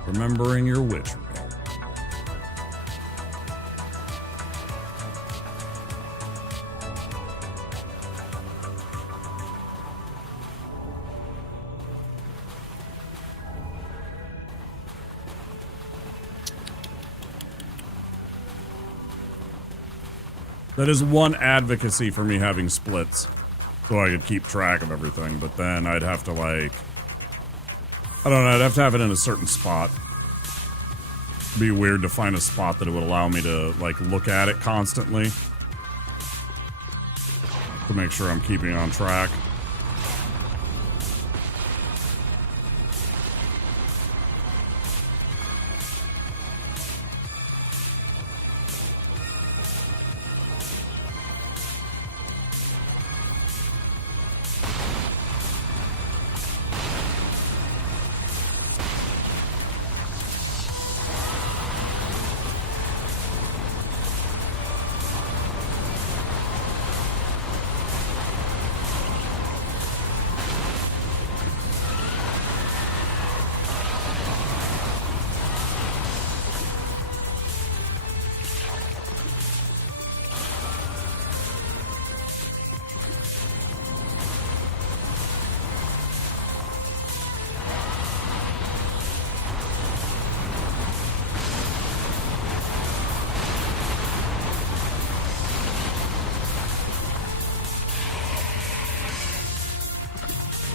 Remembering your witch ring. That is one advocacy for me having splits, so I could keep track of everything, but then I'd have to, like, I don't know, I'd have to have it in a certain spot. It'd be weird to find a spot that it would allow me to, like, look at it constantly to make sure I'm keeping on track.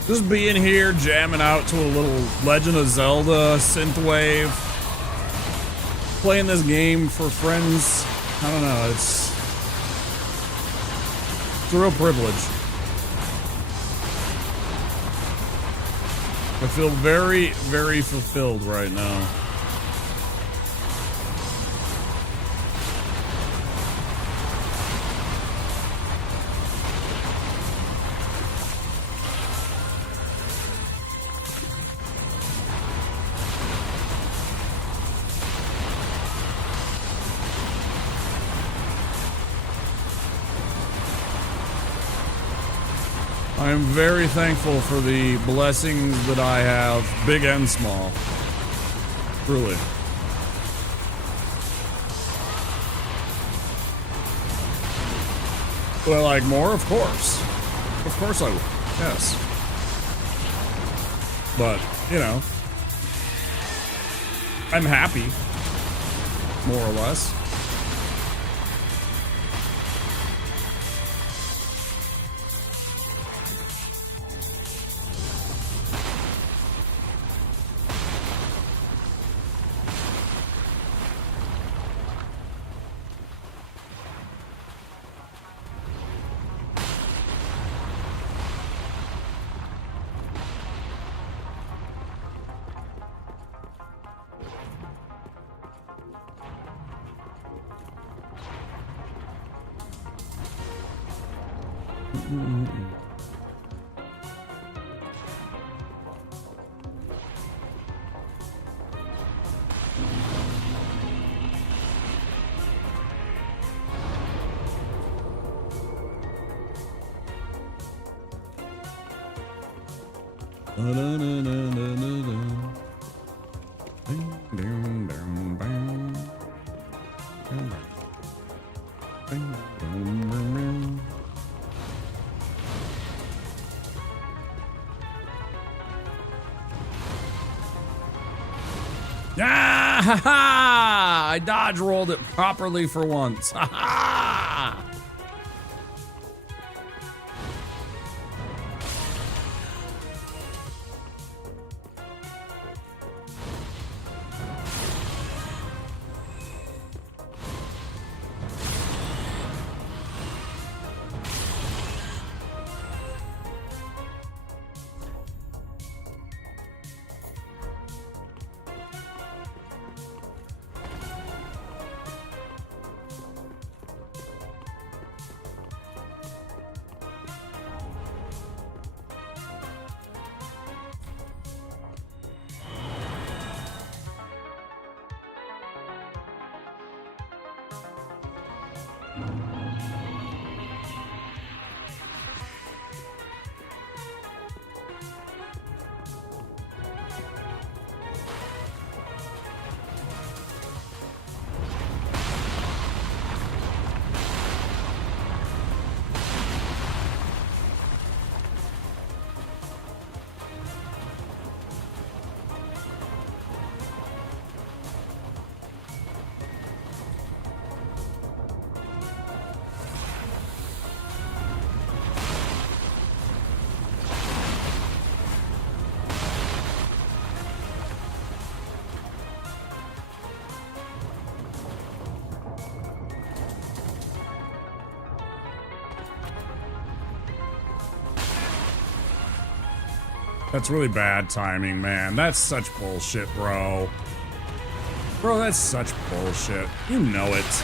Just being here, jamming out to a little Legend of Zelda synthwave. Playing this game for friends. I don't know, it's a real privilege. I feel very, very fulfilled right now. I am very thankful for the blessings that I have, big and small. Truly. Would I like more? Of course. Of course I would. Yes. But, you know, I'm happy. More or less. Ah, ha, ha! I dodge rolled it properly for once. Ha ha! That's really bad timing, man. That's such bullshit, bro. Bro, that's such bullshit. You know it.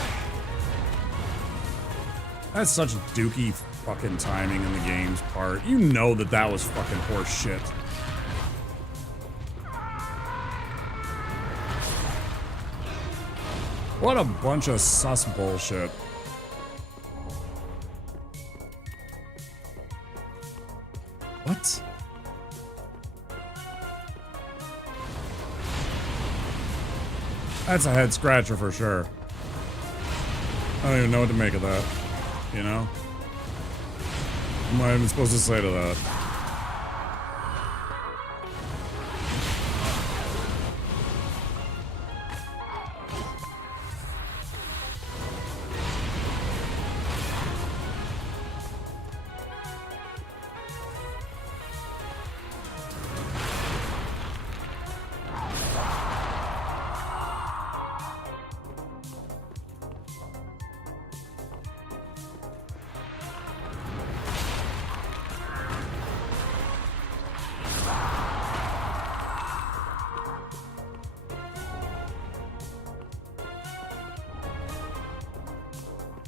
That's such dookie fucking timing in the game's part. You know that that was fucking horse shit. What a bunch of sus bullshit. What? That's a head scratcher for sure. I don't even know what to make of that. You know? What am I even supposed to say to that?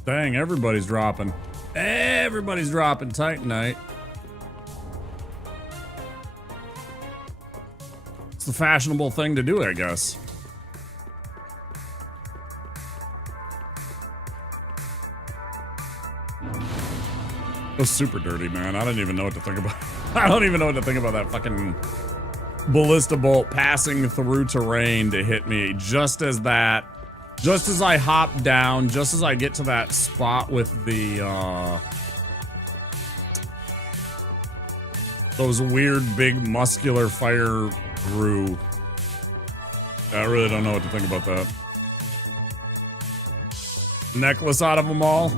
Dang, everybody's dropping. Everybody's dropping Titanite. It's the fashionable thing to do, I guess. It was super dirty, man. I don't even know what to think about. I don't even know what to think about that fucking ballista bolt passing through terrain to hit me just as I hop down, just as I get to that spot with the, those weird big muscular fire brew. I really don't know what to think about that. Necklace out of them all.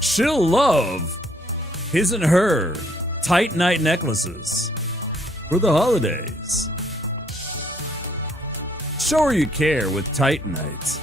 She'll love his and her Titanite necklaces for the holidays. Show her you care with Titanite.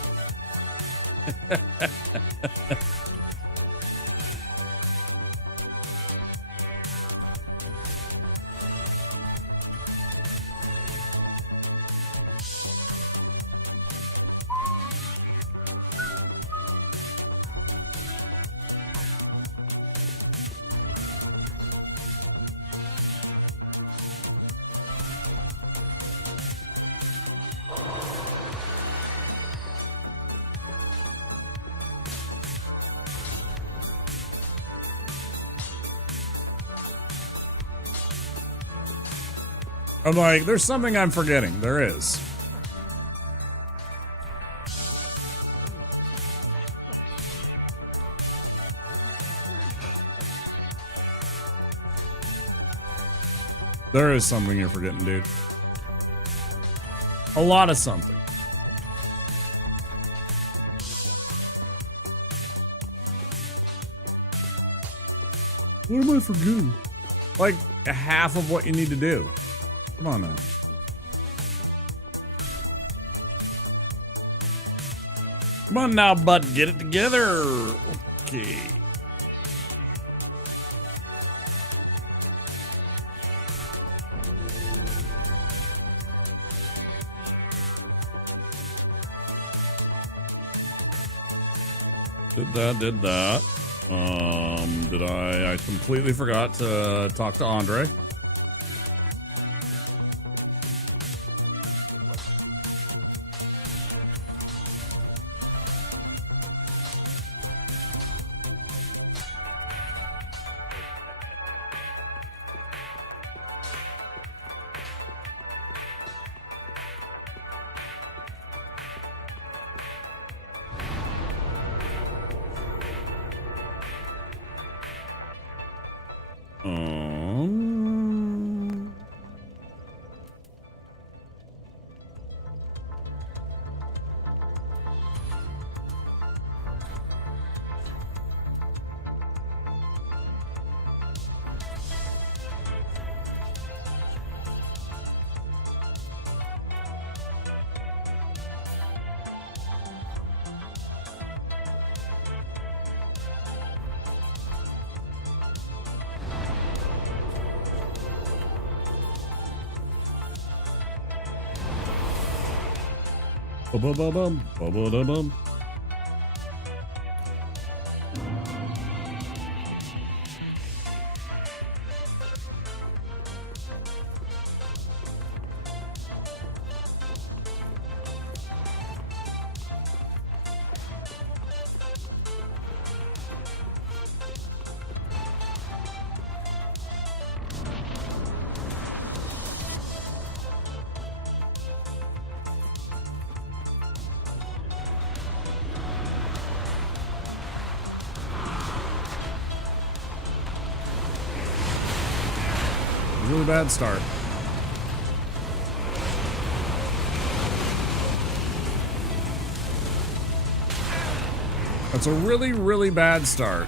I'm like, there's something I'm forgetting. There is. There is something you're forgetting, dude. A lot of something. What am I forgetting? Like half of what you need to do. Come on now. Come on now, bud. Get it together. Okay. Did that. I completely forgot to talk to Andre. Ba-ba-ba-bum, ba-ba-da-bum. Really bad start. That's a really, really bad start.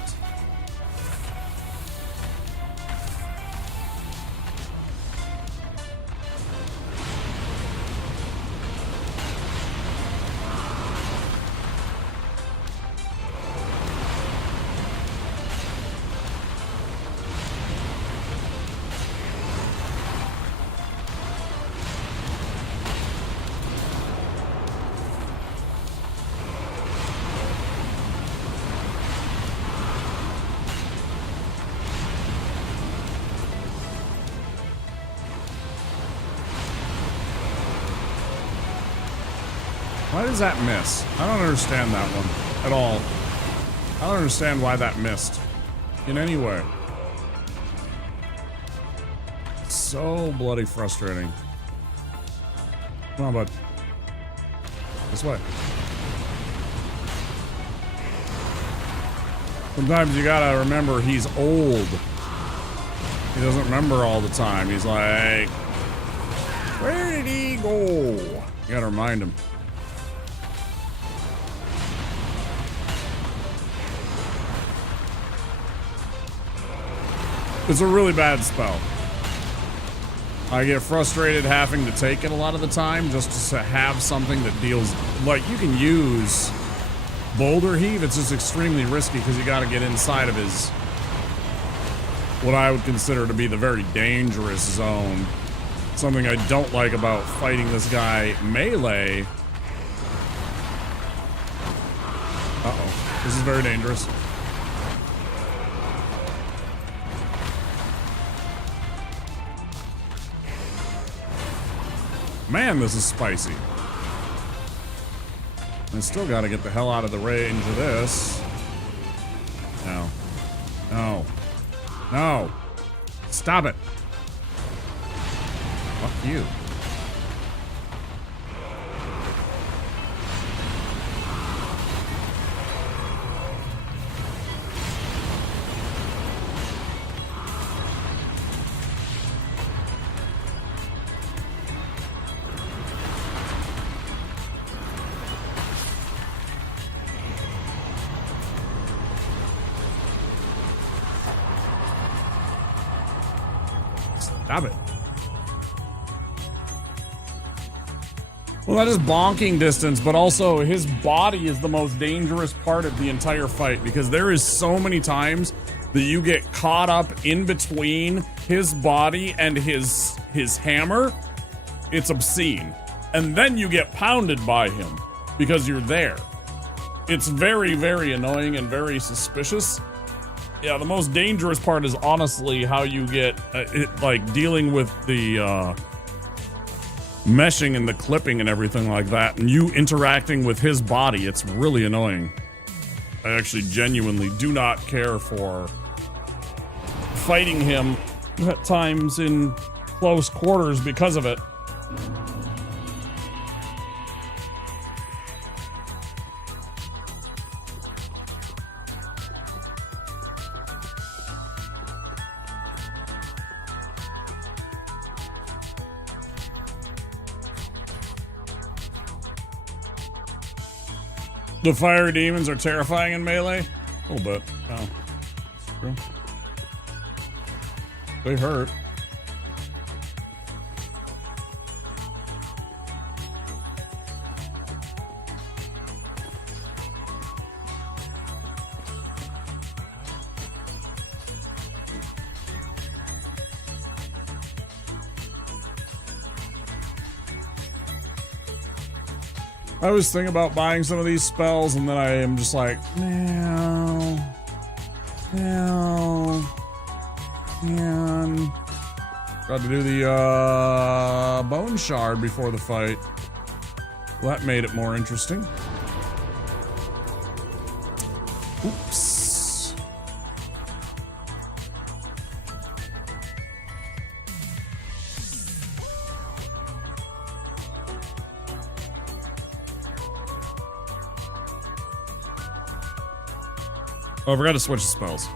Why does that miss? I don't understand that one at all. I don't understand why that missed in any way. So bloody frustrating. Come on, bud. This way. Sometimes you gotta remember he's old. He doesn't remember all the time. He's like, where did he go? You gotta remind him. It's a really bad spell. I get frustrated having to take it a lot of the time just to have something that deals... Like, you can use Boulder Heave. It's just extremely risky because you got to get inside of his... what I would consider to be the very dangerous zone. Something I don't like about fighting this guy melee. Uh-oh. This is very dangerous. Man, this is spicy. I still gotta get the hell out of the range of this. No. No. No. Stop it. you. Stop it. Well, that is bonking distance, but also his body is the most dangerous part of the entire fight because there is so many times that you get caught up in between his body and his hammer. It's obscene. And then you get pounded by him because you're there. It's very, very annoying and very suspicious. Yeah, the most dangerous part is honestly how you get like dealing with the meshing and the clipping and everything like that, and you interacting with his body. It's really annoying. I actually genuinely do not care for fighting him at times in close quarters because of it. The fire demons are terrifying in melee? A little bit. Oh, that's true. They hurt. I was thinking about buying some of these spells, and then I am just like, no. Man. Got to do the bone shard before the fight. Well, that made it more interesting. Oops. Oh, I forgot to switch the spells.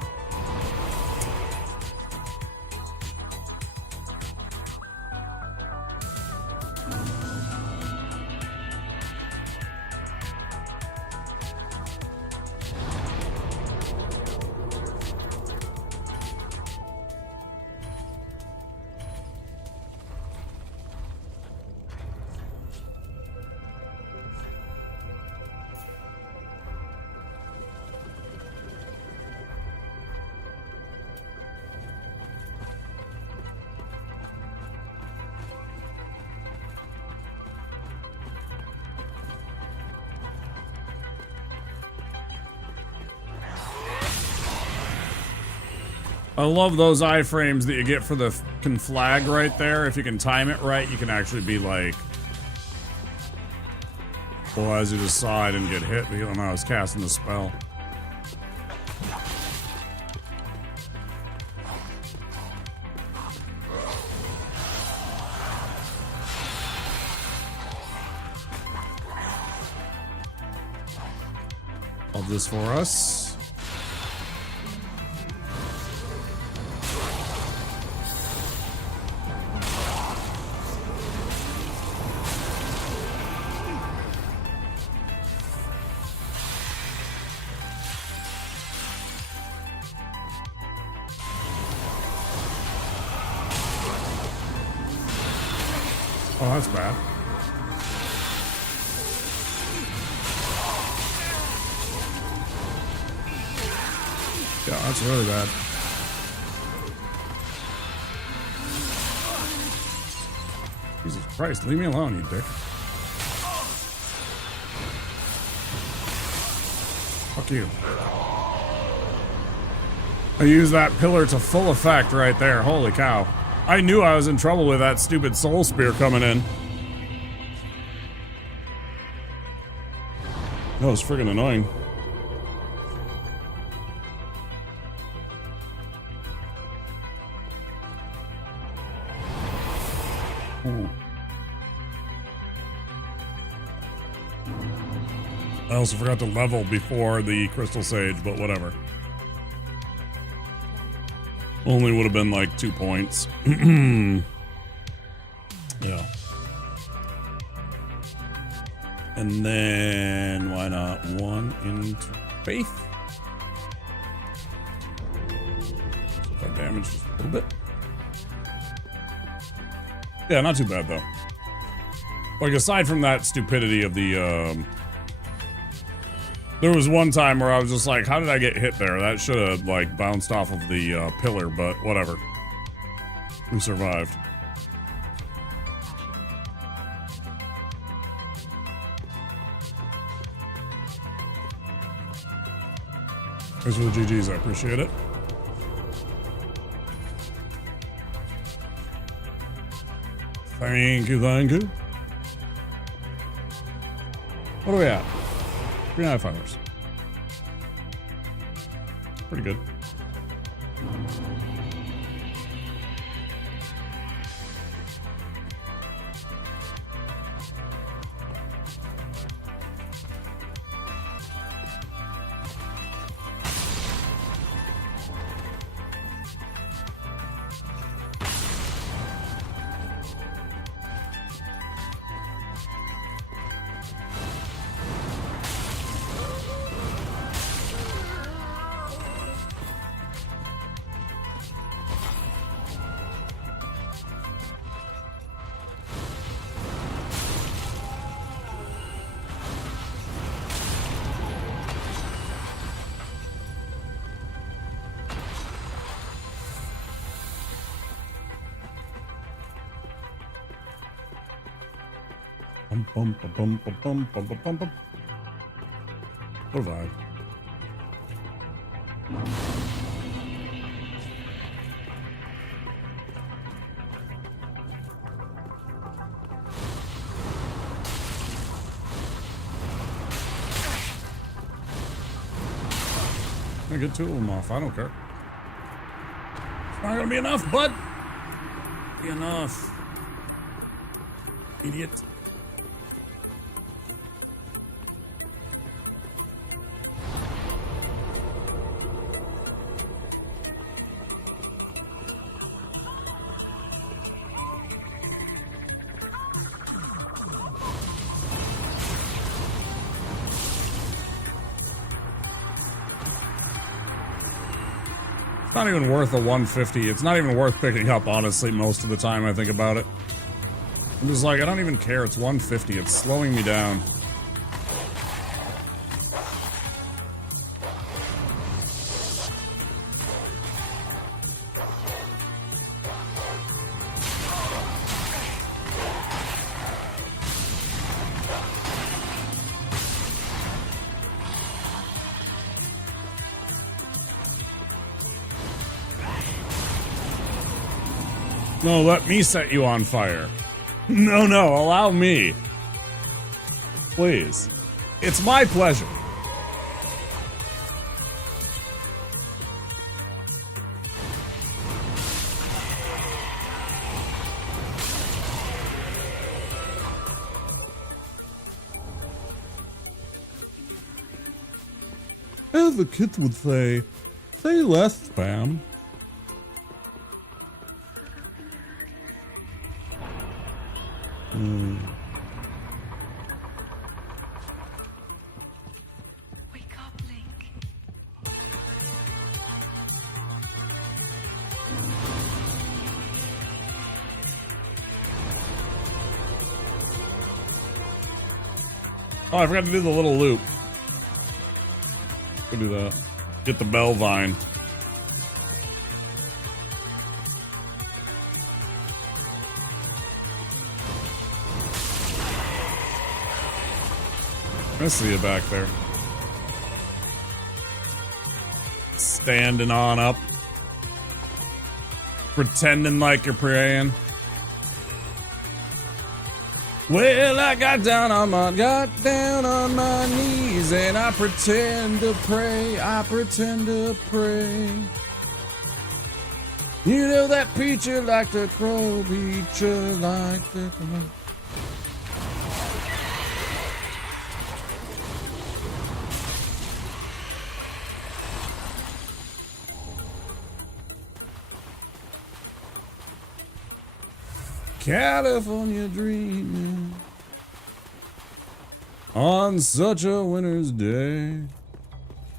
I love those iframes that you get for the fucking flag right there. If you can time it right, you can actually be like... Well, as you just saw, I didn't get hit because I was casting the spell. Love this for us. Oh, that's bad. Yeah, that's really bad. Jesus Christ, leave me alone, you dick. Fuck you. I used that pillar to full effect right there. Holy cow. I knew I was in trouble with that stupid soul spear coming in. That was friggin' annoying. Ooh. I also forgot to level before the Crystal Sage, but whatever. Only would have been like 2 points. Yeah. And then, why not 1 into Faith? So if I damage just a little bit. Yeah, not too bad though. Like, aside from that stupidity of the, there was one time where I was just like, how did I get hit there? That should have, like, bounced off of the pillar, but whatever. We survived. Thanks for the GGs, I appreciate it. Thank you, thank you. What are we at? 3 high fivers. Pretty good. Bum, bum, bum, bum, bum, bum, bum, bum, bum. What a vibe. I get 2 of them off. I don't care. It's not gonna be enough, bud. Be enough. Idiot. It's not even worth a 150. It's not even worth picking up, honestly, most of the time I think about it. I'm just like, I don't even care. It's 150. It's slowing me down. No, let me set you on fire. No, no, allow me. Please. It's my pleasure. As the kids would say less spam. Wake up, Link. Oh, I forgot to do the little loop. Go do that. Get the bell vine. I see you back there. Standing on up. Pretending like you're praying. Well, I got down on my knees and I pretend to pray. I pretend to pray. You know that preacher like the crow, preacher like the crow. California dreaming on such a winter's day.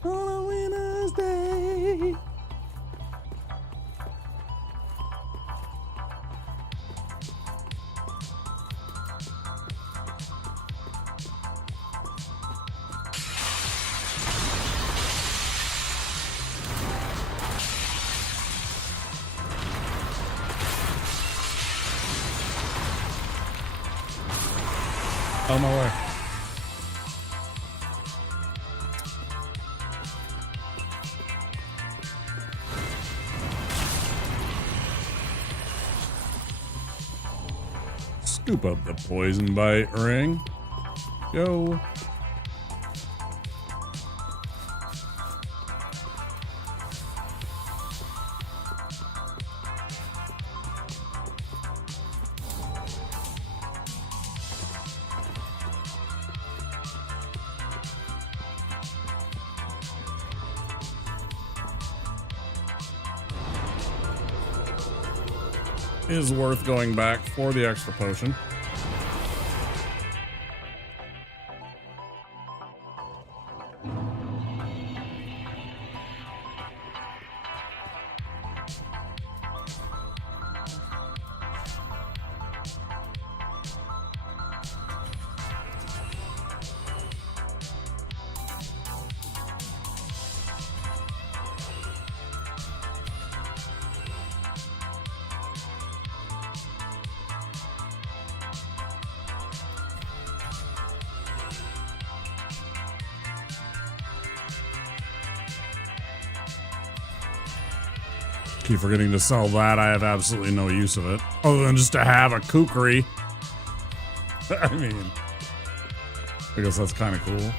On a winter's day. On my way. Scoop up the poison bite ring. Go. Is worth going back for the extra potion. Keep forgetting to sell that. I have absolutely no use of it. Other than just to have a kukri. I mean, I guess that's kind of cool.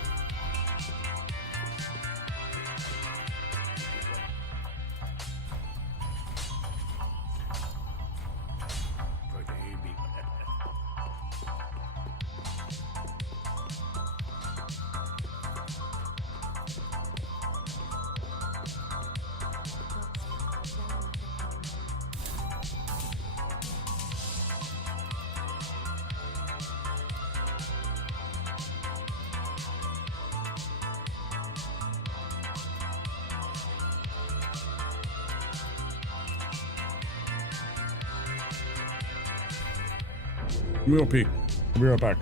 We'll pee. I'll be right back.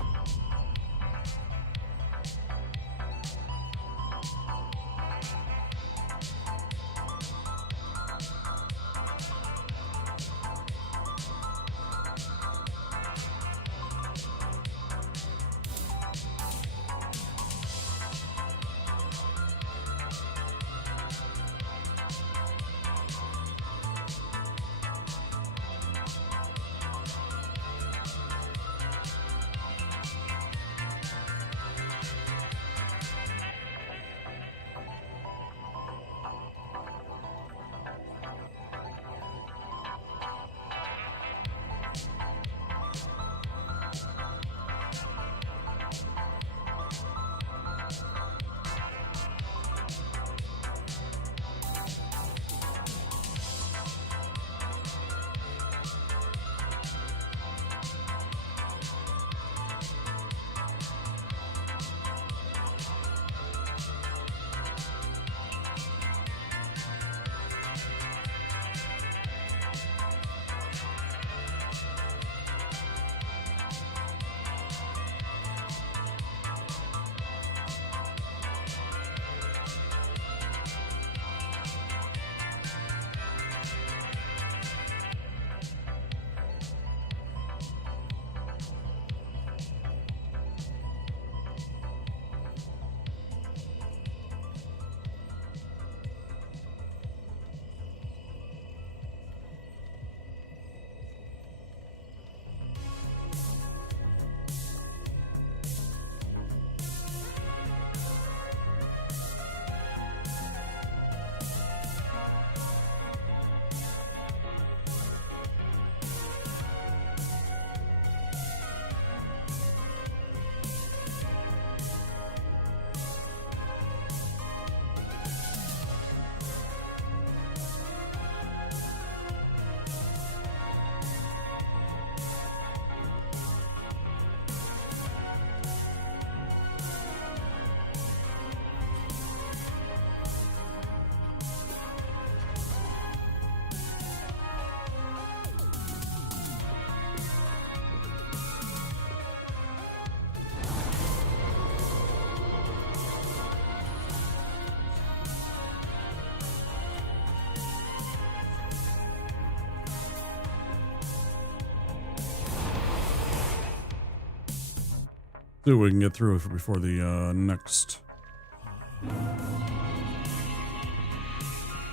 See what we can get through before the next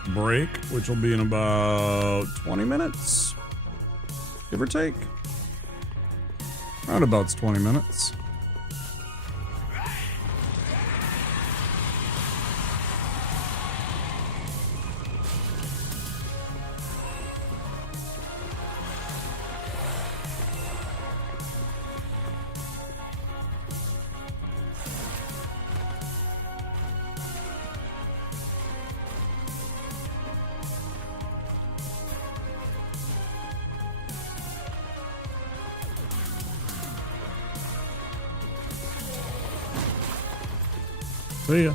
break, which will be in about 20 minutes, give or take. Roundabouts 20 minutes. See ya.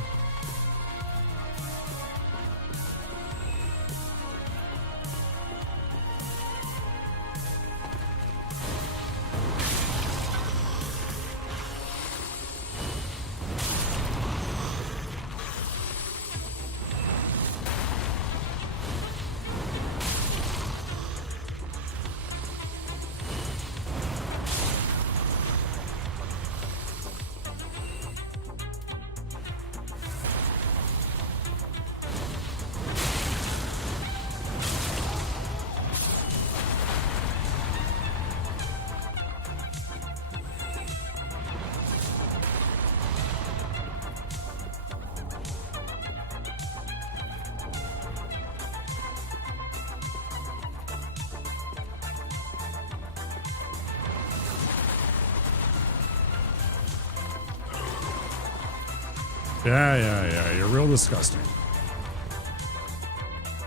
Yeah, you're real disgusting.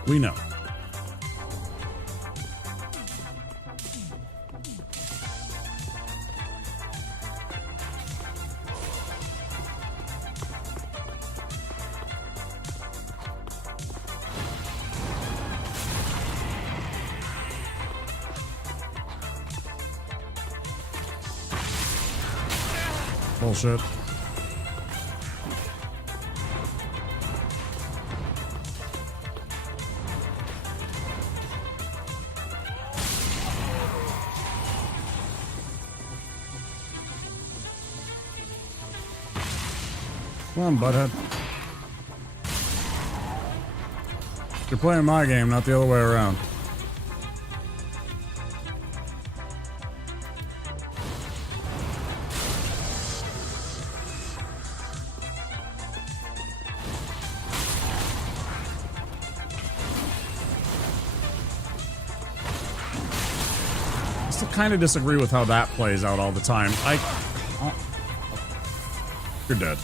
We know. Bullshit. Come on, butthead. You're playing my game, not the other way around. I still kind of disagree with how that plays out all the time. You're dead.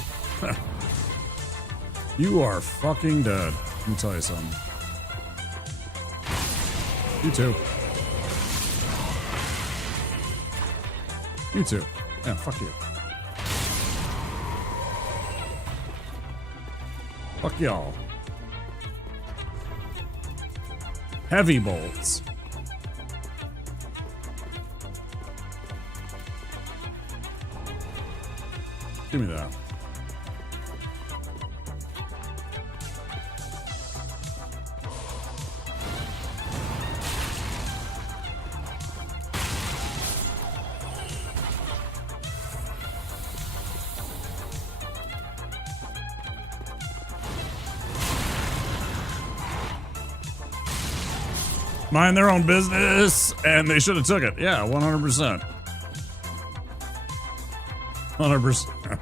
You are fucking dead. Let me tell you something. You too. You too. Yeah, fuck you. Fuck y'all. Heavy bolts. Give me that. Mind their own business, and they should have took it. Yeah, 100%. 100%.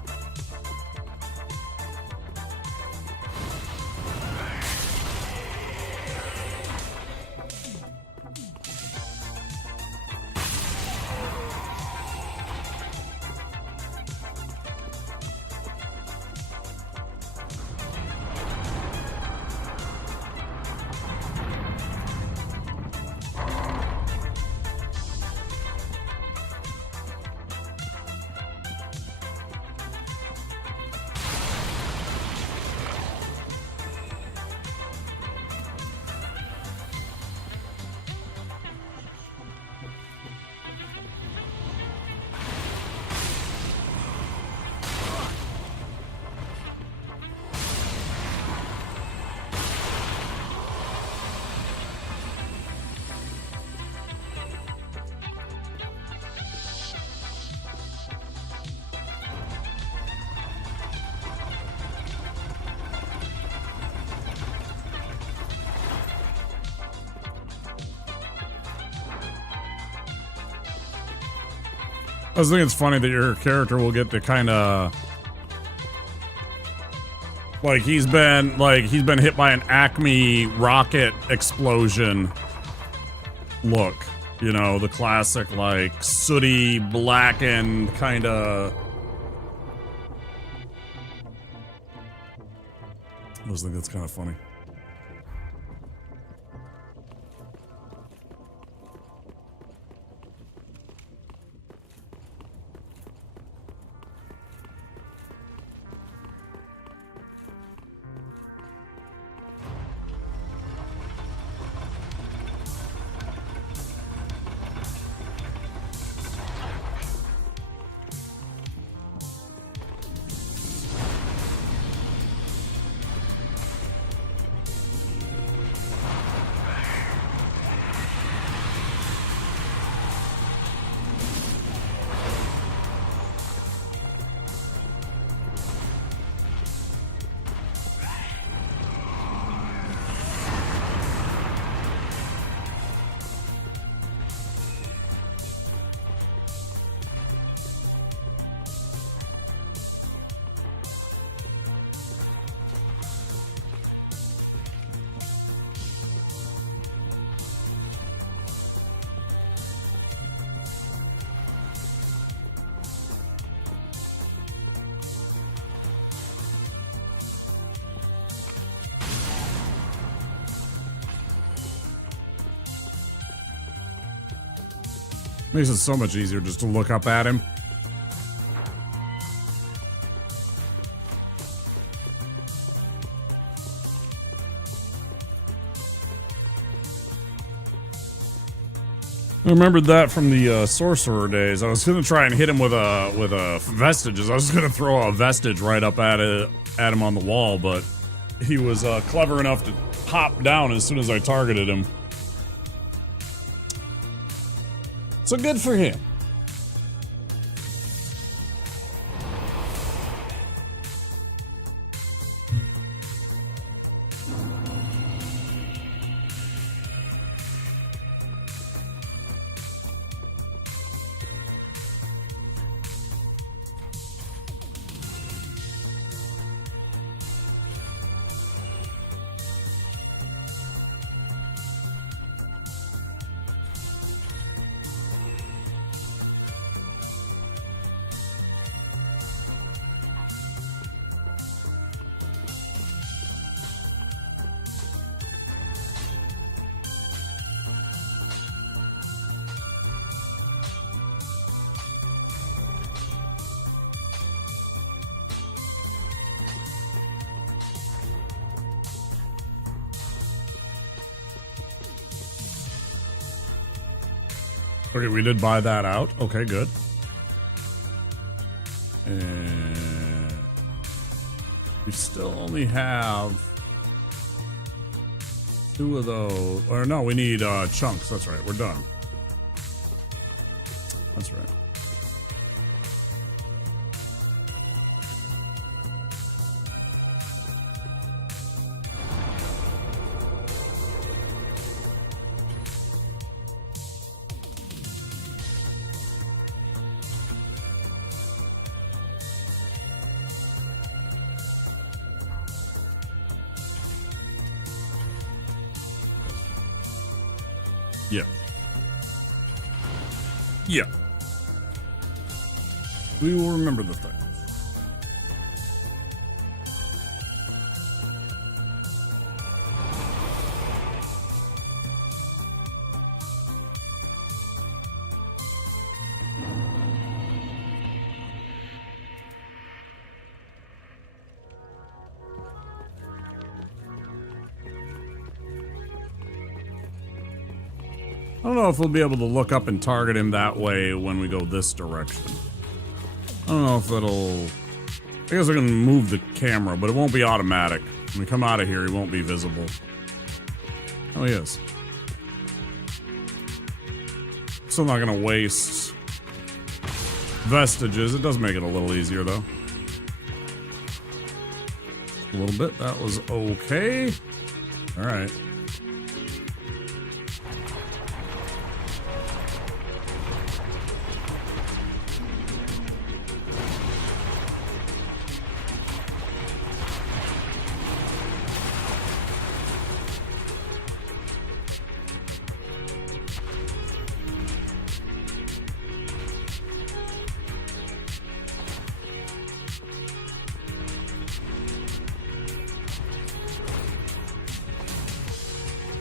I was thinking it's funny that your character will get the kind of like he's been hit by an Acme rocket explosion look, you know, the classic like sooty, blackened kind of. I was thinking that's kind of funny. Makes it so much easier just to look up at him. I remembered that from the sorcerer days. I was gonna try and hit him with a vestiges. I was gonna throw a vestige right up at him on the wall, but he was clever enough to hop down as soon as I targeted him. So good for him. Okay, we did buy that out. Okay, good. And we still only have 2 of those. Or no, we need chunks. That's right. We're done. That's right. Yeah. Yeah. We will remember the things. I don't know if we'll be able to look up and target him that way when we go this direction. I don't know if it'll... I guess I can move the camera, but it won't be automatic. When we come out of here, he won't be visible. Oh, he is. Still not gonna waste vestiges. It does make it a little easier, though. A little bit. That was okay. All right.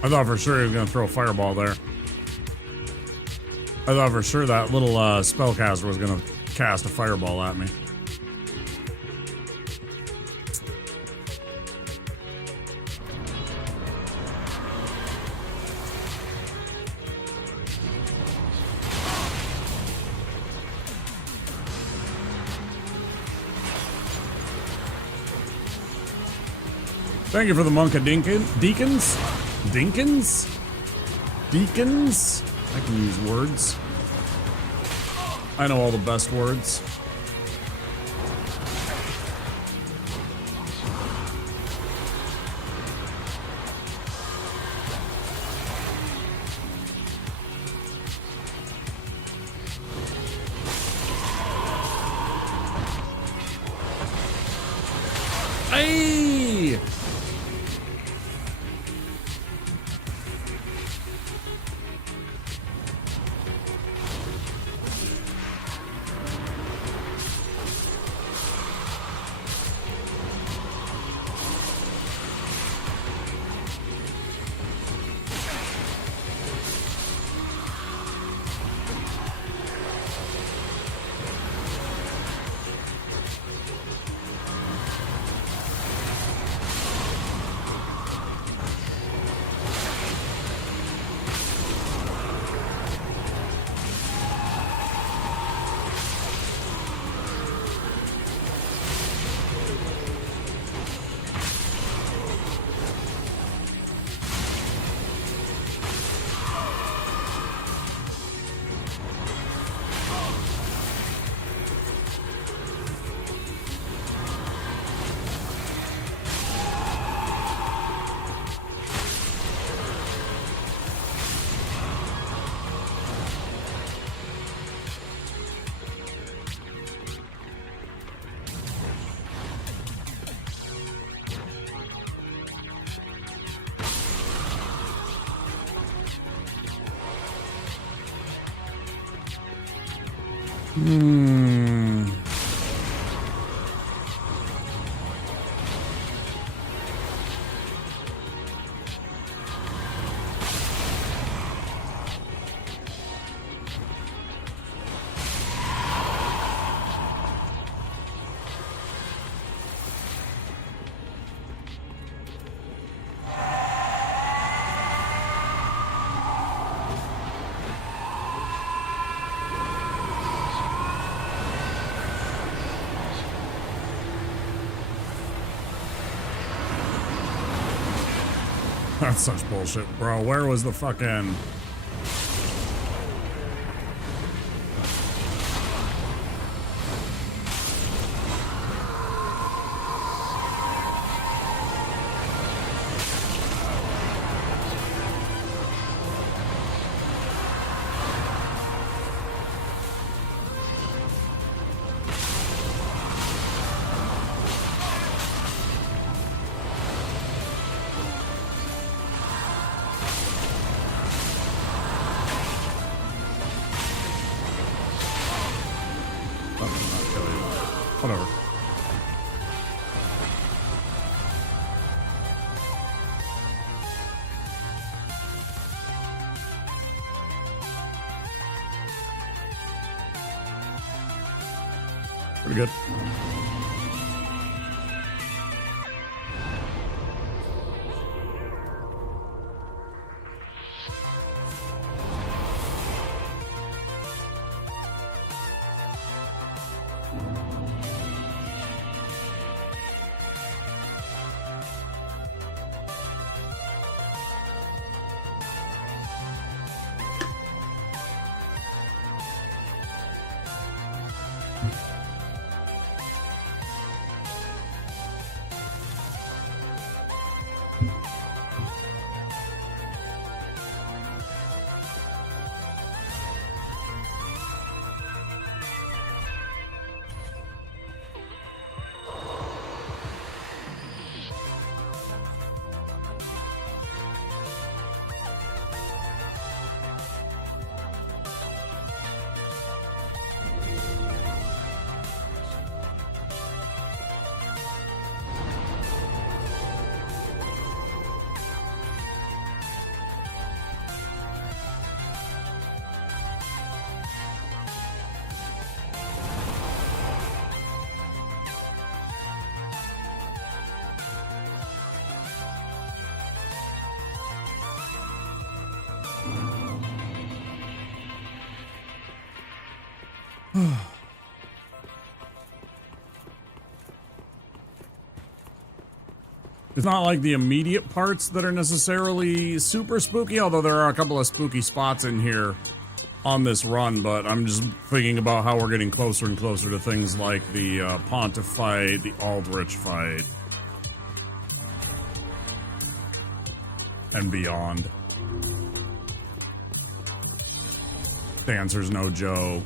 I thought for sure he was gonna throw a fireball there. I thought for sure that little spellcaster was gonna cast a fireball at me. Thank you for the monk of deacons? Dinkins? Deacons? I can use words. I know all the best words. Hey! That's such bullshit, bro. Where was the fucking... Whatever. Pretty good. It's not like the immediate parts that are necessarily super spooky, although there are a couple of spooky spots in here on this run, but I'm just thinking about how we're getting closer and closer to things like the Pontiff fight, the Aldrich fight, and beyond. Dancer's no joke.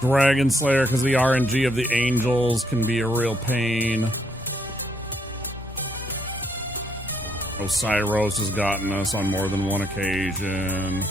Dragon Slayer, because the RNG of the angels can be a real pain. Osiros has gotten us on more than one occasion.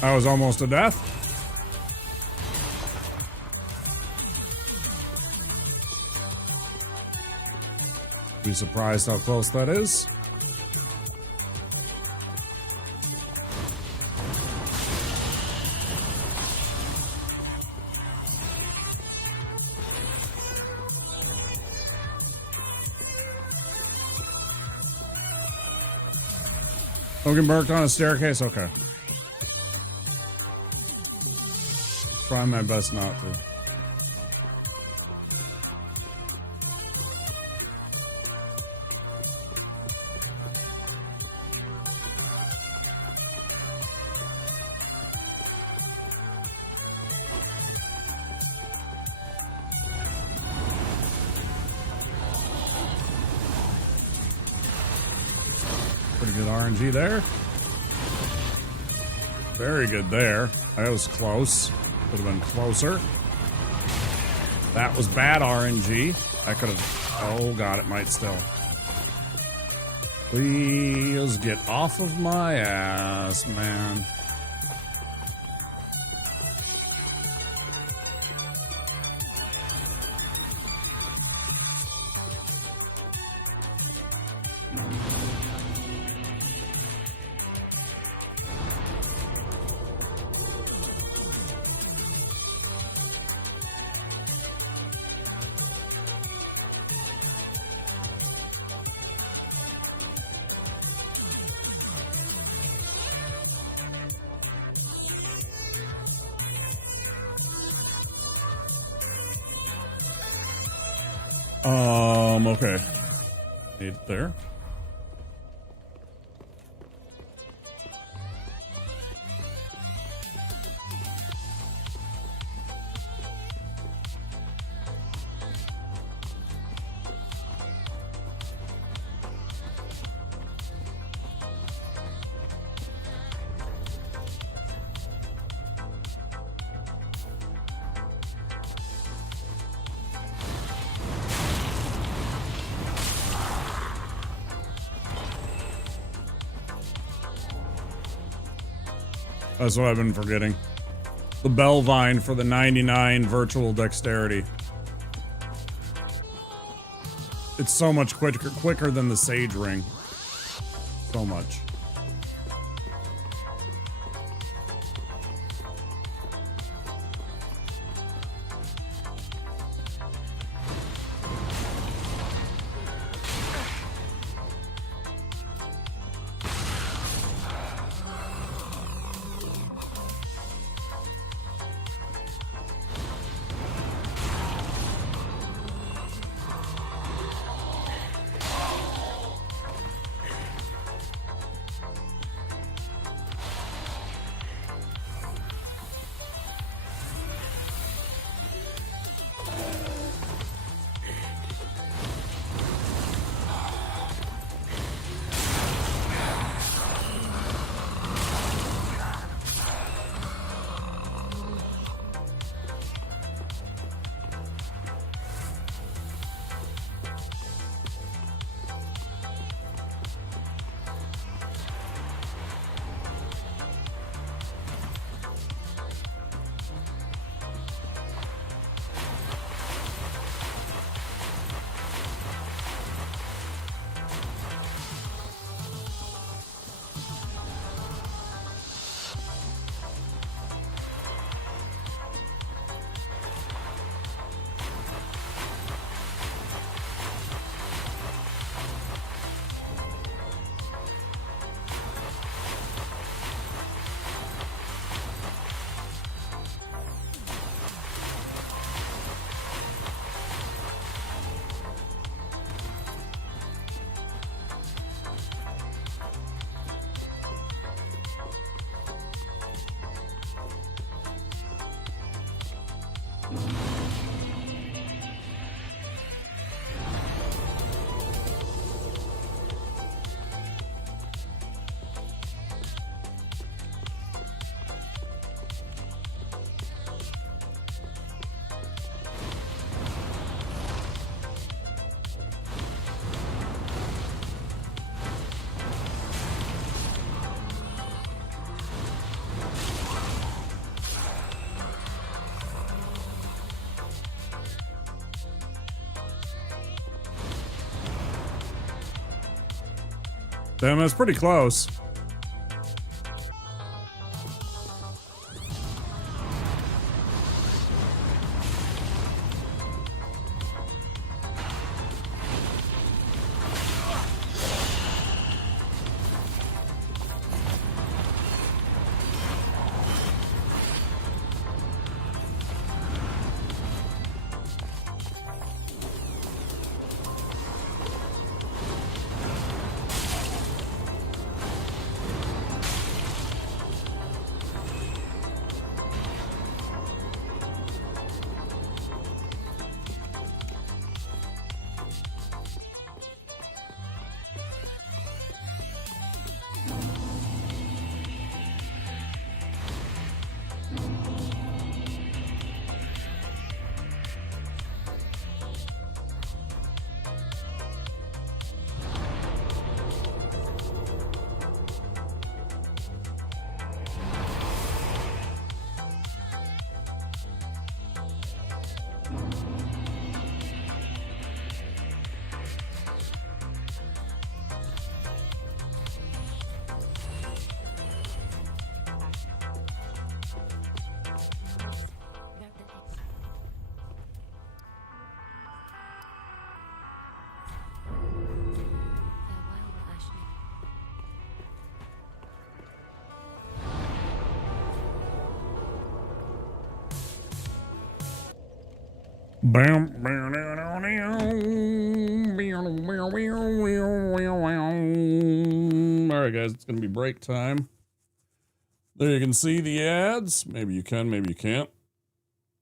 I was almost to death. Be surprised how close that is. Don't get marked on a staircase? Okay. Try my best not to. Pretty good RNG there. Very good there. That was close. Could have been closer. That was bad RNG. I could have... Oh god, it might still. Please get off of my ass, man. Okay. Need it there. That's what I've been forgetting. The Bellvine for the 99 virtual dexterity. It's so much quicker than the Sage Ring. So much. Damn, that's pretty close. Alright guys, it's gonna be break time. There you can see the ads. Maybe you can, maybe you can't.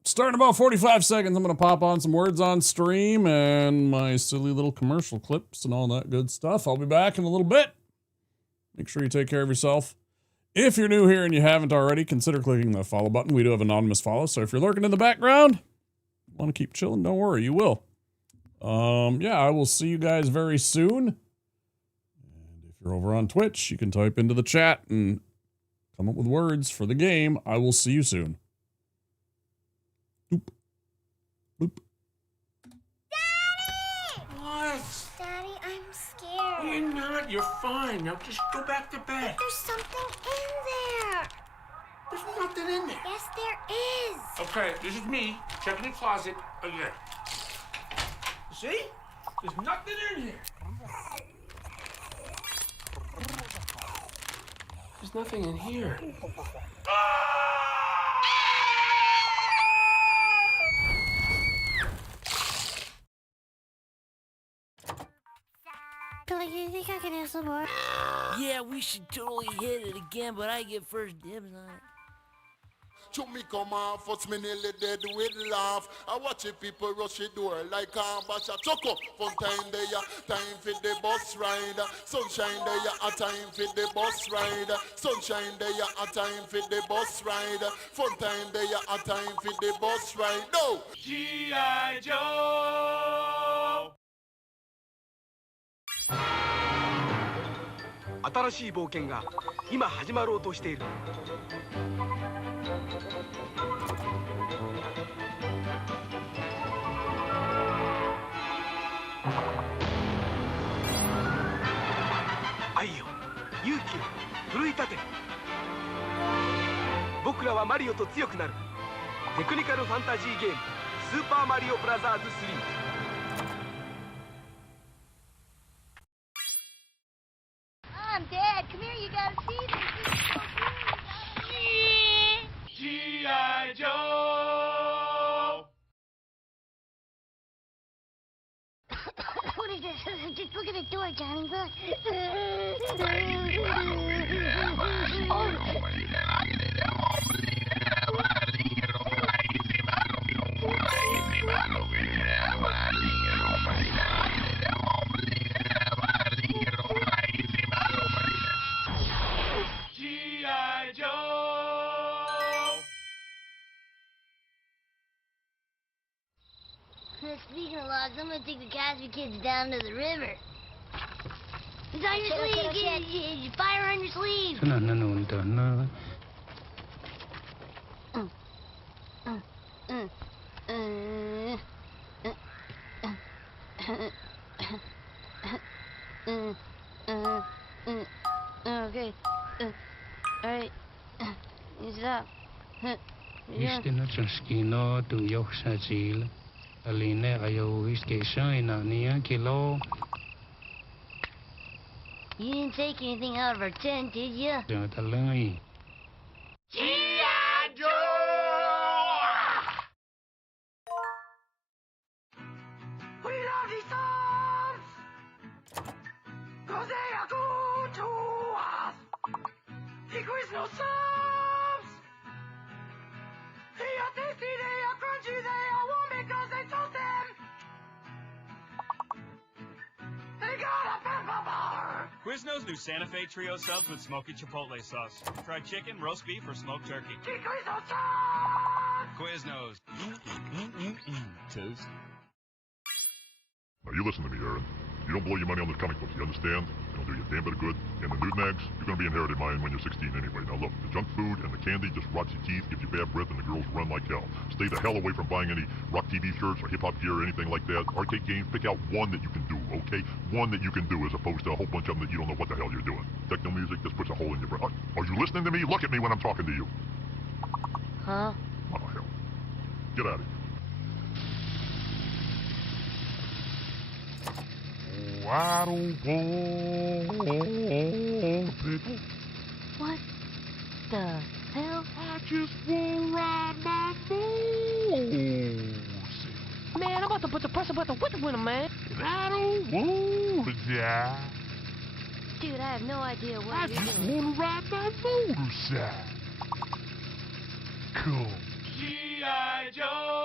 Starting about 45 seconds, I'm gonna pop on some words on stream and my silly little commercial clips and all that good stuff. I'll be back in a little bit. Make sure you take care of yourself. If you're new here and you haven't already, consider clicking the follow button. We do have anonymous follow, so if you're lurking in the background, want to keep chilling, don't worry, you will. Yeah, I will see you guys very soon. And if you're over on Twitch, you can type into the chat and come up with words for the game. I will see you soon. Boop. Boop. What? Daddy, I'm scared. You're not. You're fine. Now just go back to bed. But there's something in there. There's nothing in there. Yes, there is. Okay, this is me checking the closet again. See? There's nothing in here. There's nothing in here. Billy, you think I can have some more? Yeah, we should totally hit it again, but I get first dibs on it. Took me come off, first me nearly dead with laugh. I watch it people rush the door like a bash a choco. Fun time there, time for the bus ride. Sunshine there, a time for the bus ride. Sunshine there, a time for the bus ride. Fun time there, a time for the bus ride. No! G.I. Joe! 新しい冒険が今始まろうとしている。愛よ、勇気を奮い立て。僕らはマリオと強くなる。テクニカルファンタジーゲーム「スーパーマリオブラザーズ3」。Dad, come here, you gotta see this. This is so cool. G.I. Joe! What is this? Just look at the door, Johnny. Look. G.I. Joe! Speaking of logs, I'm gonna take the Cosby kids down to the river. It's on your sleeve, kid. Fire on your sleeve. No. You didn't take anything out of our tent, did you? G.I. Joe! We love these songs! 'Cause they are good to us! The Quiznos subs! They are tasty, they are crunchy, they are warm because they toast them! They got a pepper bar! Quiznos new Santa Fe Trio subs with smoky chipotle sauce. Fried chicken, roast beef, or smoked turkey. The Quiznos subs! Quiznos. Toast. Now you listen to me, Aaron. You don't blow your money on the comic books, you understand? It'll do you a damn bit of good. And the nude mags, you're going to be inherited mine when you're 16 anyway. Now look, the junk food and the candy just rots your teeth, gives you bad breath, and the girls run like hell. Stay the hell away from buying any rock TV shirts or hip-hop gear or anything like that. Arcade games, pick out one that you can do, okay? One that you can do as opposed to a whole bunch of them that you don't know what the hell you're doing. Techno music just puts a hole in your brain. Are you listening to me? Look at me when I'm talking to you. Huh? Oh, hell. Get out of here. Oh, I don't want a pickle. What the hell? I just want to ride my motorcycle. Man, I'm about to put the pressure button with the winner, man. And I don't want to die. Dude, I have no idea what I you're just doing. want to ride my motorcycle. Cool. G.I. Joe!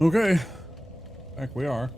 Okay, back we are.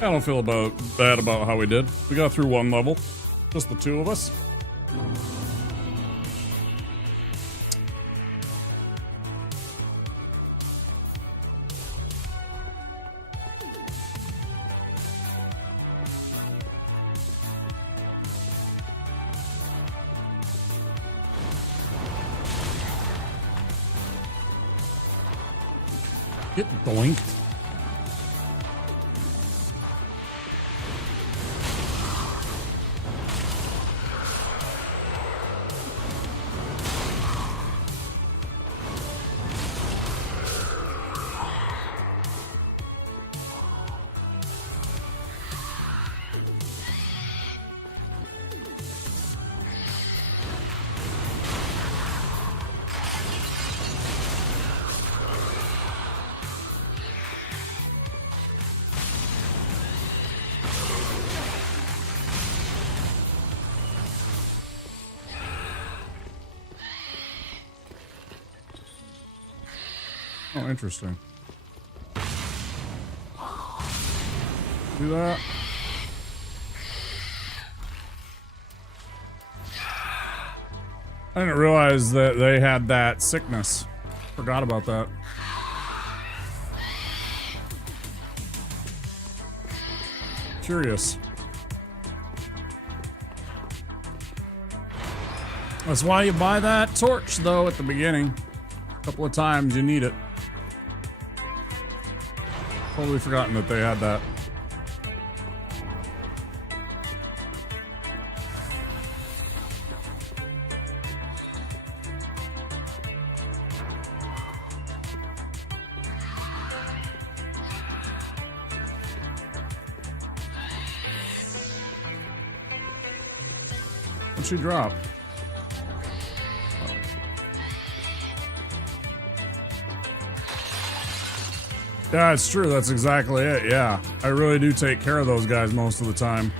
I don't feel bad about how we did. We got through one level. Just the two of us. Get doinked. Oh, interesting. Do that. I didn't realize that they had that sickness. Forgot about that. Curious. That's why you buy that torch, though, at the beginning. A couple of times you need it. Totally forgotten that they had that. What'd she drop? Yeah, it's true. That's exactly it. Yeah, I really do take care of those guys most of the time.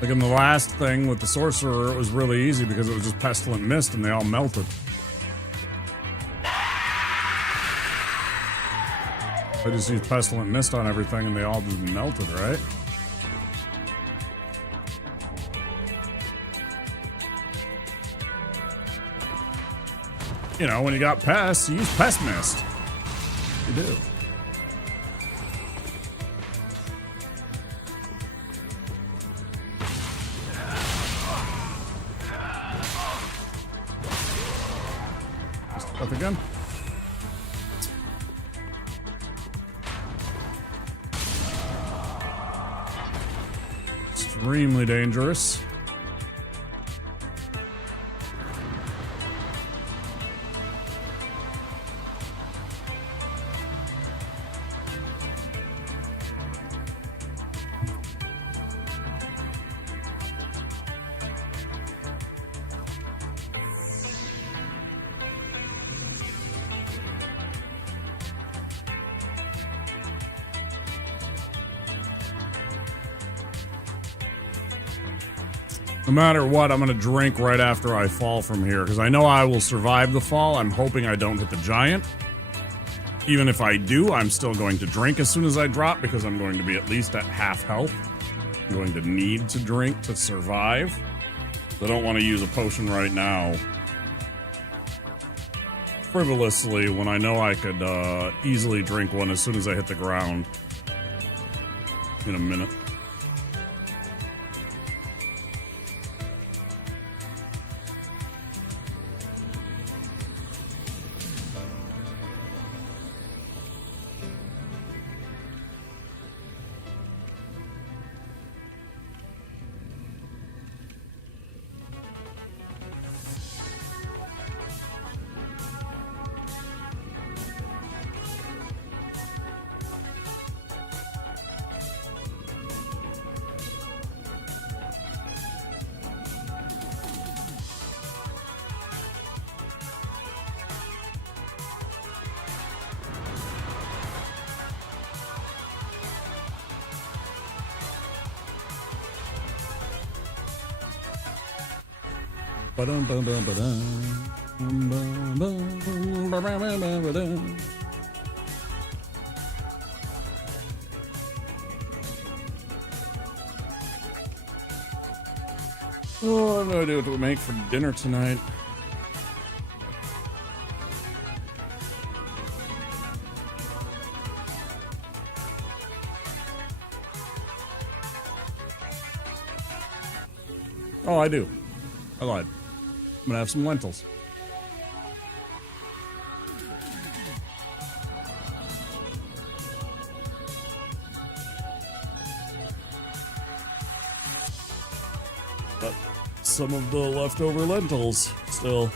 Like in the last thing with the sorcerer, it was really easy because it was just pestilent mist and they all melted. I just used pestilent mist on everything and they all just melted, right? You know, when you got pests, you use pest mist. You do. Up again. Extremely dangerous. No matter what, I'm going to drink right after I fall from here, because I know I will survive the fall. I'm hoping I don't hit the giant. Even if I do, I'm still going to drink as soon as I drop, because I'm going to be at least at half health. I'm going to need to drink to survive. I don't want to use a potion right now frivolously when I know I could easily drink one as soon as I hit the ground in a minute. Oh, I have no idea what to make for dinner tonight. Oh, I do. I lied. I'm gonna have some lentils. But some of the leftover lentils still.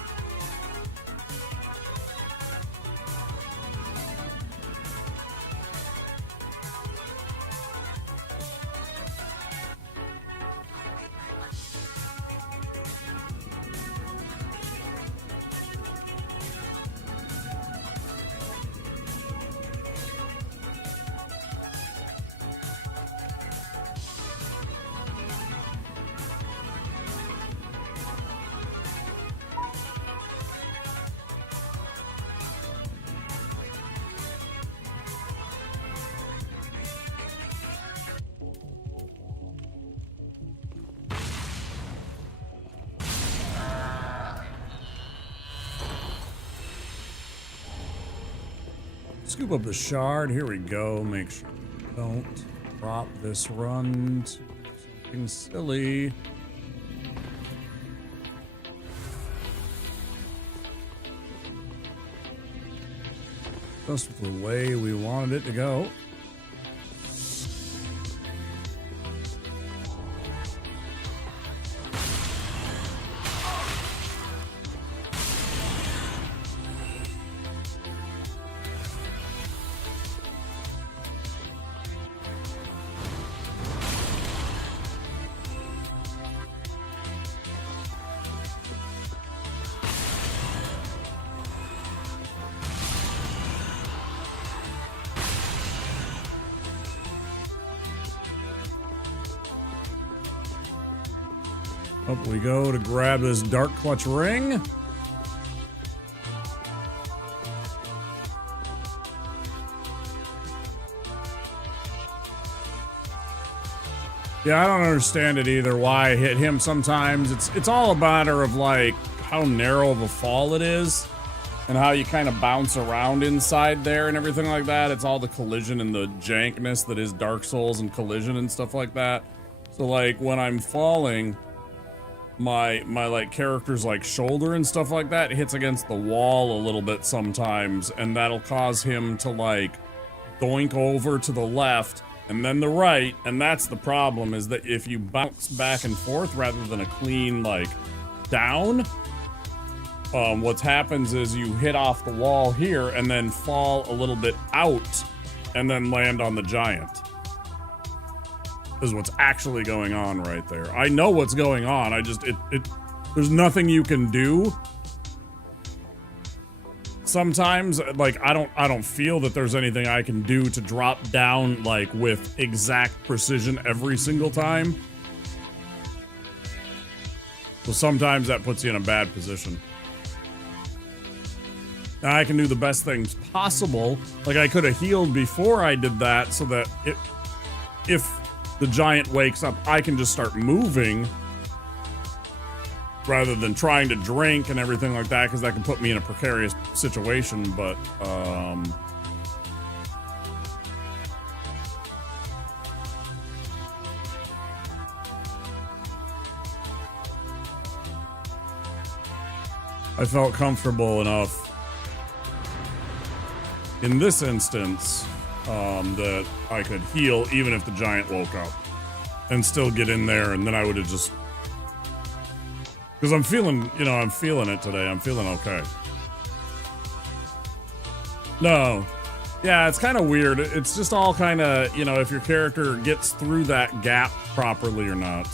scoop up the shard. Here we go. Make sure we don't drop this run to something silly. Just the way we wanted it to go. Up we go to grab this Dark Clutch ring. Yeah, I don't understand it either, why I hit him sometimes. It's all a matter of, like, how narrow of a fall it is and how you kind of bounce around inside there and everything like that. It's all the collision and the jankness that is Dark Souls and collision and stuff like that. So, like, when I'm falling, my like character's like shoulder and stuff like that hits against the wall a little bit sometimes, and that'll cause him to like doink over to the left and then the right, and that's the problem, is that if you bounce back and forth rather than a clean like down, what happens is you hit off the wall here and then fall a little bit out and then land on the giant. Is what's actually going on right there. I know what's going on. I just there's nothing you can do. Sometimes, like, I don't feel that there's anything I can do to drop down like with exact precision every single time. So sometimes that puts you in a bad position. Now, I can do the best things possible. Like, I could have healed before I did that so that if the giant wakes up, I can just start moving rather than trying to drink and everything like that, because that can put me in a precarious situation. But I felt comfortable enough in this instance that I could heal even if the giant woke up and still get in there, and then I would have just, because I'm feeling, I'm feeling it today. I'm feeling okay. No. Yeah, it's kind of weird. It's just all kind of, if your character gets through that gap properly or not.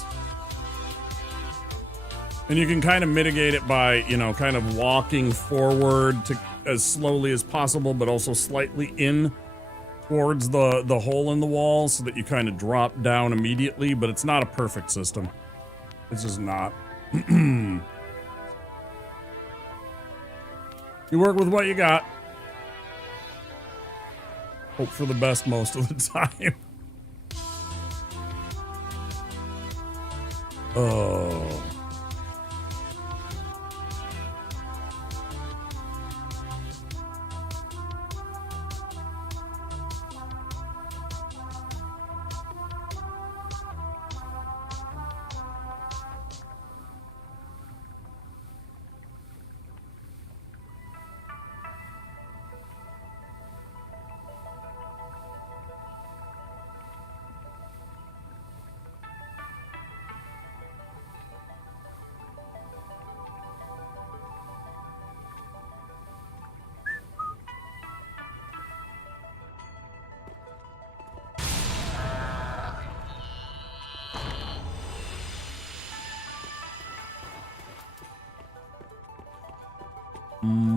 And you can kind of mitigate it by, kind of walking forward to as slowly as possible, but also slightly in towards the hole in the wall so that you kind of drop down immediately, but it's not a perfect system. It's just not. You work with what you got. Hope for the best most of the time. Oh.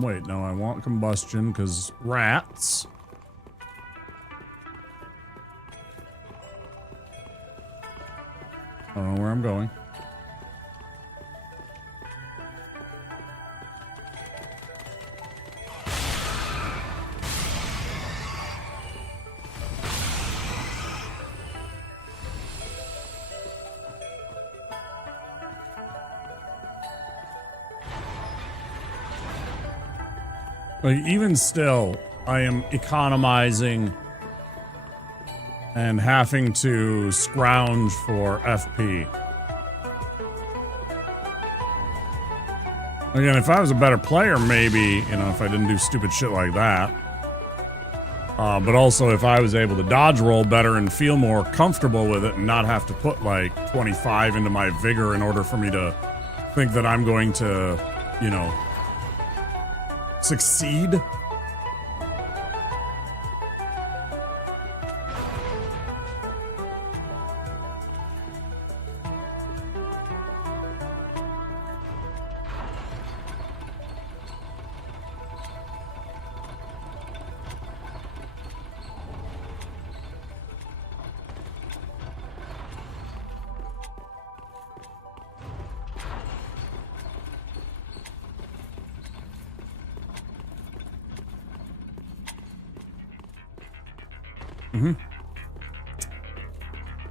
Wait, no, I want combustion because rats. I don't know where I'm going. Like, even still, I am economizing and having to scrounge for FP. Again, if I was a better player, maybe, you know, if I didn't do stupid shit like that. But also if I was able to dodge roll better and feel more comfortable with it and not have to put like 25 into my vigor in order for me to think that I'm going to, you know, succeed.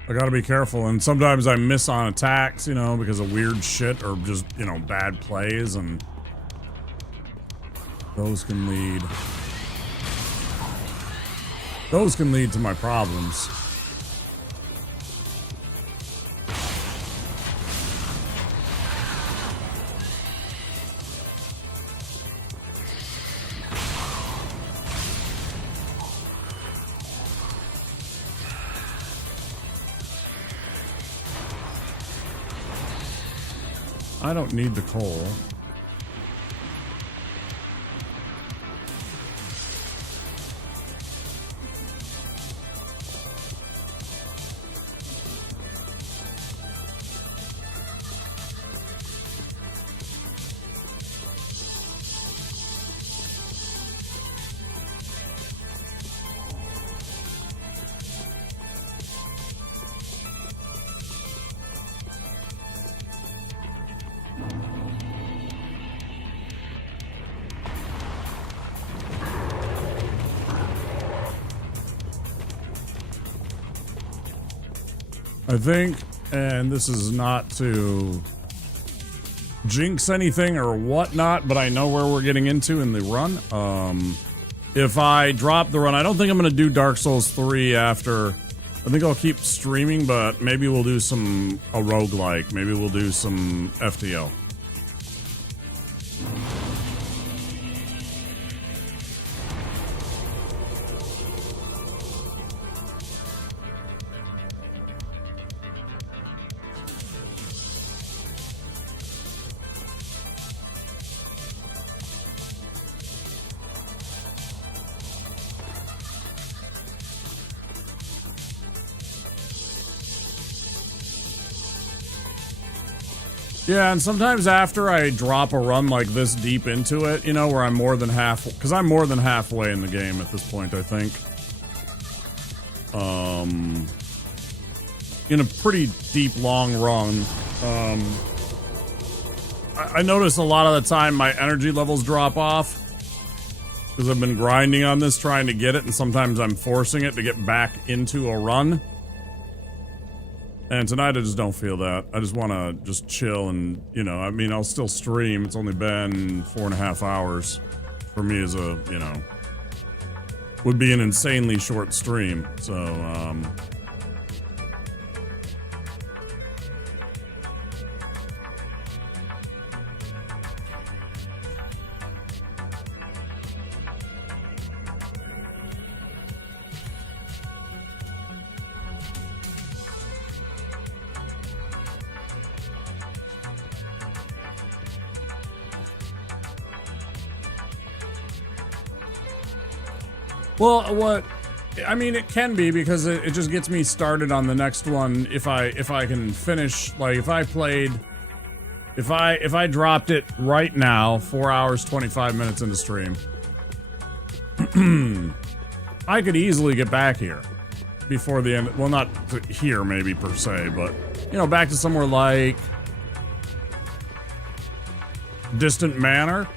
I gotta be careful, and sometimes I miss on attacks, you know, because of weird shit or just, you know, bad plays, and those can lead to my problems. I don't need the coal. I think, and this is not to jinx anything or whatnot, but I know where we're getting into in the run. If I drop the run, I don't think I'm going to do Dark Souls 3 after. I think I'll keep streaming, but maybe we'll do a roguelike. Maybe we'll do some FTL. Yeah, and sometimes after I drop a run like this deep into it, you know, where I'm more than because I'm more than halfway in the game at this point, I think. In a pretty deep, long run. I notice a lot of the time my energy levels drop off. Because I've been grinding on this, trying to get it, and sometimes I'm forcing it to get back into a run. And tonight I just don't feel that. I just want to just chill and, you know, I mean, I'll still stream. It's only been 4.5 hours. For me as a, you know, would be an insanely short stream. So, well, I mean, it can be because it just gets me started on the next one. If I can finish, like if I dropped it right now, 4 hours, 25 minutes into stream, I could easily get back here before the end. Well, not here maybe per se, but, you know, back to somewhere like Distant Manor.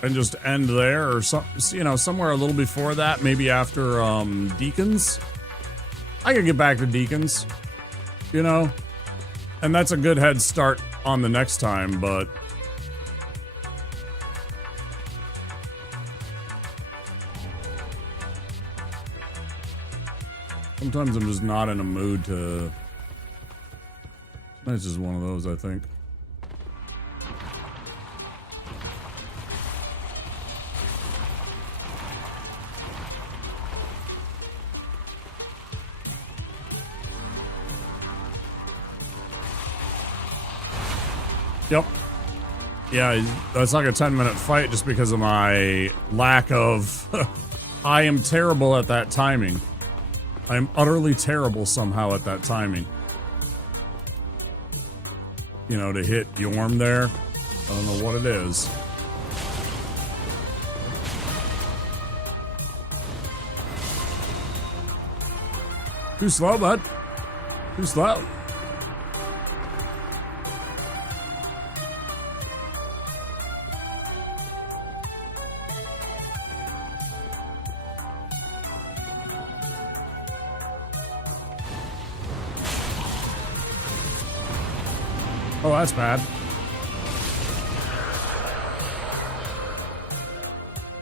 And just end there, or some, you know, somewhere a little before that, maybe after Deacons. I could get back to Deacons, you know, and that's a good head start on the next time. But Sometimes I'm just not in a mood to... That's just one of those, I think. Yep. Yeah, that's like a 10-minute fight just because of my lack of... I am terrible at that timing. I am utterly terrible somehow at that timing. You know, to hit Yorm there. I don't know what it is. Too slow, bud. Too slow. Oh, that's bad.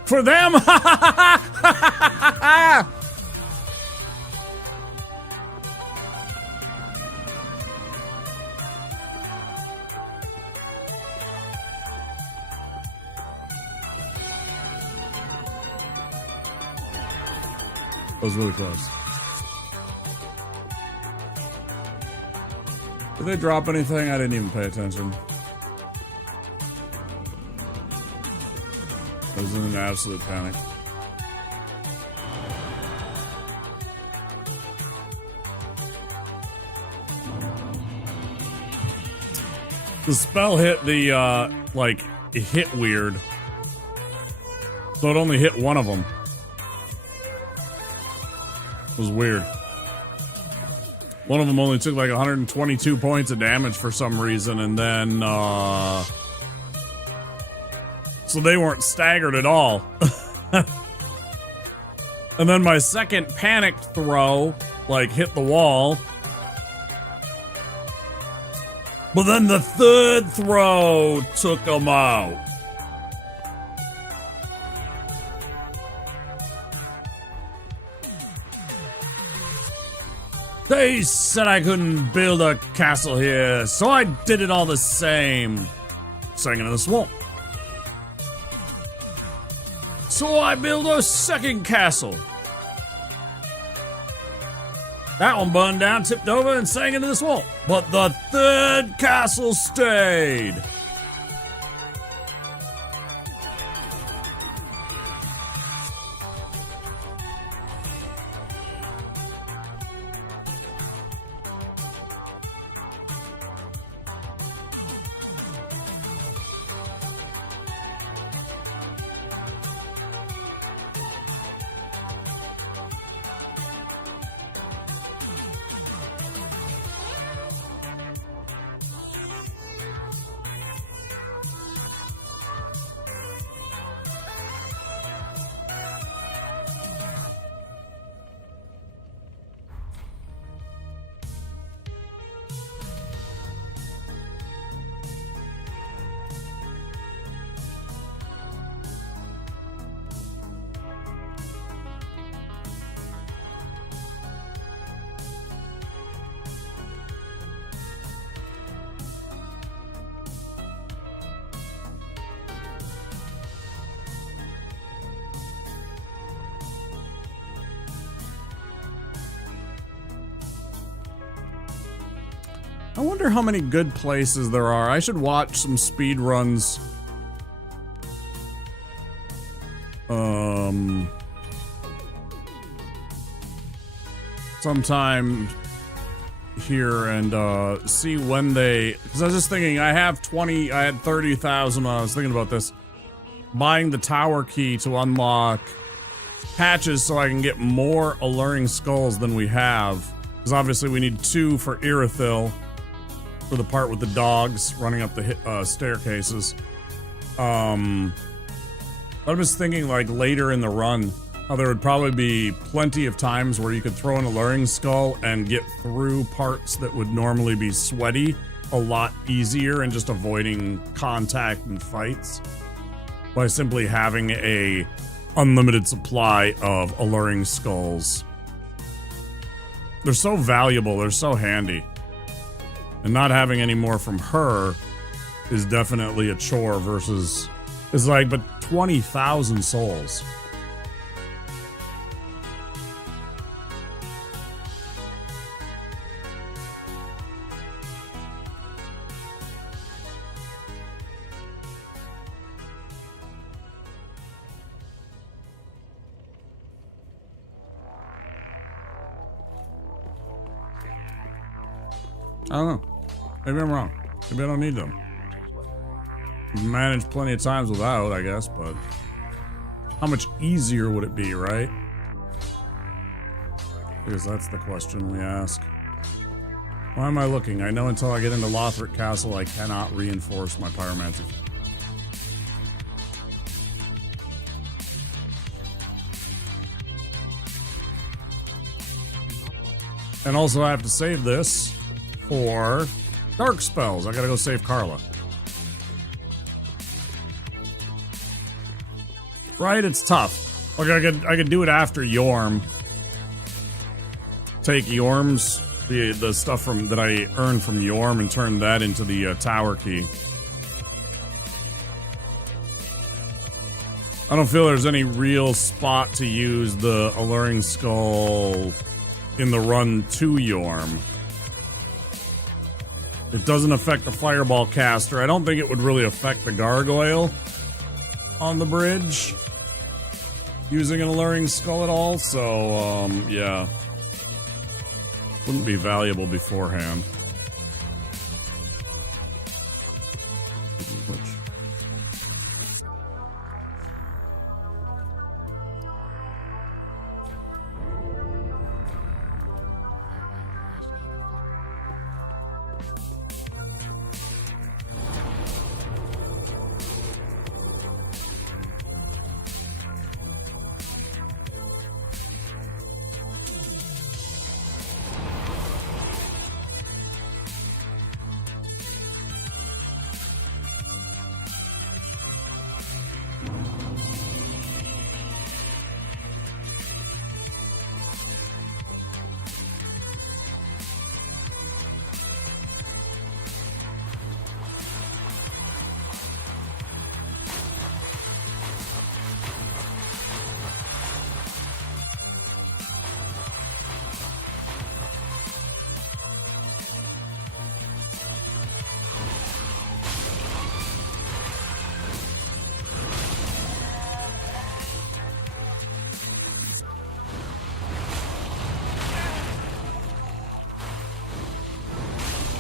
For them! That was really close. Did they drop anything? I didn't even pay attention. I was in an absolute panic. The spell hit the, like, it hit weird. So it only hit one of them. It was weird. One of them only took like 122 points of damage for some reason, and then, so they weren't staggered at all. And then my second panicked throw, like, hit the wall. But then the third throw took them out. They said I couldn't build a castle here, so I did it all the same. Singing in the swamp. So I built a second castle. That one burned down, tipped over, and sank into the swamp. But the third castle stayed. I wonder how many good places there are. I should watch some speed runs. Sometime here and see when they, because I was just thinking I had 30,000 when I was thinking about this. Buying the tower key to unlock patches so I can get more alluring skulls than we have. Because obviously we need 2 for Irithyll. For the part with the dogs running up the staircases. I was thinking like later in the run, how there would probably be plenty of times where you could throw an alluring skull and get through parts that would normally be sweaty a lot easier and just avoiding contact and fights by simply having a unlimited supply of alluring skulls. They're so valuable. They're so handy. And not having any more from her is definitely a chore versus... It's like, but 20,000 souls. I don't know. Maybe I'm wrong. Maybe I don't need them. Managed plenty of times without, I guess, but how much easier would it be, right? Because that's the question we ask. Why am I looking? I know until I get into Lothric Castle, I cannot reinforce my pyromancy. And also I have to save this for dark spells. I gotta go save Carla. Right? It's tough. Like I could do it after Yorm. Take Yorm's the stuff from that I earned from Yorm and turn that into the tower key. I don't feel there's any real spot to use the Alluring Skull in the run to Yorm. It doesn't affect the Fireball caster. I don't think it would really affect the Gargoyle on the bridge using an Alluring Skull at all, so, yeah. Wouldn't be valuable beforehand.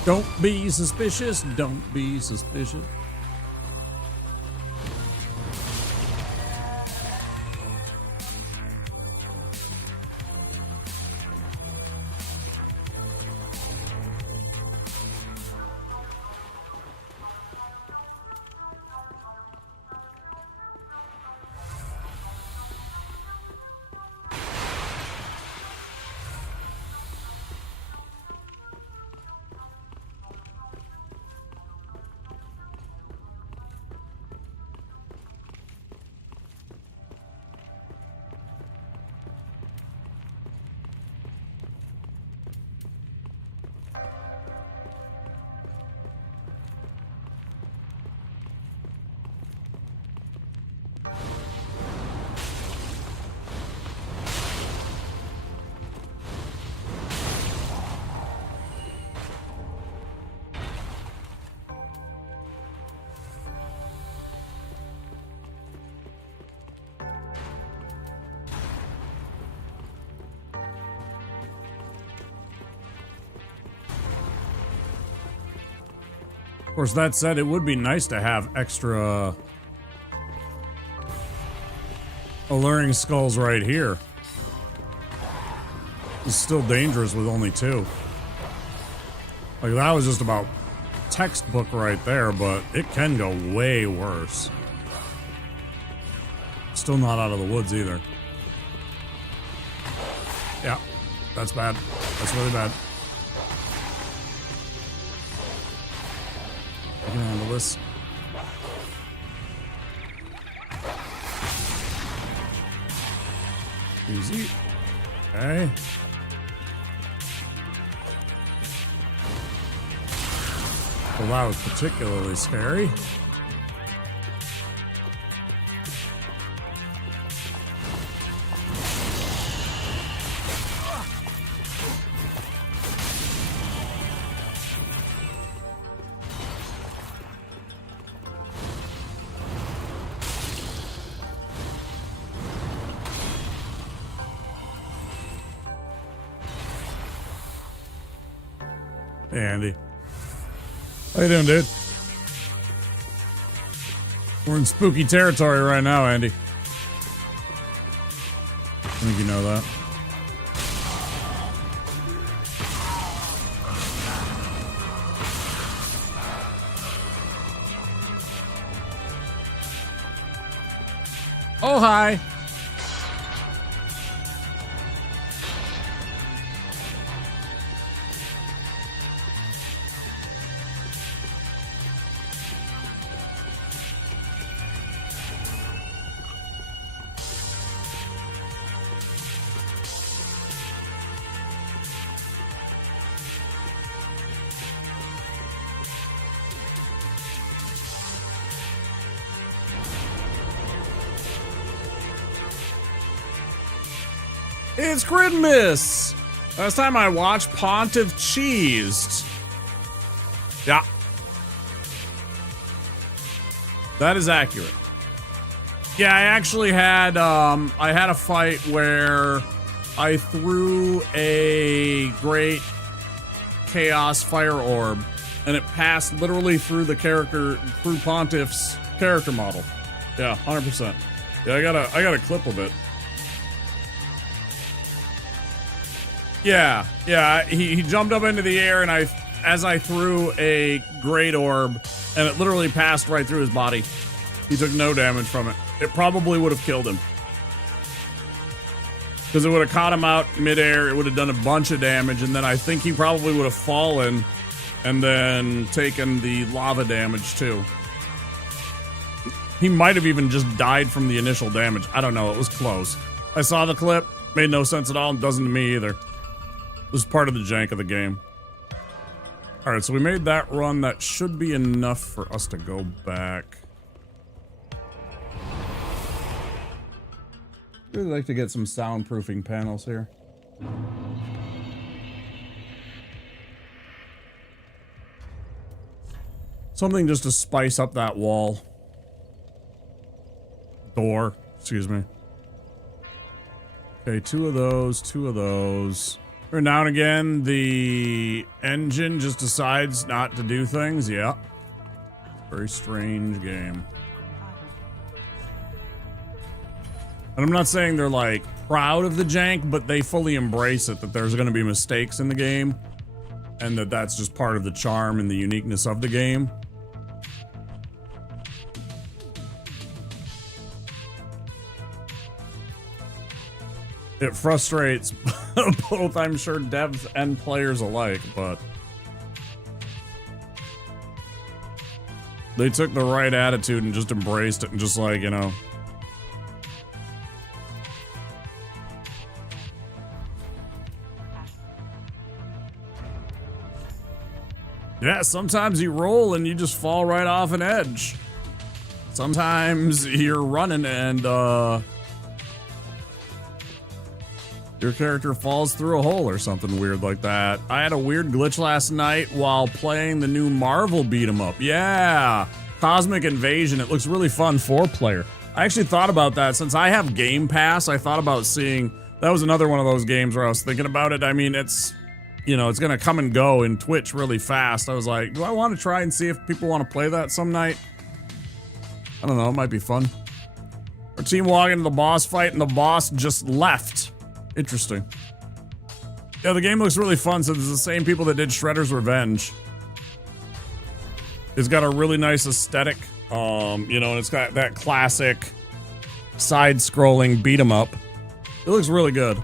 Don't be suspicious. Don't be suspicious. Of course, that said, it would be nice to have extra Alluring Skulls right here. It's still dangerous with only 2. Like, that was just about textbook right there, but it can go way worse. Still not out of the woods either. Yeah, that's bad. That's really bad. I can handle this. Easy. Okay. Well, that was particularly scary. Hey, Andy. How you doing, dude? We're in spooky territory right now, Andy. I think you know that. Oh, hi. It's Christmas! Last time I watched, Pontiff cheesed. Yeah. That is accurate. Yeah, I actually had, I had a fight where I threw a great chaos fire orb, and it passed literally through the character, through Pontiff's character model. Yeah, 100%. Yeah, I got a clip of it. Yeah, he jumped up into the air, and as I threw a great orb, and it literally passed right through his body. He took no damage from it. It probably would have killed him. Because it would have caught him out midair, it would have done a bunch of damage, and then I think he probably would have fallen and then taken the lava damage too. He might have even just died from the initial damage. I don't know, it was close. I saw the clip, made no sense at all, and doesn't to me either. It was part of the jank of the game. Alright, so we made that run. That should be enough for us to go back. Really like to get some soundproofing panels here. Something just to spice up that wall. Door, excuse me. Okay, two of those. Every now and again, the engine just decides not to do things. Yeah. Very strange game. And I'm not saying they're like proud of the jank, but they fully embrace it, that there's going to be mistakes in the game, and that's just part of the charm and the uniqueness of the game. It frustrates both, I'm sure, devs and players alike, but they took the right attitude and just embraced it and just like, you know. Yeah, sometimes you roll and you just fall right off an edge. Sometimes you're running and, your character falls through a hole or something weird like that. I had a weird glitch last night while playing the new Marvel beat 'em up. Yeah, Cosmic Invasion. It looks really fun 4-player. I actually thought about that since I have Game Pass. I thought about seeing, that was another one of those games where I was thinking about it. I mean, it's, you know, it's gonna come and go in Twitch really fast. I was like, do I want to try and see if people want to play that some night? I don't know, it might be fun. Our team walked into the boss fight and the boss just left. Interesting. Yeah, the game looks really fun, so it's the same people that did Shredder's Revenge. It's got a really nice aesthetic, you know, and it's got that classic side-scrolling beat-em-up. It looks really good.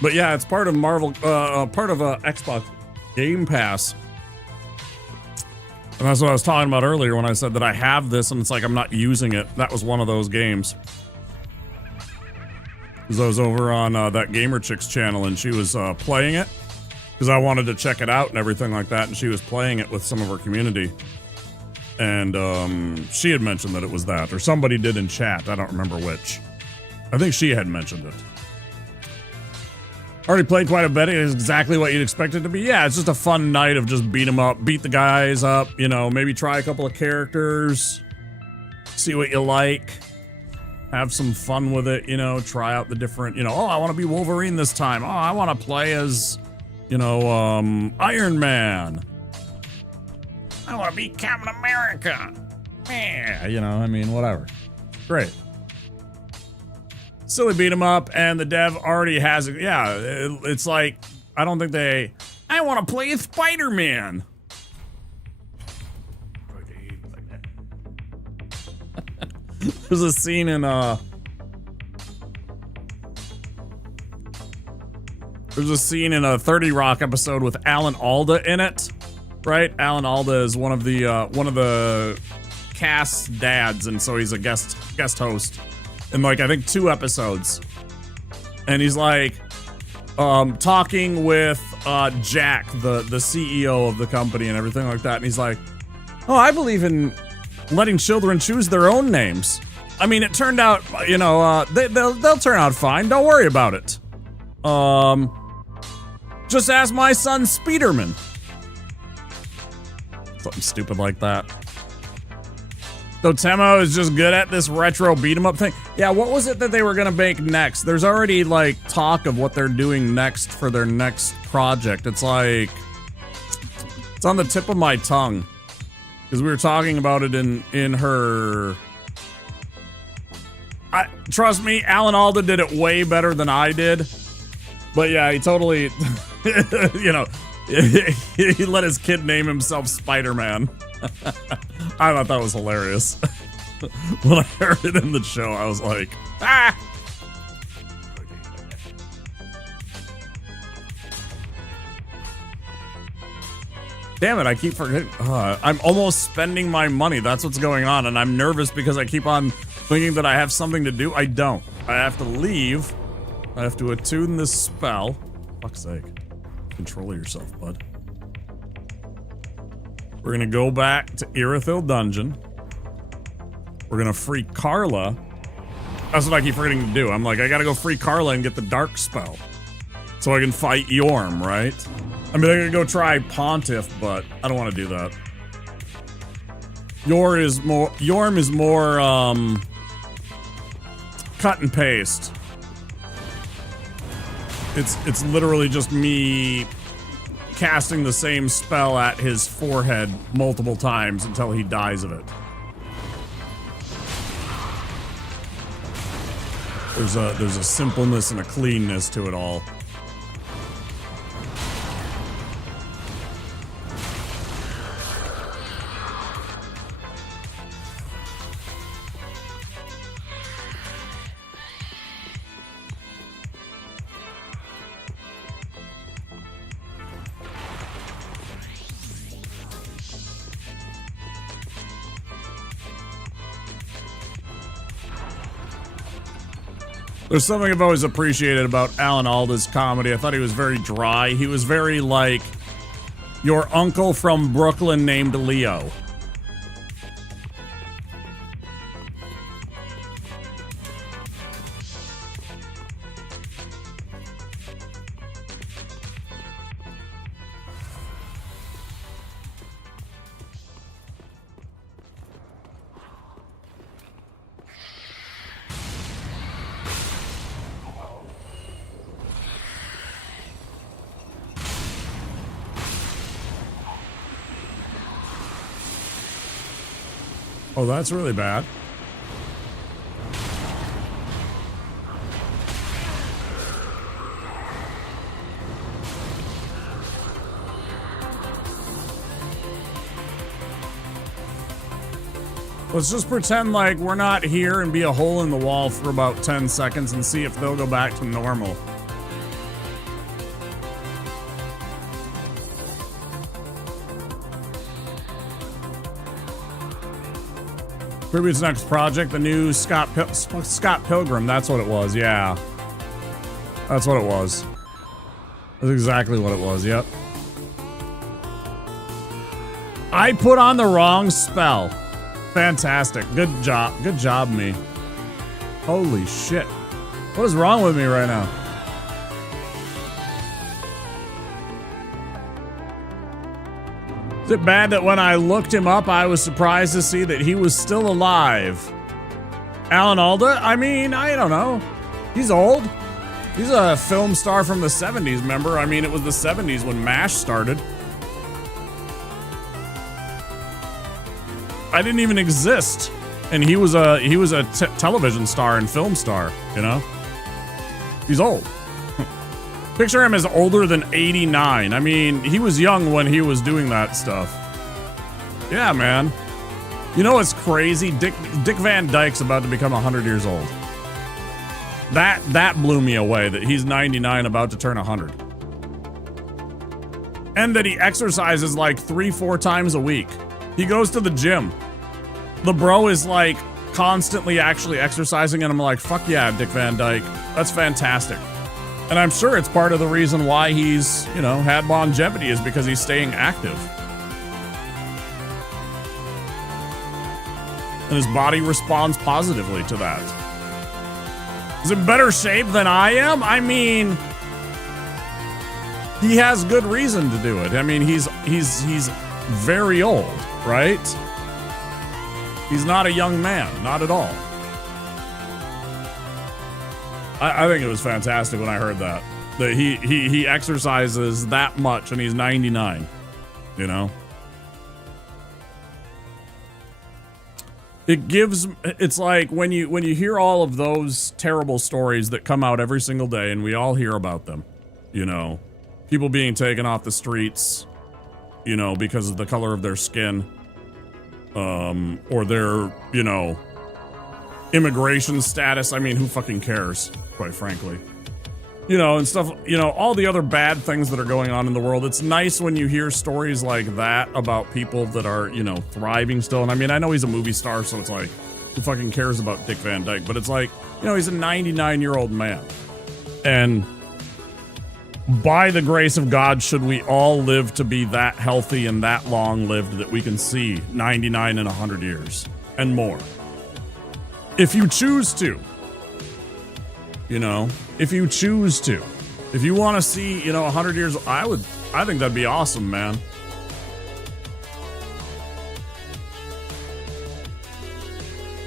But yeah, it's part of Marvel, part of Xbox Game Pass. And that's what I was talking about earlier when I said that I have this and it's like I'm not using it. That was one of those games. Because I was over on that Gamer Chick's channel and she was playing it. because I wanted to check it out and everything like that, and she was playing it with some of her community. And she had mentioned that it was that, or somebody did in chat. I don't remember which. I think she had mentioned it. Already played quite a bit. It is exactly what you'd expect it to be. Yeah, it's just a fun night of just beat them up, beat the guys up, you know, maybe try a couple of characters, see what you like, have some fun with it, you know, try out the different, you know, oh, I want to be Wolverine this time. Oh, I want to play as, you know, Iron Man. I want to be Captain America. Yeah, you know, I mean, whatever. Great. Silly beat 'em up, and the dev already has it. Yeah, it's like, I don't think they... I want to play as Spider-Man. There's a scene in, There's a scene in a 30 Rock episode with Alan Alda in it. Right? Alan Alda is one of the cast's dads, and so he's a guest host in, like, I think 2 episodes. And he's like talking with Jack, the CEO of the company and everything like that. And he's like, "Oh, I believe in letting children choose their own names. I mean, it turned out, you know, they'll turn out fine. Don't worry about it. Just ask my son Spiderman." Something stupid like that. Dotemo is just good at this retro beat 'em up thing. Yeah, what was it that they were gonna make next? There's already, like, talk of what they're doing next for their next project. It's like, it's on the tip of my tongue, because we were talking about it in her. Trust me, Alan Alda did it way better than I did. But yeah, he totally, you know, he let his kid name himself Spider-Man. I thought that was hilarious. When I heard it in the show, I was like, ah! Damn it, I keep forgetting. I'm almost spending my money. That's what's going on. And I'm nervous because I keep on thinking that I have something to do. I don't. I have to leave. I have to attune this spell. Fuck's sake. Control yourself, bud. We're gonna go back to Irithyll Dungeon. We're gonna free Carla. That's what I keep forgetting to do. I'm like, I gotta go free Carla and get the dark spell, so I can fight Yorm, right? I mean, I'm gonna go try Pontiff, but I don't want to do that. Yorm is more cut and paste. It's literally just me casting the same spell at his forehead multiple times until he dies of it. There's a simpleness and a cleanness to it all. There's something I've always appreciated about Alan Alda's comedy. I thought he was very dry. He was very like your uncle from Brooklyn named Leo. Oh, that's really bad. Let's just pretend like we're not here and be a hole in the wall for about 10 seconds and see if they'll go back to normal. Tribute's next project, the new Scott Pilgrim. That's what it was, yeah. That's what it was. That's exactly what it was, yep. I put on the wrong spell. Fantastic. Good job, me. Holy shit. What is wrong with me right now? Is it bad that when I looked him up, I was surprised to see that he was still alive? Alan Alda? I mean, I don't know. He's old. He's a film star from the 70s, remember? I mean, it was the 70s when MASH started. I didn't even exist. And he was a television star and film star, you know? He's old. Picture him as older than 89. I mean, he was young when he was doing that stuff. Yeah, man. You know what's crazy? Dick Van Dyke's about to become 100 years old. That blew me away, that he's 99 about to turn 100. And that he exercises like 3-4 times a week. He goes to the gym. The bro is like constantly actually exercising, and I'm like, fuck yeah, Dick Van Dyke. That's fantastic. And I'm sure it's part of the reason why he's, you know, had longevity, is because he's staying active. And his body responds positively to that. Is in better shape than I am? I mean, he has good reason to do it. I mean, he's very old, right? He's not a young man, not at all. I think it was fantastic when I heard that he exercises that much and he's 99, you know? It's like when you hear all of those terrible stories that come out every single day, and we all hear about them, you know, people being taken off the streets, you know, because of the color of their skin, or their, you know, immigration status. I mean, who fucking cares, quite frankly? You know, and stuff, you know, all the other bad things that are going on in the world. It's nice when you hear stories like that about people that are, you know, thriving still. And I mean, I know he's a movie star, so it's like, who fucking cares about Dick Van Dyke? But it's like, you know, he's a 99-year-old man. And by the grace of God, should we all live to be that healthy and that long-lived that we can see 99 and 100 years and more. If you choose to. You know, if you choose to. If you want to see, you know, 100 years, I think that'd be awesome, man.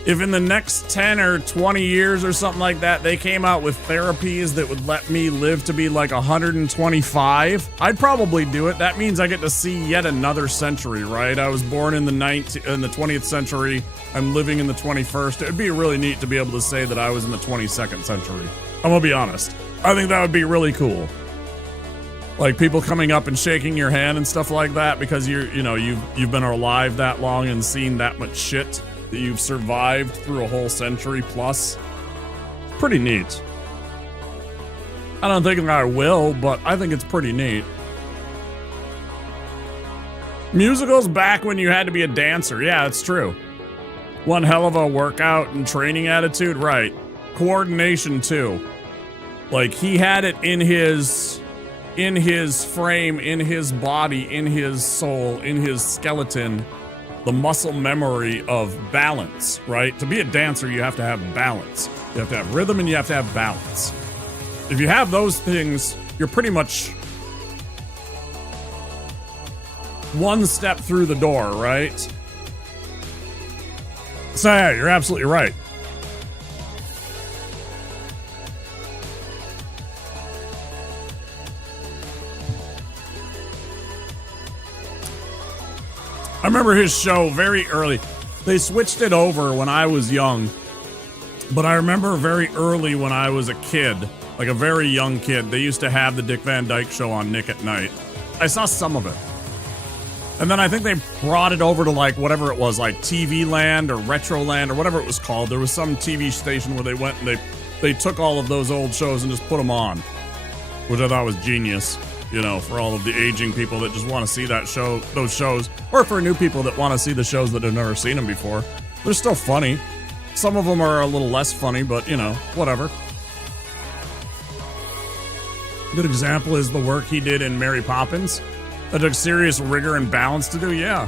If in the next 10 or 20 years or something like that, they came out with therapies that would let me live to be like 125, I'd probably do it. That means I get to see yet another century, right? I was born in the 20th century. I'm living in the 21st. It'd be really neat to be able to say that I was in the 22nd century. I'm gonna be honest. I think that would be really cool. Like people coming up and shaking your hand and stuff like that because you've been alive that long and seen that much shit. That you've survived through a whole century plus. Pretty neat. I don't think I will, but I think it's pretty neat. Musicals back when you had to be a dancer. Yeah, it's true. One hell of a workout and training attitude, right. Coordination too. Like he had it in his frame, in his body, in his soul, in his skeleton. The muscle memory of balance, right? To be a dancer, you have to have balance. You have to have rhythm and you have to have balance. If you have those things, you're pretty much one step through the door, right? So yeah, you're absolutely right. I remember his show very early. They switched it over when I was young. But I remember very early when I was a kid, like a very young kid, they used to have the Dick Van Dyke Show on Nick at Night. I saw some of it. And then I think they brought it over to like whatever it was, like TV Land or Retro Land or whatever it was called. There was some TV station where they went and they took all of those old shows and just put them on, which I thought was genius. You know, for all of the aging people that just want to see that show, those shows, or for new people that want to see the shows that have never seen them before. They're still funny. Some of them are a little less funny, but you know, whatever. Good example is the work he did in Mary Poppins. That took serious rigor and balance to do, yeah.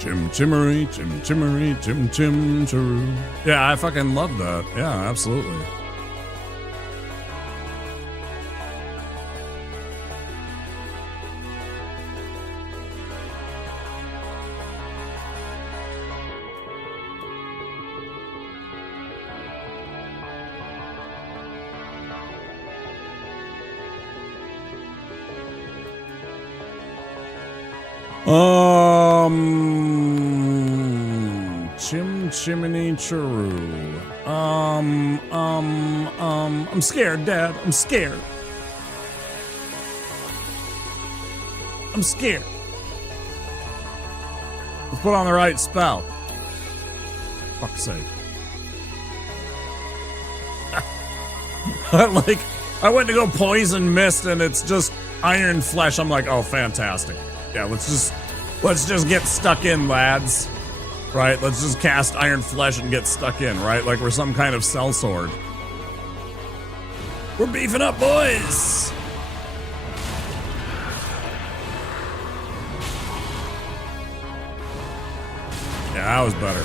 Chim chimmery, chim chimmery, chim chim chiroo. Yeah, I fucking love that. Yeah, absolutely. Chim chimney chiroo. I'm scared, Dad. I'm scared. I'm scared. Let's put on the right spell. Fuck's sake. Like, I went to go poison mist and it's just iron flesh. I'm like, oh, fantastic. Yeah, let's just get stuck in, lads. Right? Let's just cast iron flesh and get stuck in, right? Like we're some kind of sellsword. We're beefing up, boys! Yeah, that was better.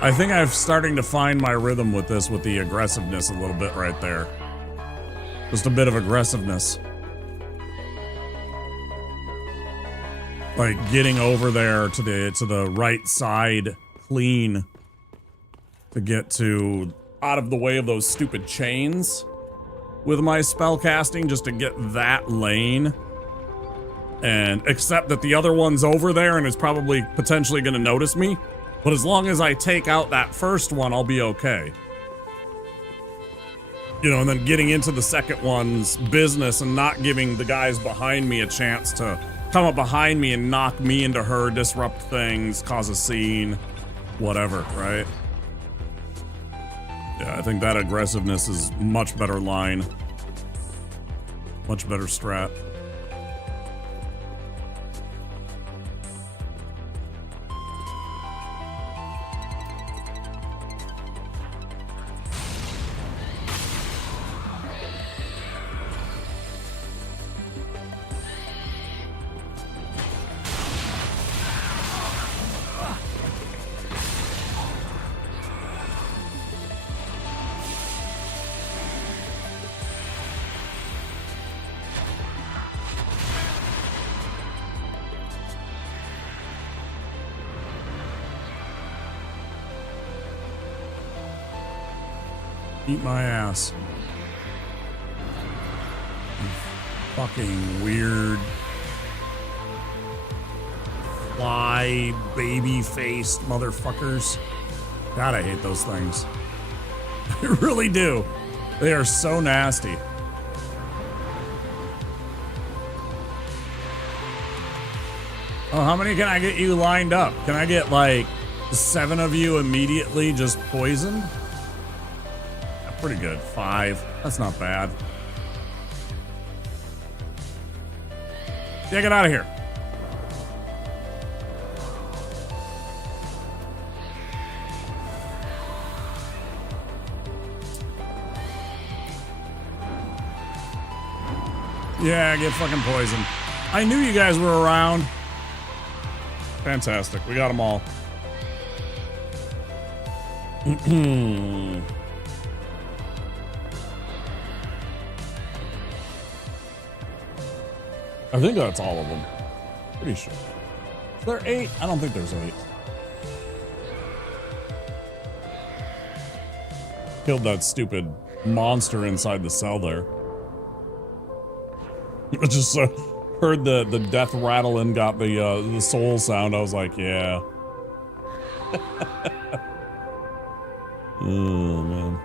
I think I'm starting to find my rhythm with this, with the aggressiveness a little bit right there. Just a bit of aggressiveness. Like getting over there to the right side clean to get to out of the way of those stupid chains with my spell casting, just to get that lane. And except that the other one's over there and is probably potentially going to notice me. But as long as I take out that first one, I'll be okay. You know, and then getting into the second one's business and not giving the guys behind me a chance to come up behind me and knock me into her, disrupt things, cause a scene, whatever, right? Yeah, I think that aggressiveness is much better line. Much better strat. Eat my ass. You fucking weird fly baby-faced motherfuckers. God, I hate those things. I really do. They are so nasty. Oh, how many can I get you lined up? Can I get like 7 of you immediately just poisoned? Pretty good. 5. That's not bad. Yeah, get out of here. Yeah, get fucking poisoned. I knew you guys were around. Fantastic. We got them all. I think that's all of them. Pretty sure. Is there 8? I don't think there's 8. Killed that stupid monster inside the cell there. I just heard the death rattle and got the soul sound. I was like, yeah. Oh, man.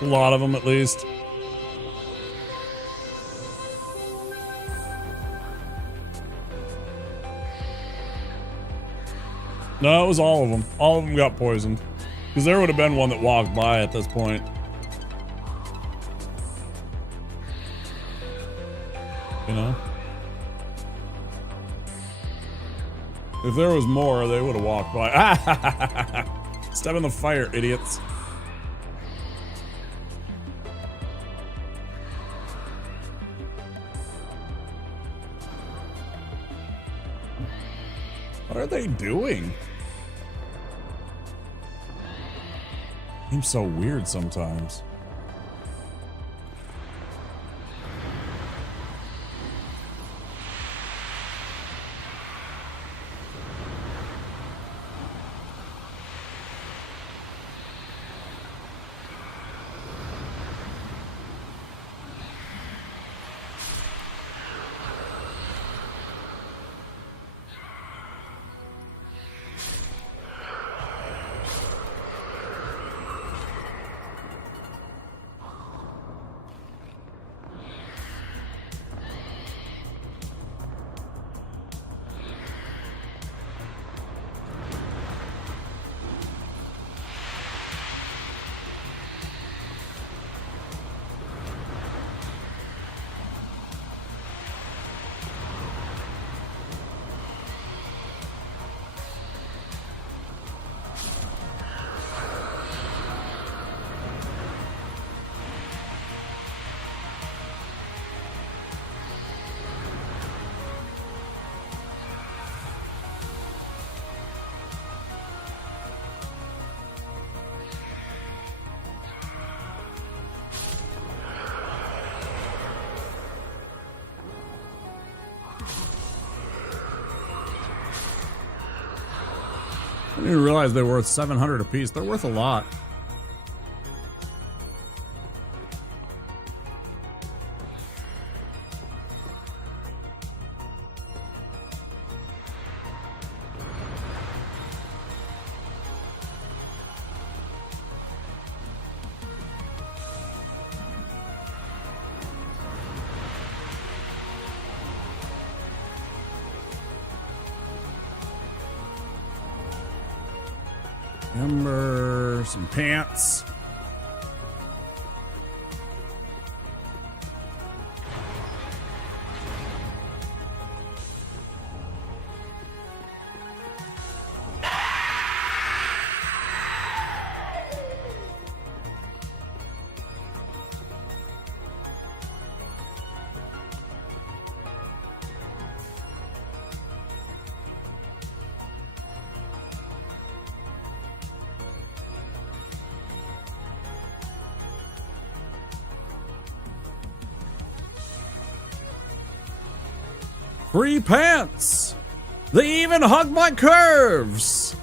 A lot of them, at least. No, it was all of them. All of them got poisoned. Because there would have been one that walked by at this point. You know? If there was more, they would have walked by. Step in the fire, idiots. What are they doing? Seems so weird sometimes. I didn't even realize they were worth 700 apiece. They're worth a lot. Number, some pants. Free pants! They even hug my curves!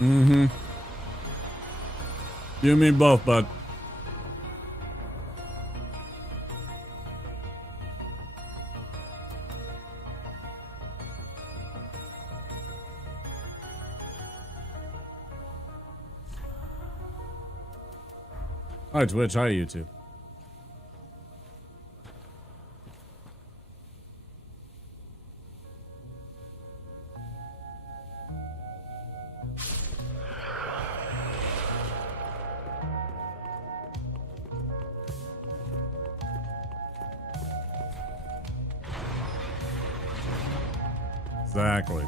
Mm-hmm. You and me both, bud. Hi Twitch, hi YouTube. Exactly.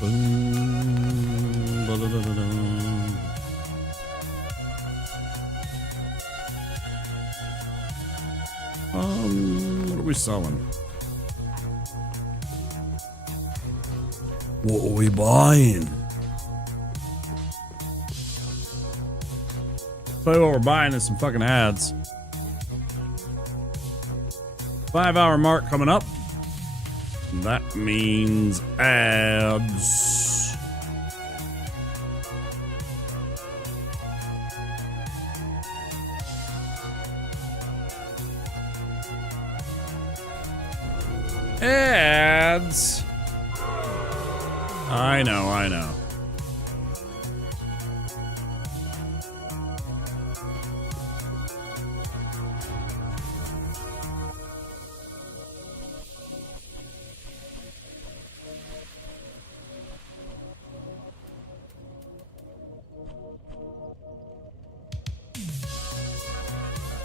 Boom, ba-da-da-da-dum. What are we selling? What are we buying? Tell you what we're buying is some fucking ads. 5-hour mark coming up. That means ads. Ads. I know, I know.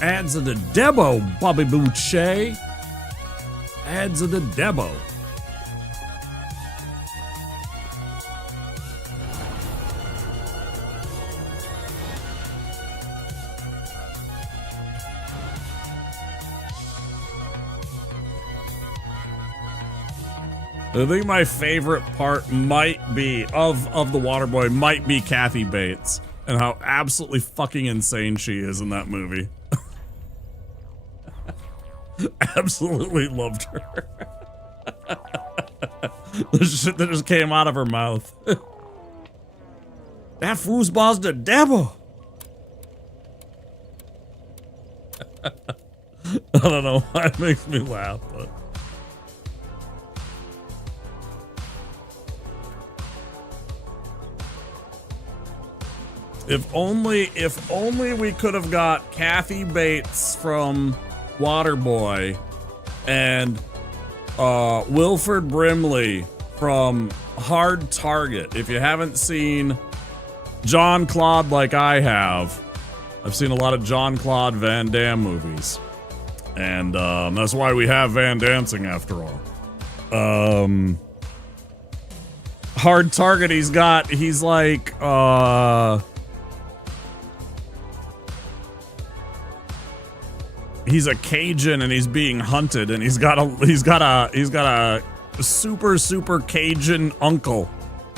Ads of the Debo, Bobby Boucher. Ads of the Debo. I think my favorite part might be of the Waterboy might be Kathy Bates and how absolutely fucking insane she is in that movie. Absolutely loved her. The shit that just came out of her mouth. That foosball's the devil. I don't know why it makes me laugh, but. If only we could have got Kathy Bates from Waterboy and Wilford Brimley from Hard Target. If you haven't seen John Claude like I have, I've seen a lot of John Claude Van Damme movies. And that's why we have Van Dancing after all. Hard Target, he's like he's a Cajun and he's being hunted, and he's got a super Cajun uncle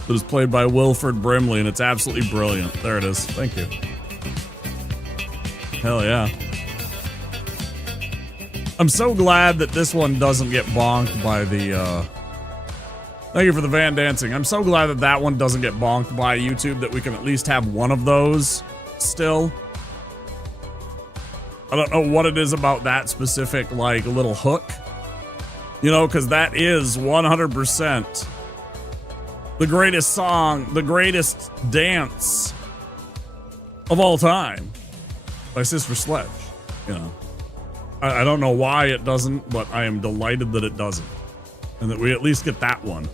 that is played by Wilford Brimley, and it's absolutely brilliant. There it is. Thank you. Hell yeah. I'm so glad that this one doesn't get bonked by the thank you for the Van Dancing. I'm so glad that that one doesn't get bonked by YouTube, that we can at least have one of those still. I don't know what it is about that specific, like, little hook. You know, because that is 100% the greatest song, the greatest dance of all time by Sister Sledge. You know, I don't know why it doesn't, but I am delighted that it doesn't. And that we at least get that one.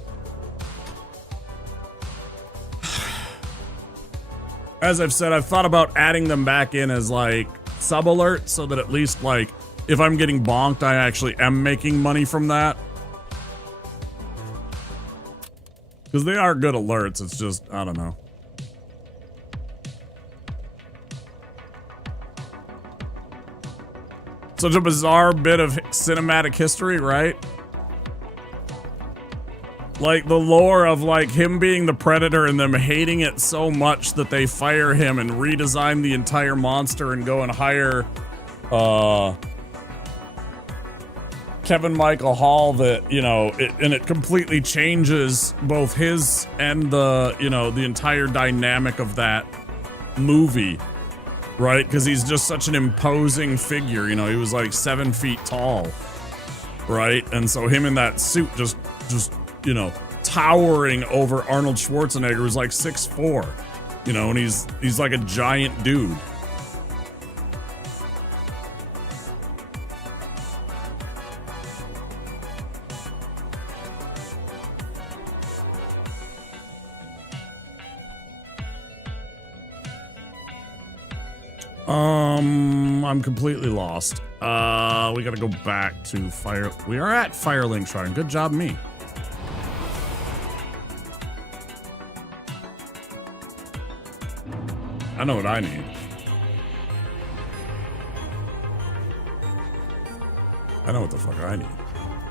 As I've said, I've thought about adding them back in as, like, sub alert, so that at least, like, if I'm getting bonked, I actually am making money from that. Because they are good alerts, it's just, I don't know. Such a bizarre bit of cinematic history, right? Like, the lore of, like, him being the Predator and them hating it so much that they fire him and redesign the entire monster and go and hire, Kevin Michael Hall, that, you know, it completely changes both his and the, you know, the entire dynamic of that movie, right? Because he's just such an imposing figure, you know, he was like 7 feet tall, right? And so him in that suit just, you know, towering over Arnold Schwarzenegger, who's like 6'4", you know, and he's like a giant dude. I'm completely lost. We gotta go back to Fire. We are at Firelink Shrine. Good job, me. I know what I need. I know what the fuck I need.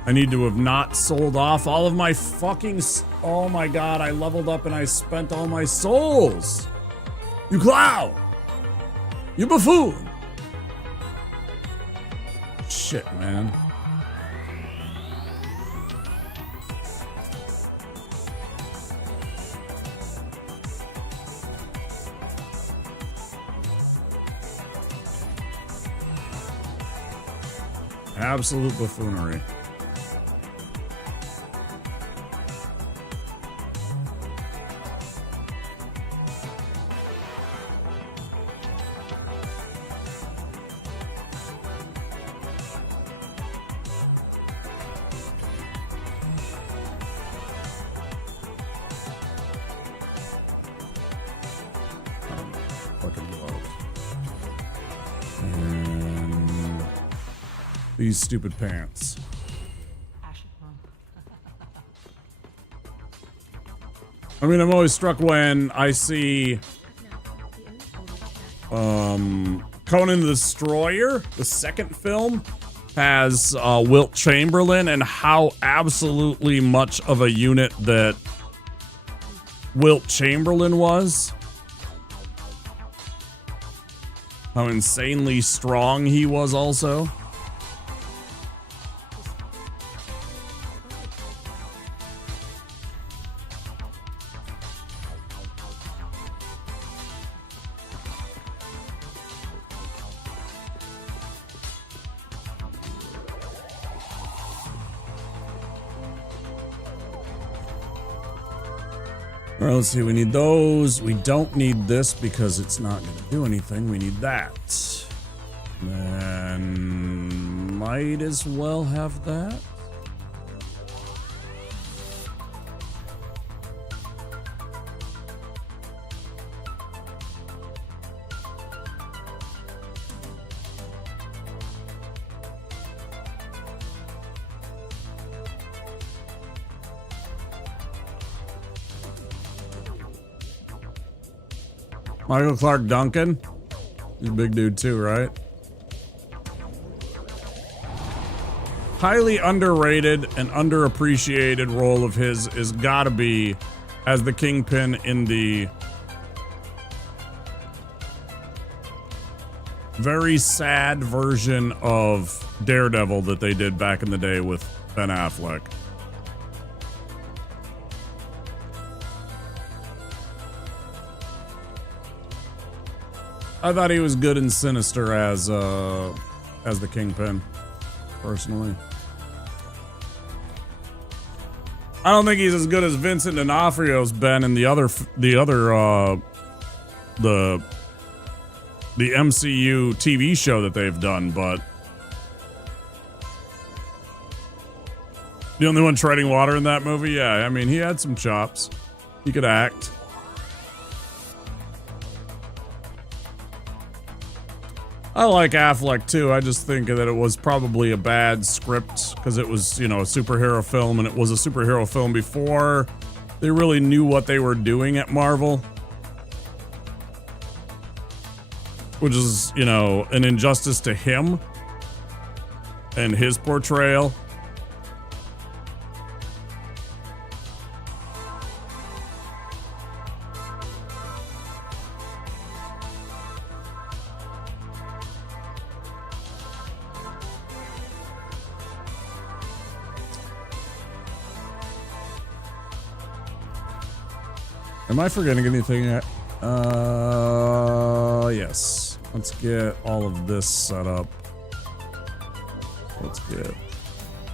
I need to have not sold off all of my fucking... Oh my god, I leveled up and I spent all my souls! You clown! You buffoon! Shit, man. Absolute buffoonery. Fucking love. And these stupid pants. I mean, I'm always struck when I see Conan the Destroyer, the second film, has Wilt Chamberlain, and how absolutely much of a unit that Wilt Chamberlain was. How insanely strong he was also. All right, let's see. We need those. We don't need this because it's not going to do anything. We need that. Then might as well have that. Michael Clark Duncan. He's a big dude too, right? Highly underrated and underappreciated role of his is gotta be as the Kingpin in the very sad version of Daredevil that they did back in the day with Ben Affleck. I thought he was good and sinister as the Kingpin, personally. I don't think he's as good as Vincent D'Onofrio's been in the MCU TV show that they've done, but the only one treading water in that movie, yeah, I mean, he had some chops. He could act. I like Affleck too. I just think that it was probably a bad script because it was, you know, a superhero film, and it was a superhero film before they really knew what they were doing at Marvel. Which is, you know, an injustice to him and his portrayal. Am I forgetting anything? Yes. Let's get all of this set up. Let's get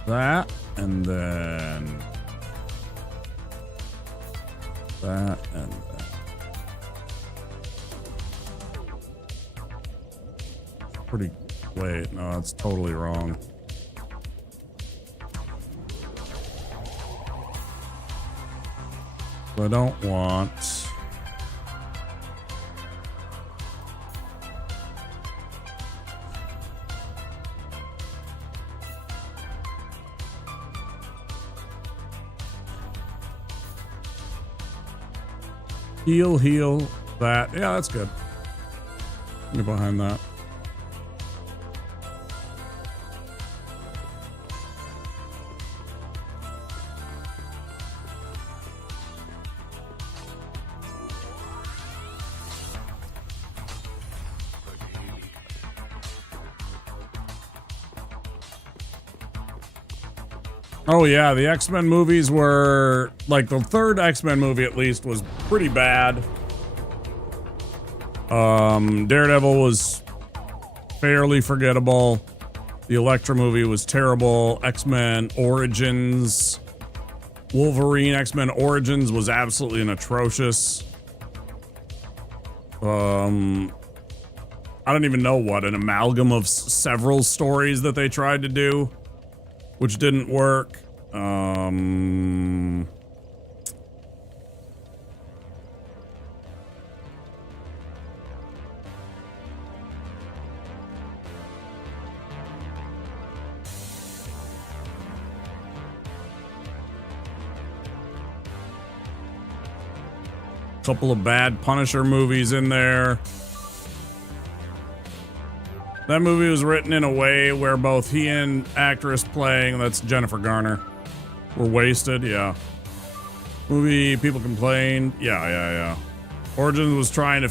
that, and then that, and that. Pretty, wait, no, that's totally wrong. I don't want heal, That, yeah, that's good. Get behind that. Oh yeah, the X-Men movies were, like, the third X-Men movie at least was pretty bad. Daredevil was fairly forgettable. The Elektra movie was terrible. X-Men Origins, Wolverine X-Men Origins was absolutely atrocious. I don't even know what, an amalgam of several stories that they tried to do, which didn't work. Couple of bad Punisher movies in there. That movie was written in a way where both he and actress playing, that's Jennifer Garner, were wasted. Yeah. Movie, people complained. Yeah. Origins was trying to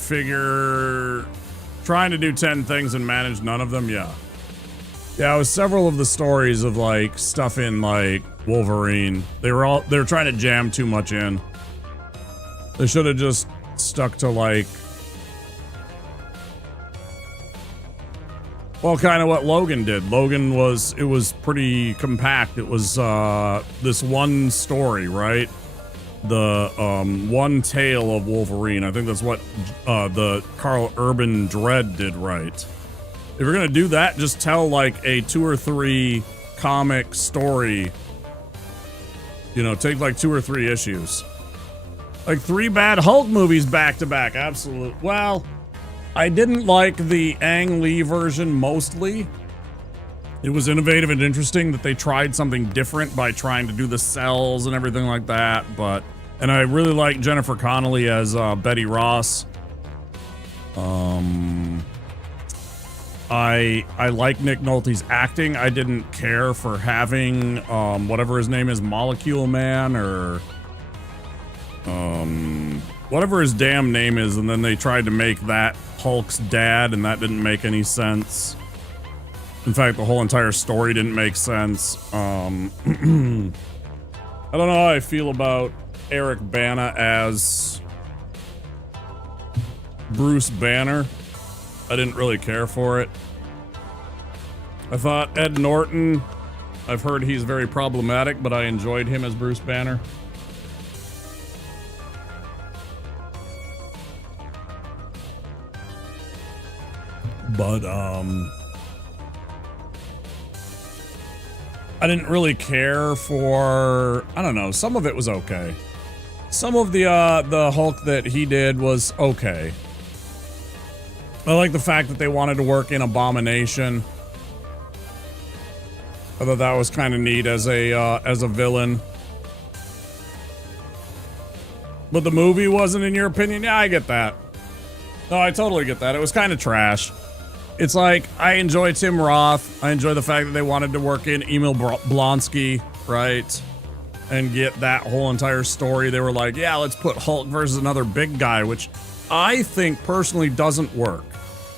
do 10 things and manage none of them. Yeah. Yeah, it was several of the stories of, like, stuff in, like, Wolverine. They were trying to jam too much in. They should have just stuck to, like, well, kind of what Logan did. Logan was pretty compact. It was this one story, right? The one tale of Wolverine. I think that's what the Carl Urban Dredd did, right? If you're gonna do that, just tell like a 2 or 3 comic story. You know, take like 2 or 3 issues. Like 3 bad Hulk movies back to back. Absolute. Well, I didn't like the Ang Lee version mostly. It was innovative and interesting that they tried something different by trying to do the cells and everything like that. And I really like Jennifer Connelly as Betty Ross. I like Nick Nolte's acting. I didn't care for having whatever his name is, Molecule Man, or whatever his damn name is, and then they tried to make that Hulk's dad, and that didn't make any sense. In fact, the whole entire story didn't make sense. I don't know how I feel about Eric Bana as Bruce Banner. I didn't really care for it. I thought Ed Norton, I've heard he's very problematic, but I enjoyed him as Bruce Banner. But, I didn't really care for, I don't know, some of it was okay. Some of the Hulk that he did was okay. I like the fact that they wanted to work in Abomination. I thought that was kind of neat as a villain. But the movie wasn't, in your opinion? Yeah, I get that. No, I totally get that. It was kind of trash. It's like, I enjoy Tim Roth. I enjoy the fact that they wanted to work in Emil Blonsky, right? And get that whole entire story. They were like, yeah, let's put Hulk versus another big guy, which I think personally doesn't work.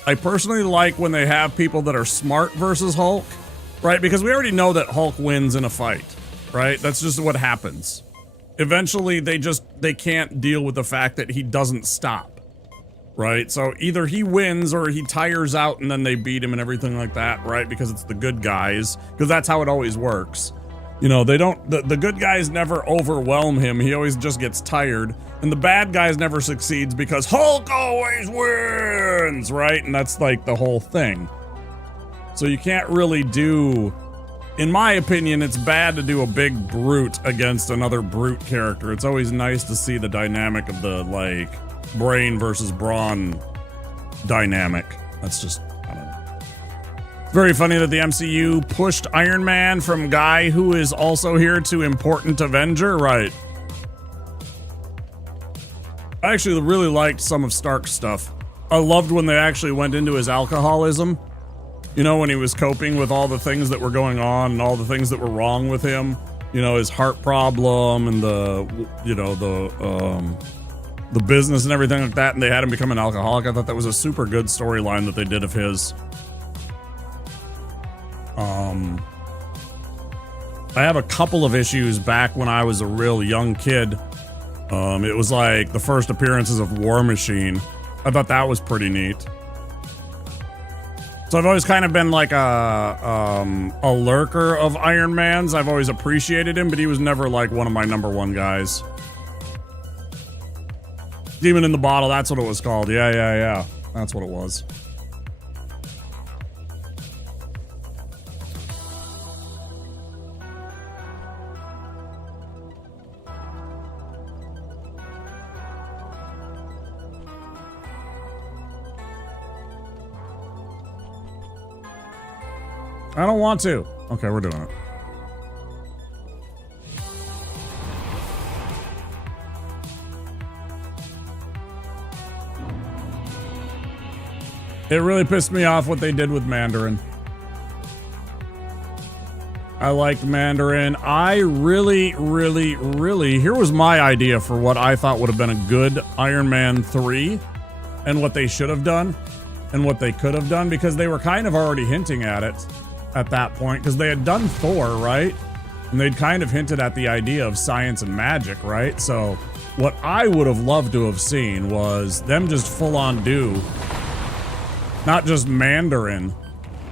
I personally like when they have people that are smart versus Hulk, right? Because we already know that Hulk wins in a fight, right? That's just what happens. Eventually, they can't deal with the fact that he doesn't stop. Right, so either he wins or he tires out and then they beat him and everything like that, right? Because it's the good guys, because that's how it always works. You know, they don't, the good guys never overwhelm him. He always just gets tired. And the bad guys never succeeds because Hulk always wins, right? And that's like the whole thing. So you can't really do, in my opinion, it's bad to do a big brute against another brute character. It's always nice to see the dynamic of the, like, brain versus brawn dynamic. That's just, I don't know. Very funny that the MCU pushed Iron Man from guy who is also here to important Avenger, right? I actually really liked some of Stark's stuff. I loved when they actually went into his alcoholism. You know, when he was coping with all the things that were going on and all the things that were wrong with him. You know, his heart problem and the business and everything like that, and they had him become an alcoholic. I thought that was a super good storyline that they did of his. I have a couple of issues back when I was a real young kid. It was like the first appearances of War Machine. I thought that was pretty neat. So I've always kind of been like a lurker of Iron Man's. I've always appreciated him, but he was never like one of my #1 guys. Demon in the Bottle, that's what it was called. Yeah. That's what it was. I don't want to. Okay, we're doing it. It really pissed me off what they did with Mandarin. I liked Mandarin. I really, here was my idea for what I thought would have been a good Iron Man 3 and what they should have done and what they could have done, because they were kind of already hinting at it at that point, because they had done Thor, right? And they'd kind of hinted at the idea of science and magic, right? So what I would have loved to have seen was them just full on do not just Mandarin,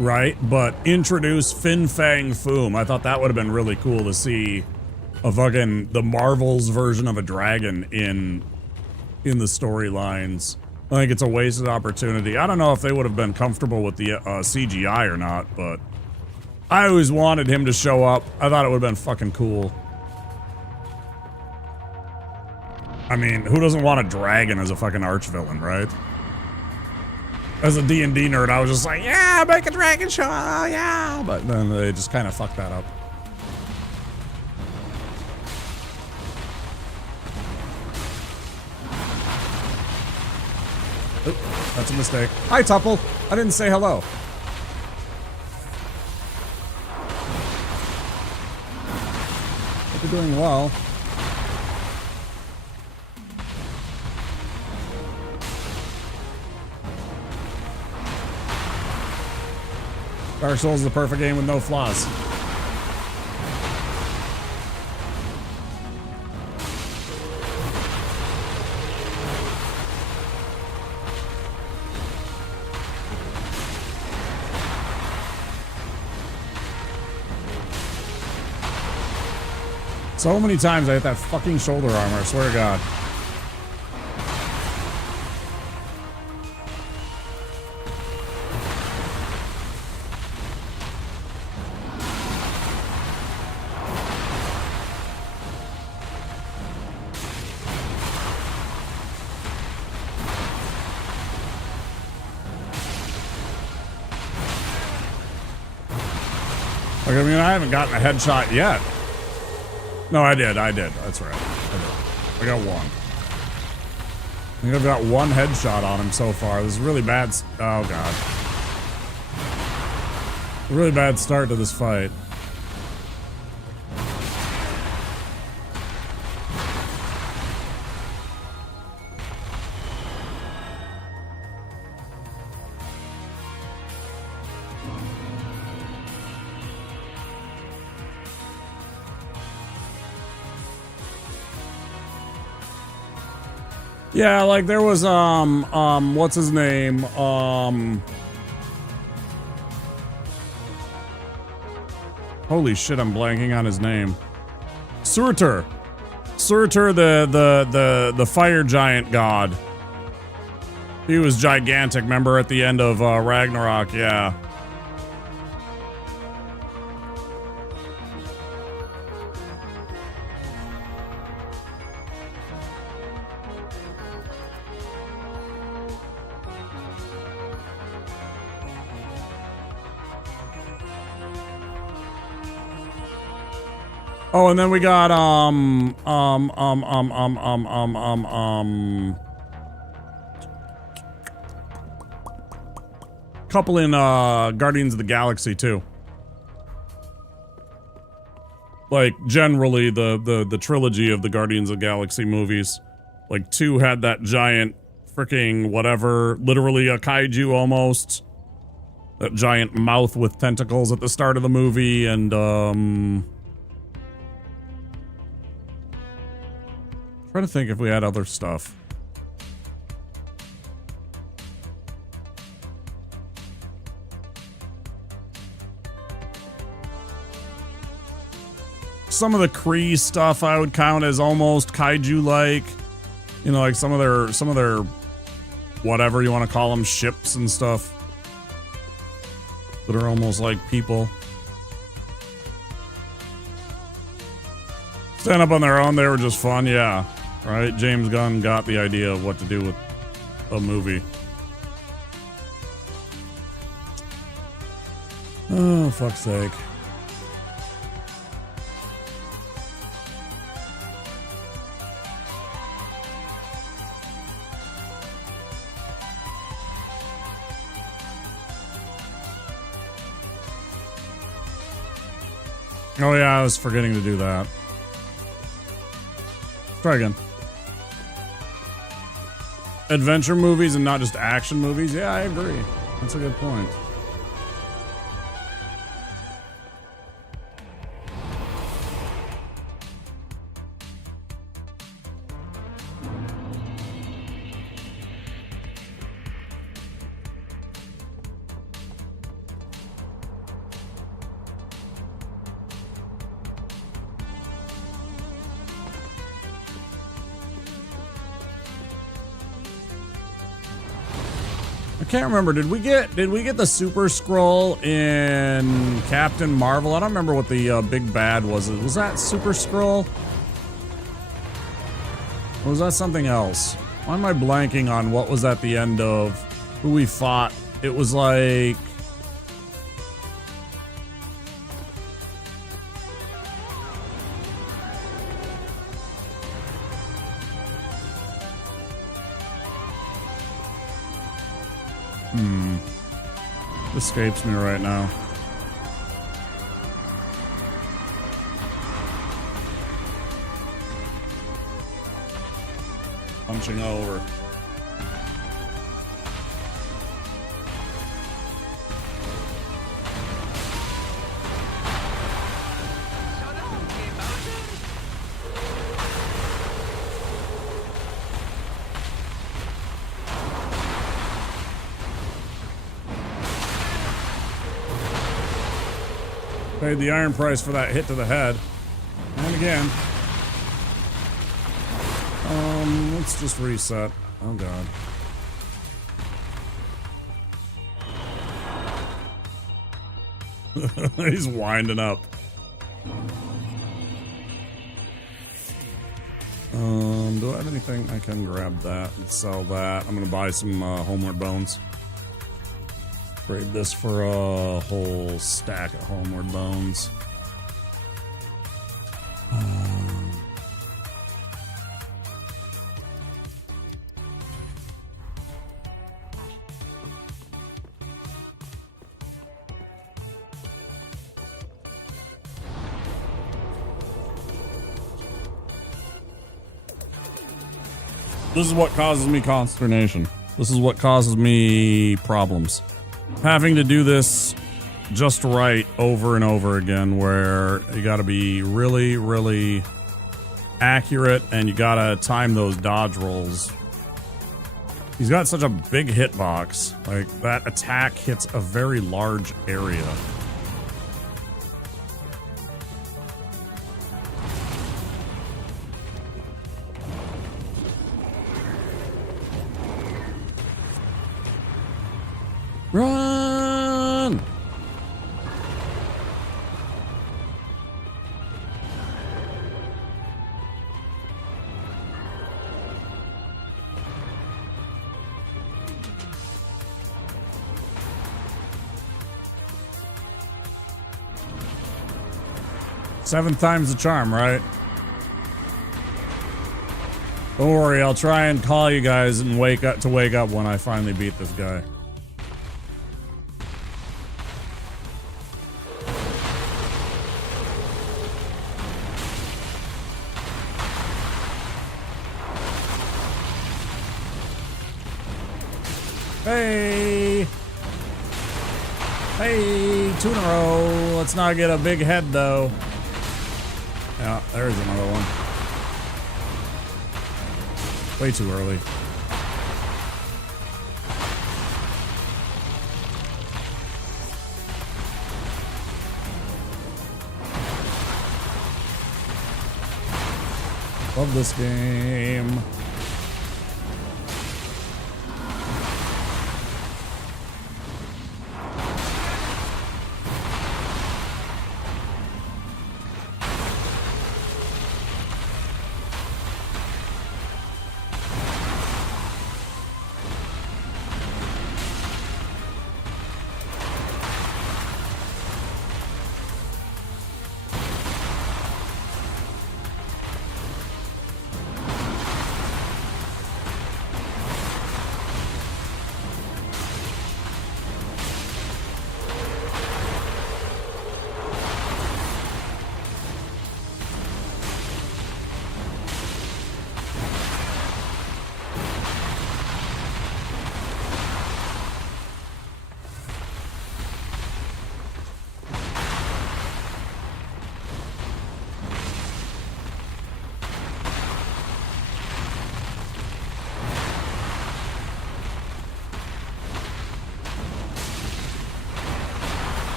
right? But introduce Fin Fang Foom. I thought that would have been really cool to see a fucking the Marvel's version of a dragon in the storylines. I think it's a wasted opportunity. I don't know if they would have been comfortable with the CGI or not, but I always wanted him to show up. I thought it would have been fucking cool. I mean, who doesn't want a dragon as a fucking archvillain, right? As a D&D nerd, I was just like, yeah, make a dragon show, yeah. But then they just kind of fucked that up. Oop, that's a mistake. Hi, Tupple. I didn't say hello. Hope you're doing well. Dark Souls is the perfect game with no flaws. So many times I hit that fucking shoulder armor, I swear to God. Like, I mean, I haven't gotten a headshot yet. No, I did. That's right. I got one. I think I've got one headshot on him so far. This is really bad. Oh, God. A really bad start to this fight. Yeah, like there was what's his name? Holy shit, I'm blanking on his name. Surtur. Surtur, the fire giant god. He was gigantic, remember at the end of Ragnarok, yeah. Oh, and then we got couple in Guardians of the Galaxy too. Like generally the trilogy of the Guardians of the Galaxy movies. Like 2 had that giant freaking whatever, literally a kaiju almost. That giant mouth with tentacles at the start of the movie, and trying to think if we had other stuff. Some of the Kree stuff I would count as almost kaiju-like. You know, like some of their whatever you want to call them, ships and stuff that are almost like people. Stand up on their own, they were just fun, yeah. Right? James Gunn got the idea of what to do with a movie. Oh, fuck's sake. Oh yeah, I was forgetting to do that. Try again. Adventure movies and not just action movies? Yeah, I agree. That's a good point. I can't remember. Did we get the Super Scroll in Captain Marvel? I don't remember what the big bad was. Was that Super Scroll? Or was that something else? Why am I blanking on what was at the end of who we fought? It was like escapes me right now. Punching over. Paid the iron price for that hit to the head. And again. Let's just reset. Oh god. He's winding up. Do I have anything? I can grab that and sell that. I'm gonna buy some Homeward Bones. Trade this for a whole stack of Homeward Bones. This is what causes me consternation. This is what causes me problems. Having to do this just right over and over again, where you gotta be really, really accurate and you gotta time those dodge rolls. He's got such a big hitbox. Like, that attack hits a very large area. Run! 7th time's the charm, right? Don't worry, I'll try and call you guys and wake up when I finally beat this guy. Hey! Hey, 2 in a row. Let's not get a big head, though. Yeah, there's another one. Way too early. Love this game.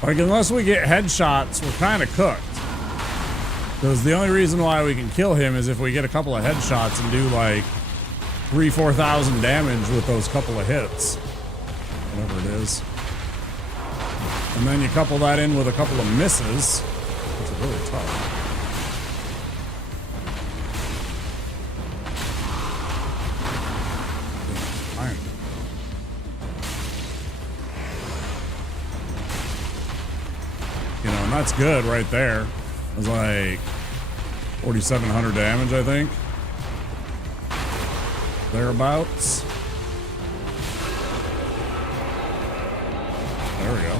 Like, unless we get headshots, we're kind of cooked. Because the only reason why we can kill him is if we get a couple of headshots and do like 3,000-4,000 damage with those couple of hits. Whatever it is. And then you couple that in with a couple of misses, which is really tough. You know, and that's good right there. It was like 4,700 damage, I think. Thereabouts. There we go.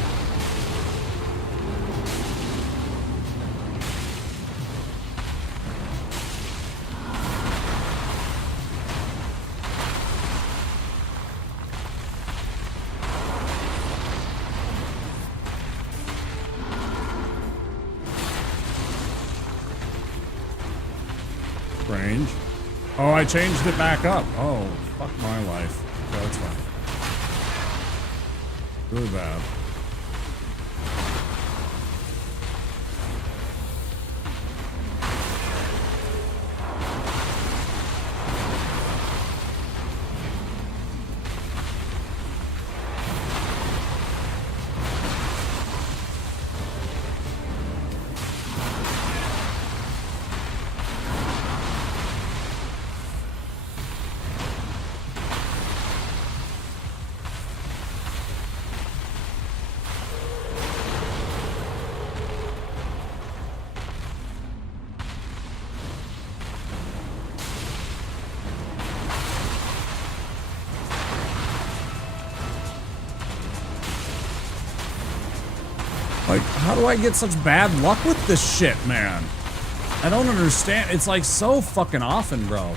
Range. Oh, I changed it back up. Oh, fuck my life. Okay, that's fine. Really bad. Like, how do I get such bad luck with this shit, man? I don't understand. It's like so fucking often, bro.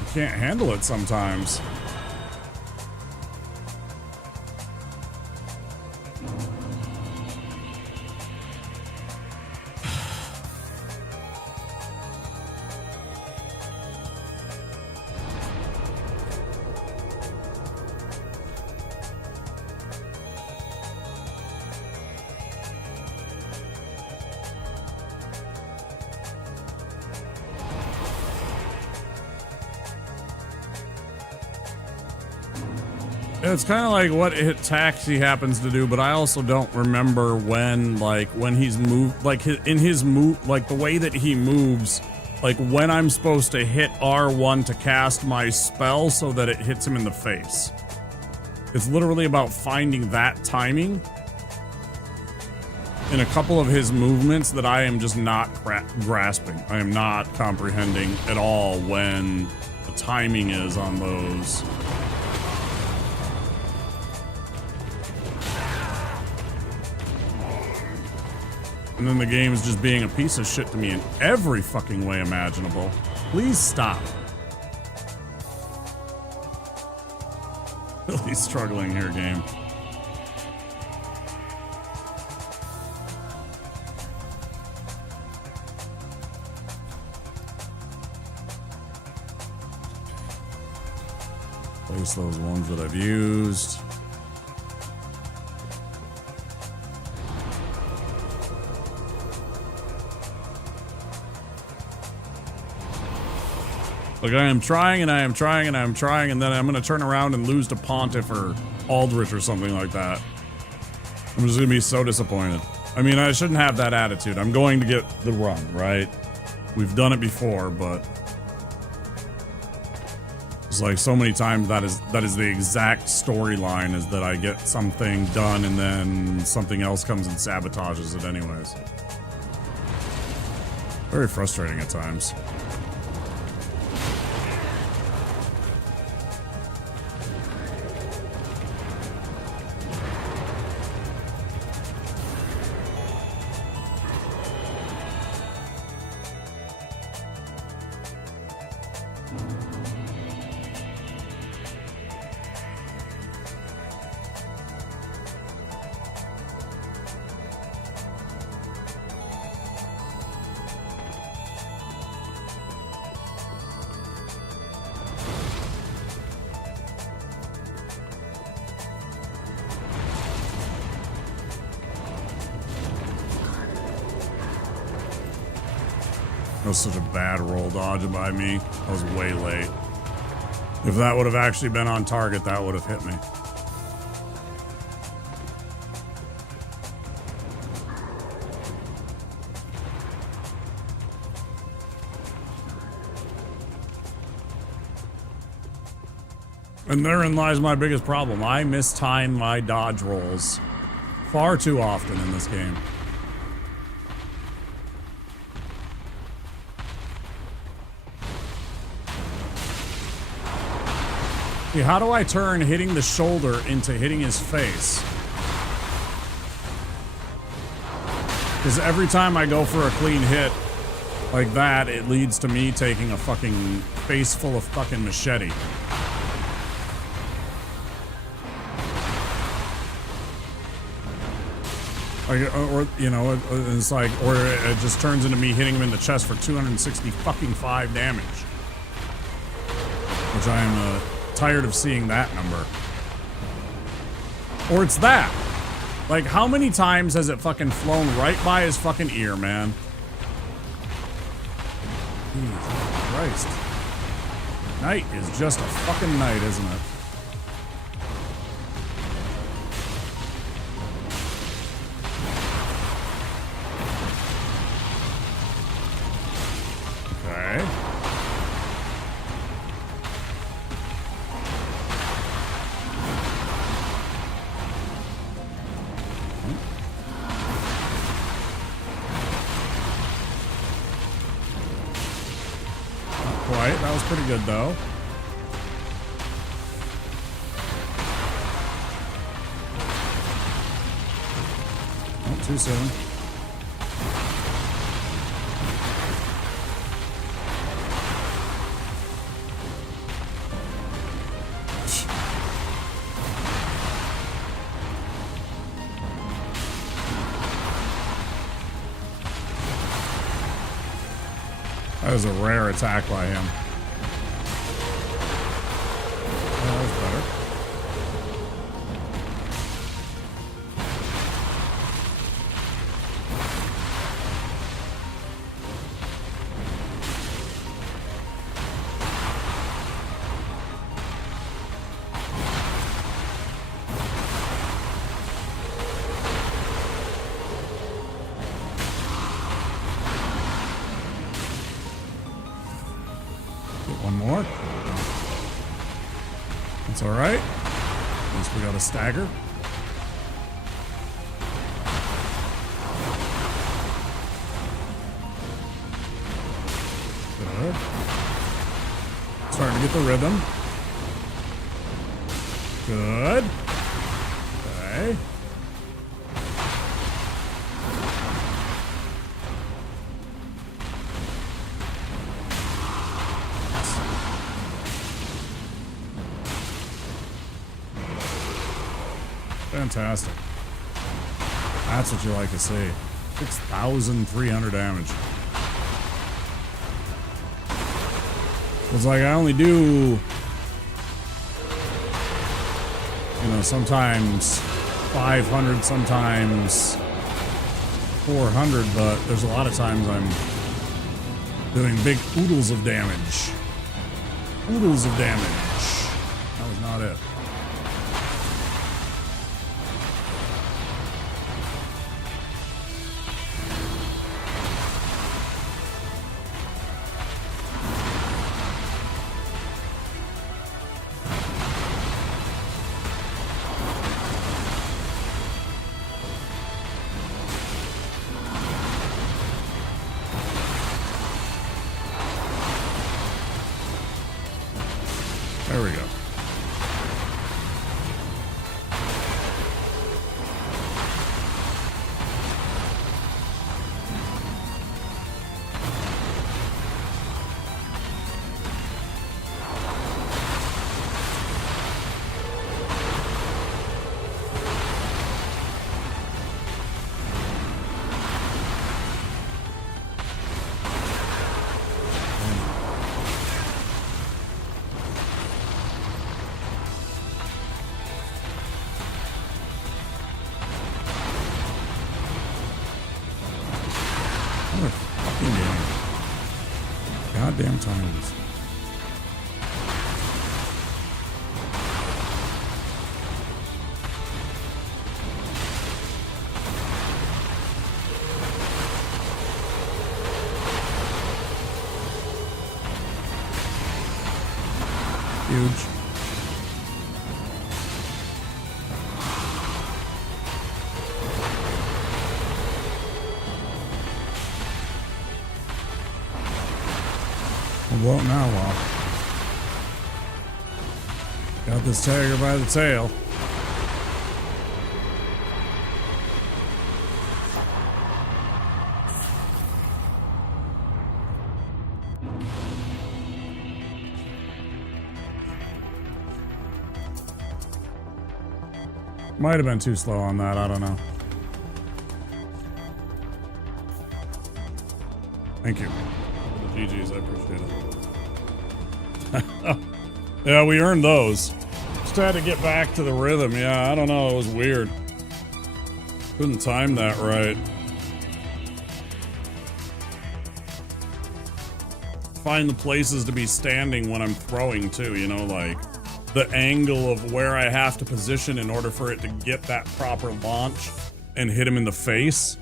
I can't handle it sometimes. It's kind of like what attacks he happens to do, but I also don't remember when, like, when he's moved, like, in his move, like, the way that he moves like when I'm supposed to hit R1 to cast my spell so that it hits him in the face. It's literally about finding that timing in a couple of his movements that I am just not grasping. I am not comprehending at all when the timing is on those. And then the game is just being a piece of shit to me in every fucking way imaginable. Please stop. Really struggling here, game. Place those ones that I've used. Like, I am trying and I am trying and I am trying, and then I'm going to turn around and lose to Pontiff or Aldrich or something like that. I'm just going to be so disappointed. I mean, I shouldn't have that attitude. I'm going to get the run, right? We've done it before, but it's like so many times that is the exact storyline, is that I get something done and then something else comes and sabotages it anyways. Very frustrating at times. That was such a bad roll dodge by me. I was way late. If that would have actually been on target, that would have hit me. And therein lies my biggest problem. I mistime my dodge rolls far too often in this game. How do I turn hitting the shoulder into hitting his face? Because every time I go for a clean hit like that, it leads to me taking a fucking face full of fucking machete. Or, you know, it's like, or it just turns into me hitting him in the chest for 265 damage. Which I am, tired of seeing that number. Or it's that. Like, how many times has it fucking flown right by his fucking ear, man? Jesus Christ. Night is just a fucking night, isn't it? Okay. That was pretty good, though. Not too soon. That was a rare attack by him. That was better. more. That's all right. At least we got a stagger. Good. Starting to get the rhythm. Good. Okay. Fantastic. That's what you like to see. 6,300 damage. It's like I only do, you know, sometimes 500, sometimes 400, but there's a lot of times I'm doing big oodles of damage. Oodles of damage. That was not it. There we go. What a fucking game. Goddamn times. Huge. Well, now walk. Got this tiger by the tail. Might have been too slow on that, I don't know. Thank you. The GGs, I appreciate it. Yeah, we earned those. Just had to get back to the rhythm. Yeah, I don't know. It was weird. Couldn't time that right. Find the places to be standing when I'm throwing too, you know, like the angle of where I have to position in order for it to get that proper launch and hit him in the face.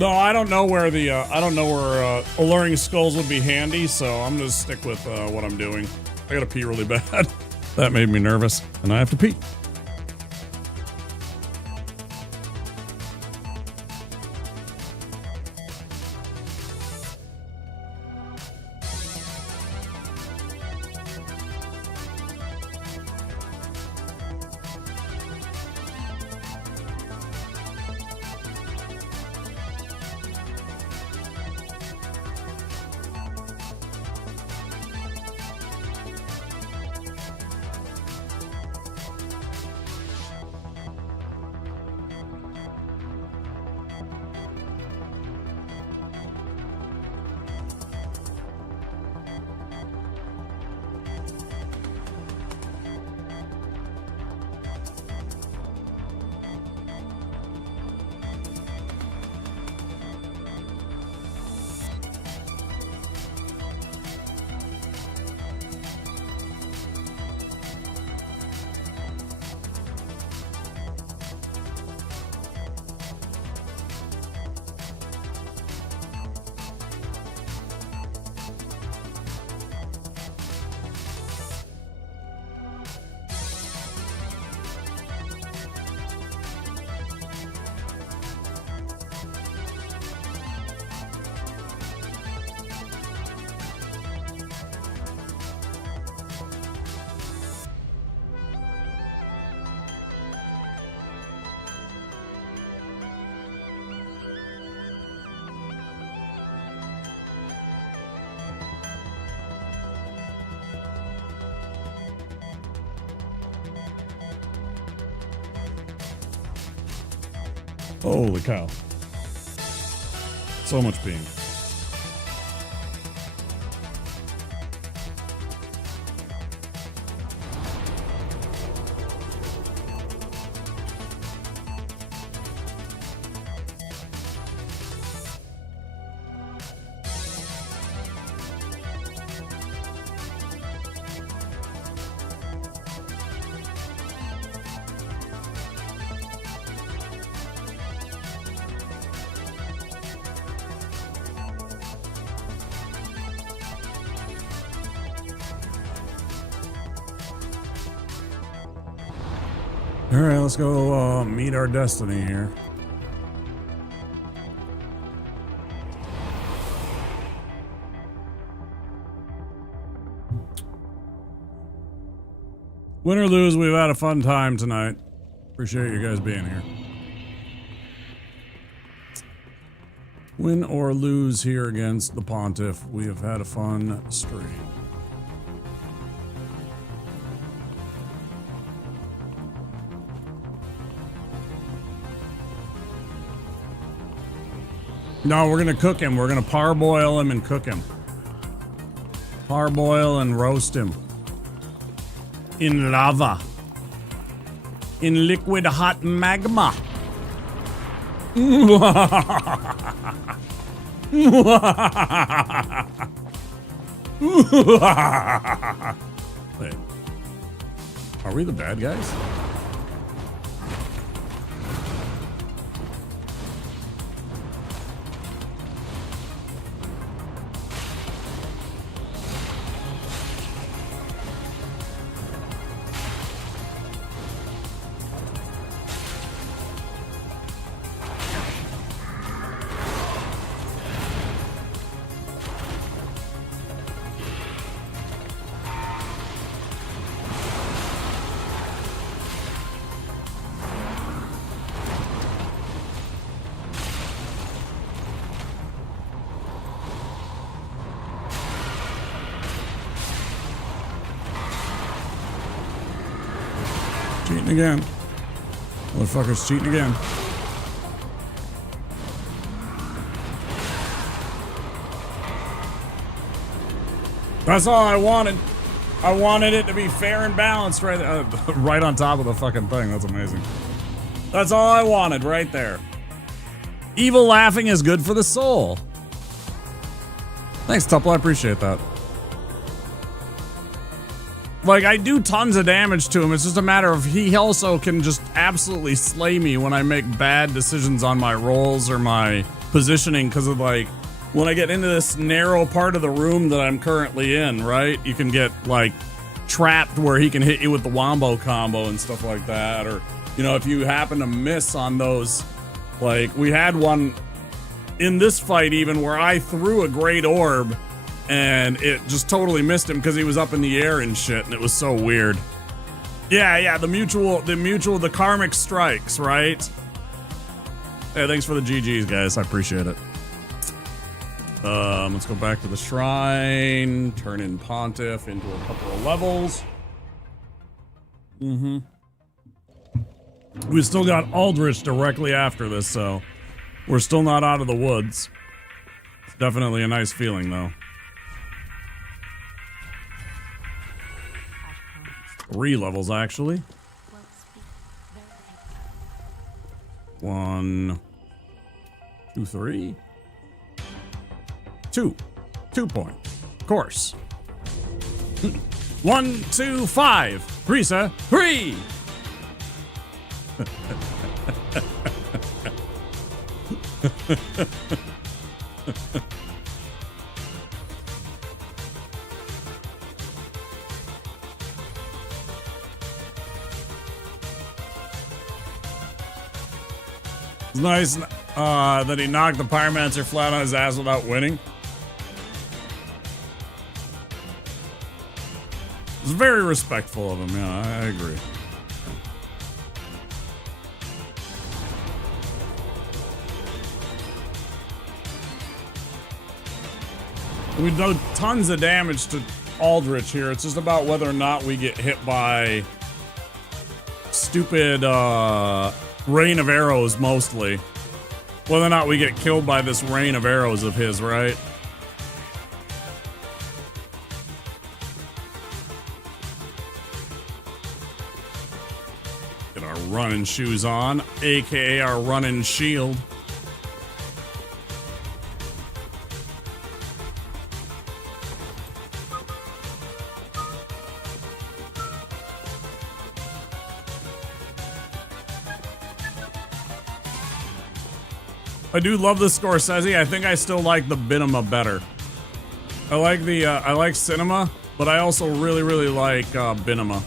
No, I don't know where the alluring skulls would be handy, so I'm gonna stick with what I'm doing. I gotta pee really bad. That made me nervous, and I have to pee. Holy cow. So much being. All right, let's go meet our destiny here. Win or lose, we've had a fun time tonight. Appreciate you guys being here. Win or lose here against the Pontiff, we have had a fun stream. No, we're gonna cook him. We're gonna parboil him and cook him. Parboil and roast him. In lava. In liquid hot magma. Wait. Are we the bad guys? Cheating again. Motherfucker's cheating again. That's all I wanted. I wanted it to be fair and balanced right right on top of the fucking thing. That's amazing. That's all I wanted right there. Evil laughing is good for the soul. Thanks, Tupple. I appreciate that. Like, I do tons of damage to him. It's just a matter of he also can just absolutely slay me when I make bad decisions on my rolls or my positioning, because of, like, when I get into this narrow part of the room that I'm currently in, right? You can get, like, trapped where he can hit you with the wombo combo and stuff like that. Or, you know, if you happen to miss on those, like, we had one in this fight even where I threw a great orb and it just totally missed him because he was up in the air and shit, and it was so weird. Yeah, the karmic strikes, right? Hey, thanks for the GGs, guys. I appreciate it. Let's go back to the shrine, turn in Pontiff into a couple of levels. We still got Aldrich directly after this, so we're still not out of the woods. It's definitely a nice feeling, though. 3 levels, actually. 1, 2, 3. 2 point. Course. 1, 2, 5. Risa, 3. It's nice that he knocked the Pyromancer flat on his ass without winning. It's very respectful of him, yeah, I agree. We've done tons of damage to Aldrich here. It's just about whether or not we get hit by stupid rain of arrows mostly. Whether or not we get killed by this rain of arrows of his, right? Get our running shoes on, aka our running shield. I do love the Scorsese. I think I still like the Binema better. I like the I like Cinema, but I also really like Binema.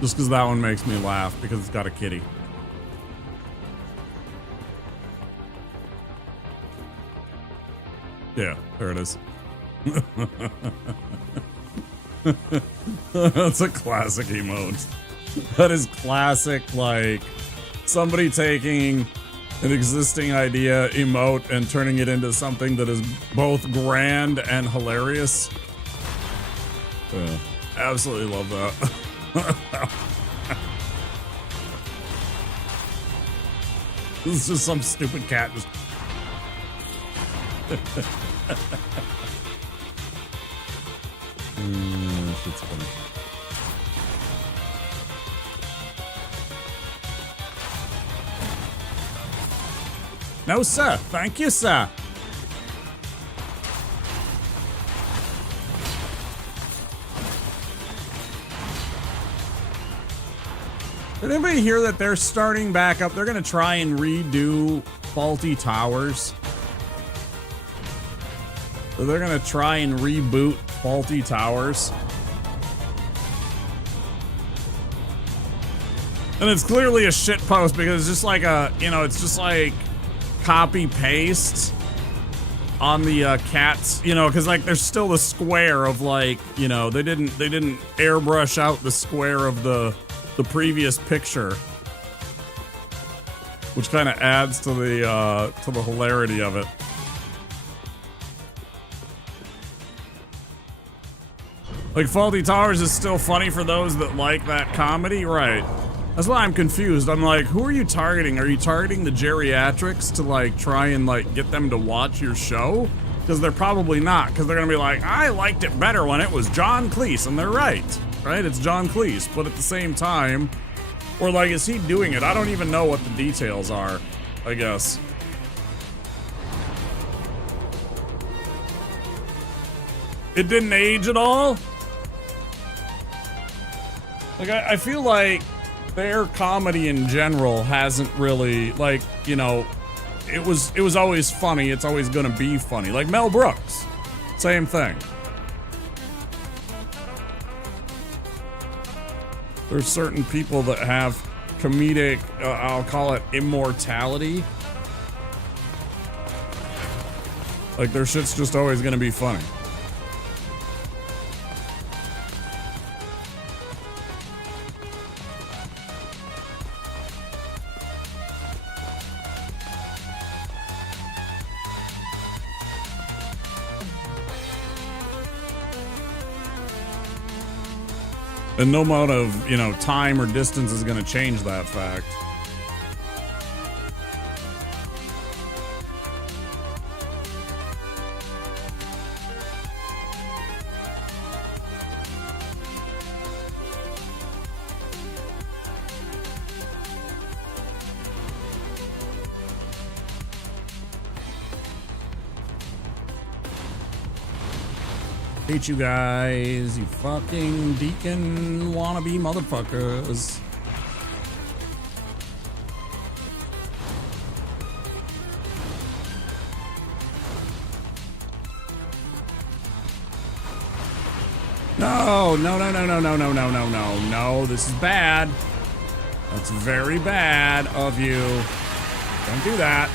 Just because that one makes me laugh because it's got a kitty. Yeah, there it is. That's a classic emote. That is classic, like somebody taking an existing idea emote and turning it into something that is both grand and hilarious. Yeah, absolutely love that. This is just some stupid cat just shit's funny. No, sir. Thank you, sir. Did anybody hear that they're starting back up? They're going to try and redo Faulty Towers. So they're going to try and reboot Faulty Towers. And it's clearly a shit post because it's just like a, you know, it's just like copy paste on the cats, you know, because like there's still the square of like, you know, they didn't airbrush out the square of the previous picture, which kind of adds to the hilarity of it. Like Faulty Towers is still funny for those that like that comedy, right? That's why I'm confused. I'm like, who are you targeting? Are you targeting the geriatrics to like try and like get them to watch your show? Because they're probably not, because they're gonna be like, I liked it better when it was John Cleese, and they're right, It's John Cleese, but at the same time, or like, is he doing it? I don't even know what the details are, I guess. It didn't age at all? Like, I feel like their comedy in general hasn't really, like, you know, it was always funny. It's always gonna be funny. Like Mel Brooks, same thing. There's certain people that have comedic, I'll call it immortality. Like their shit's just always gonna be funny. And no amount of, you know, time or distance is going to change that fact. Hate you guys, you fucking deacon wannabe motherfuckers. No, this is bad. That's very bad of you. Don't do that.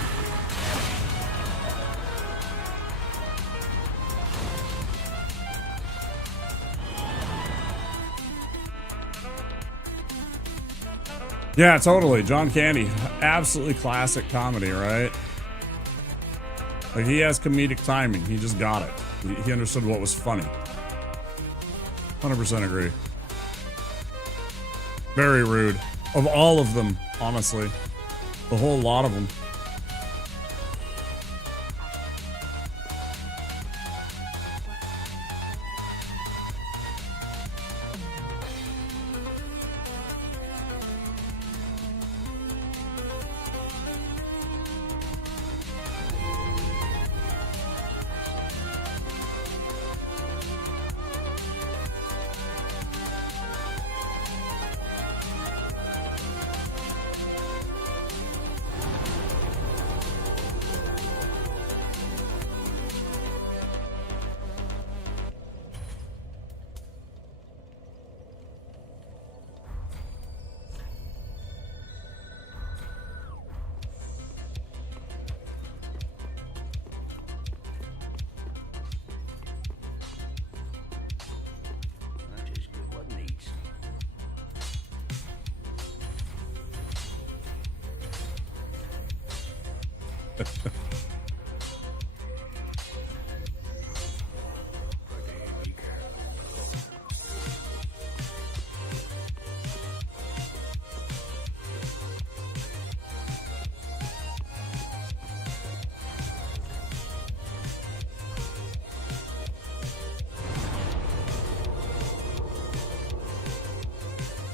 Yeah, totally. John Candy, absolutely classic comedy, right? Like, he has comedic timing. He just got it. He understood what was funny. 100% agree. Very rude. Of all of them, honestly. A whole lot of them.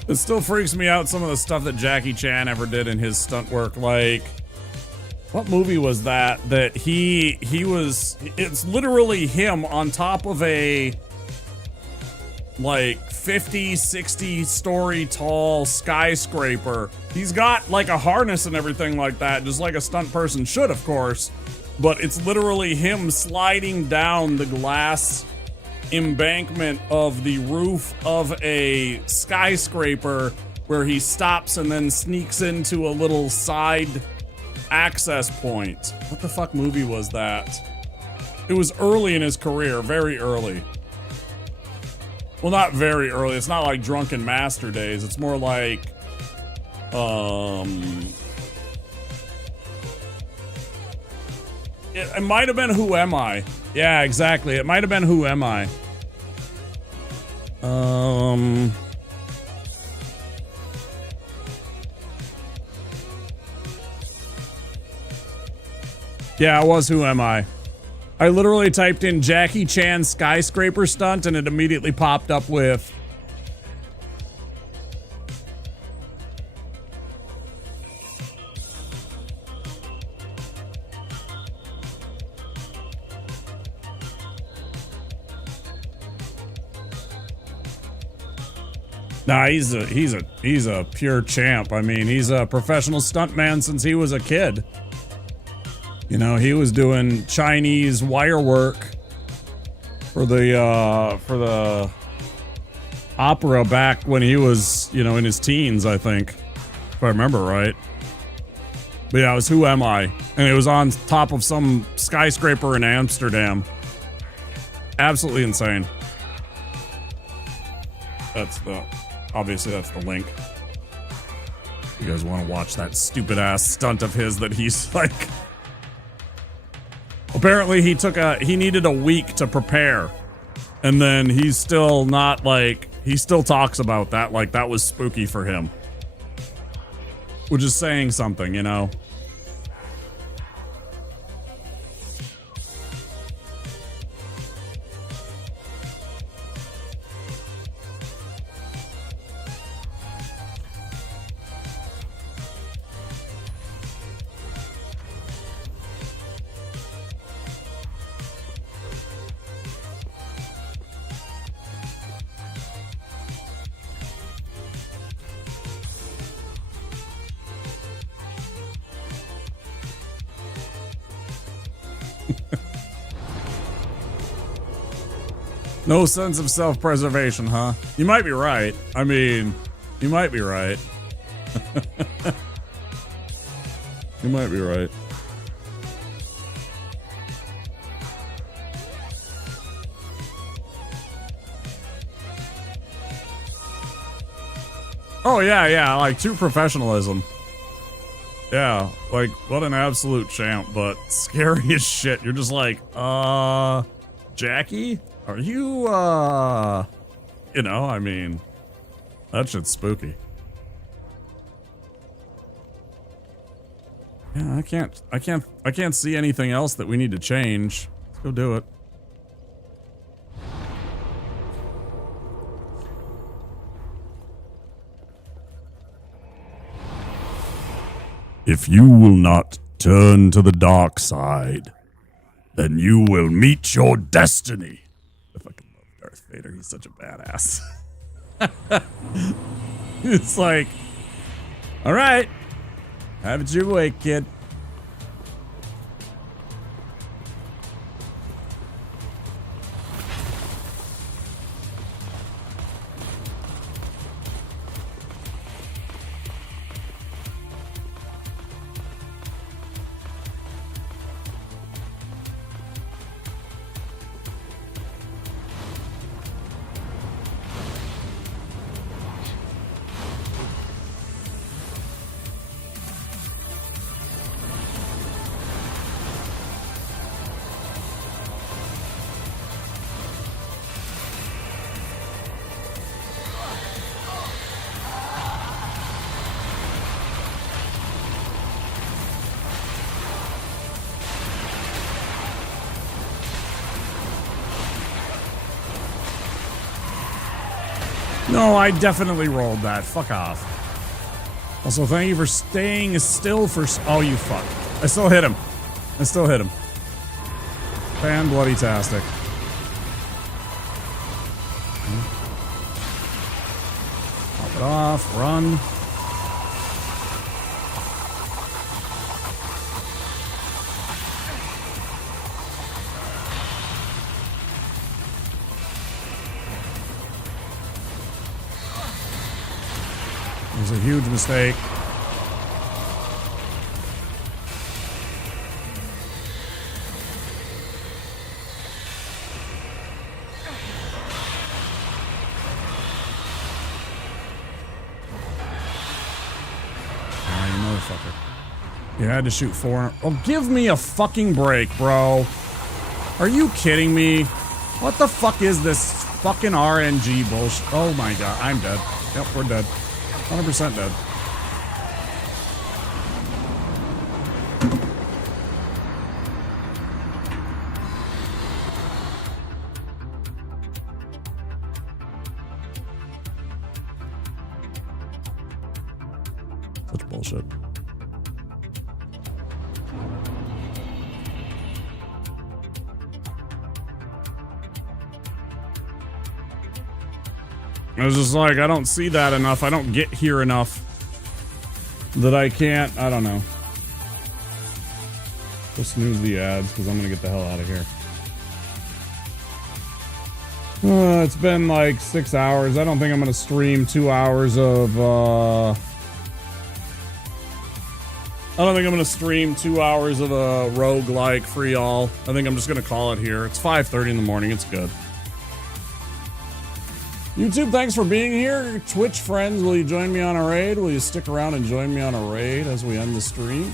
It still freaks me out, some of the stuff that Jackie Chan ever did in his stunt work. Like, what movie was that? That he was, it's literally him on top of a, like, 50, 60 story tall skyscraper. He's got, like, a harness and everything like that, just like a stunt person should, of course. But it's literally him sliding down the glass embankment of the roof of a skyscraper where he stops and then sneaks into a little side access point. What the fuck movie was that? It was early in his career, very early. Well, not very early. It's not like Drunken Master days. It's more like it might have been Who Am I? Yeah, exactly. It might have been Who Am I? Yeah, it was Who Am I? I literally typed in Jackie Chan skyscraper stunt and it immediately popped up with Nah, he's a pure champ. I mean, he's a professional stuntman since he was a kid. You know, he was doing Chinese wire work for the opera back when he was, you know, in his teens, I think, if I remember right. But yeah, it was Who Am I? And it was on top of some skyscraper in Amsterdam. Absolutely insane. Obviously that's the link. You guys want to watch that stupid ass stunt of his that he's like... Apparently he needed a week to prepare. And then he's still not like, he still talks about that like that was spooky for him. Which is saying something, you know? No sense of self-preservation, huh? You might be right. I mean, you might be right. You might be right. Oh, yeah, like true professionalism. Yeah, like, what an absolute champ, but scary as shit. You're just like, Jackie? Are you, you know, I mean, that shit's spooky. Yeah, I can't see anything else that we need to change. Let's go do it. If you will not turn to the dark side, then you will meet your destiny. I fucking love Darth Vader. He's such a badass. It's like, all right, have it your way, kid. No, I definitely rolled that. Fuck off. Also, thank you for staying still for... Oh, you fuck. I still hit him. Fan bloody-tastic. Pop it off. Run. It was a huge mistake. You motherfucker. You had to shoot 4. Oh, give me a fucking break, bro. Are you kidding me? What the fuck is this fucking RNG bullshit? Oh my god, I'm dead. Yep, we're dead. 100% dead. Such bullshit. I was just like, I don't see that enough. I don't get here enough that I can't. I don't know. Go snooze the ads because I'm going to get the hell out of here. It's been like 6 hours. I don't think I'm going to stream 2 hours of... I don't think I'm going to stream 2 hours of a roguelike free all. I think I'm just going to call it here. It's 5:30 in the morning. It's good. YouTube, thanks for being here. Twitch friends, will you join me on a raid? Will you stick around and join me on a raid as we end the stream?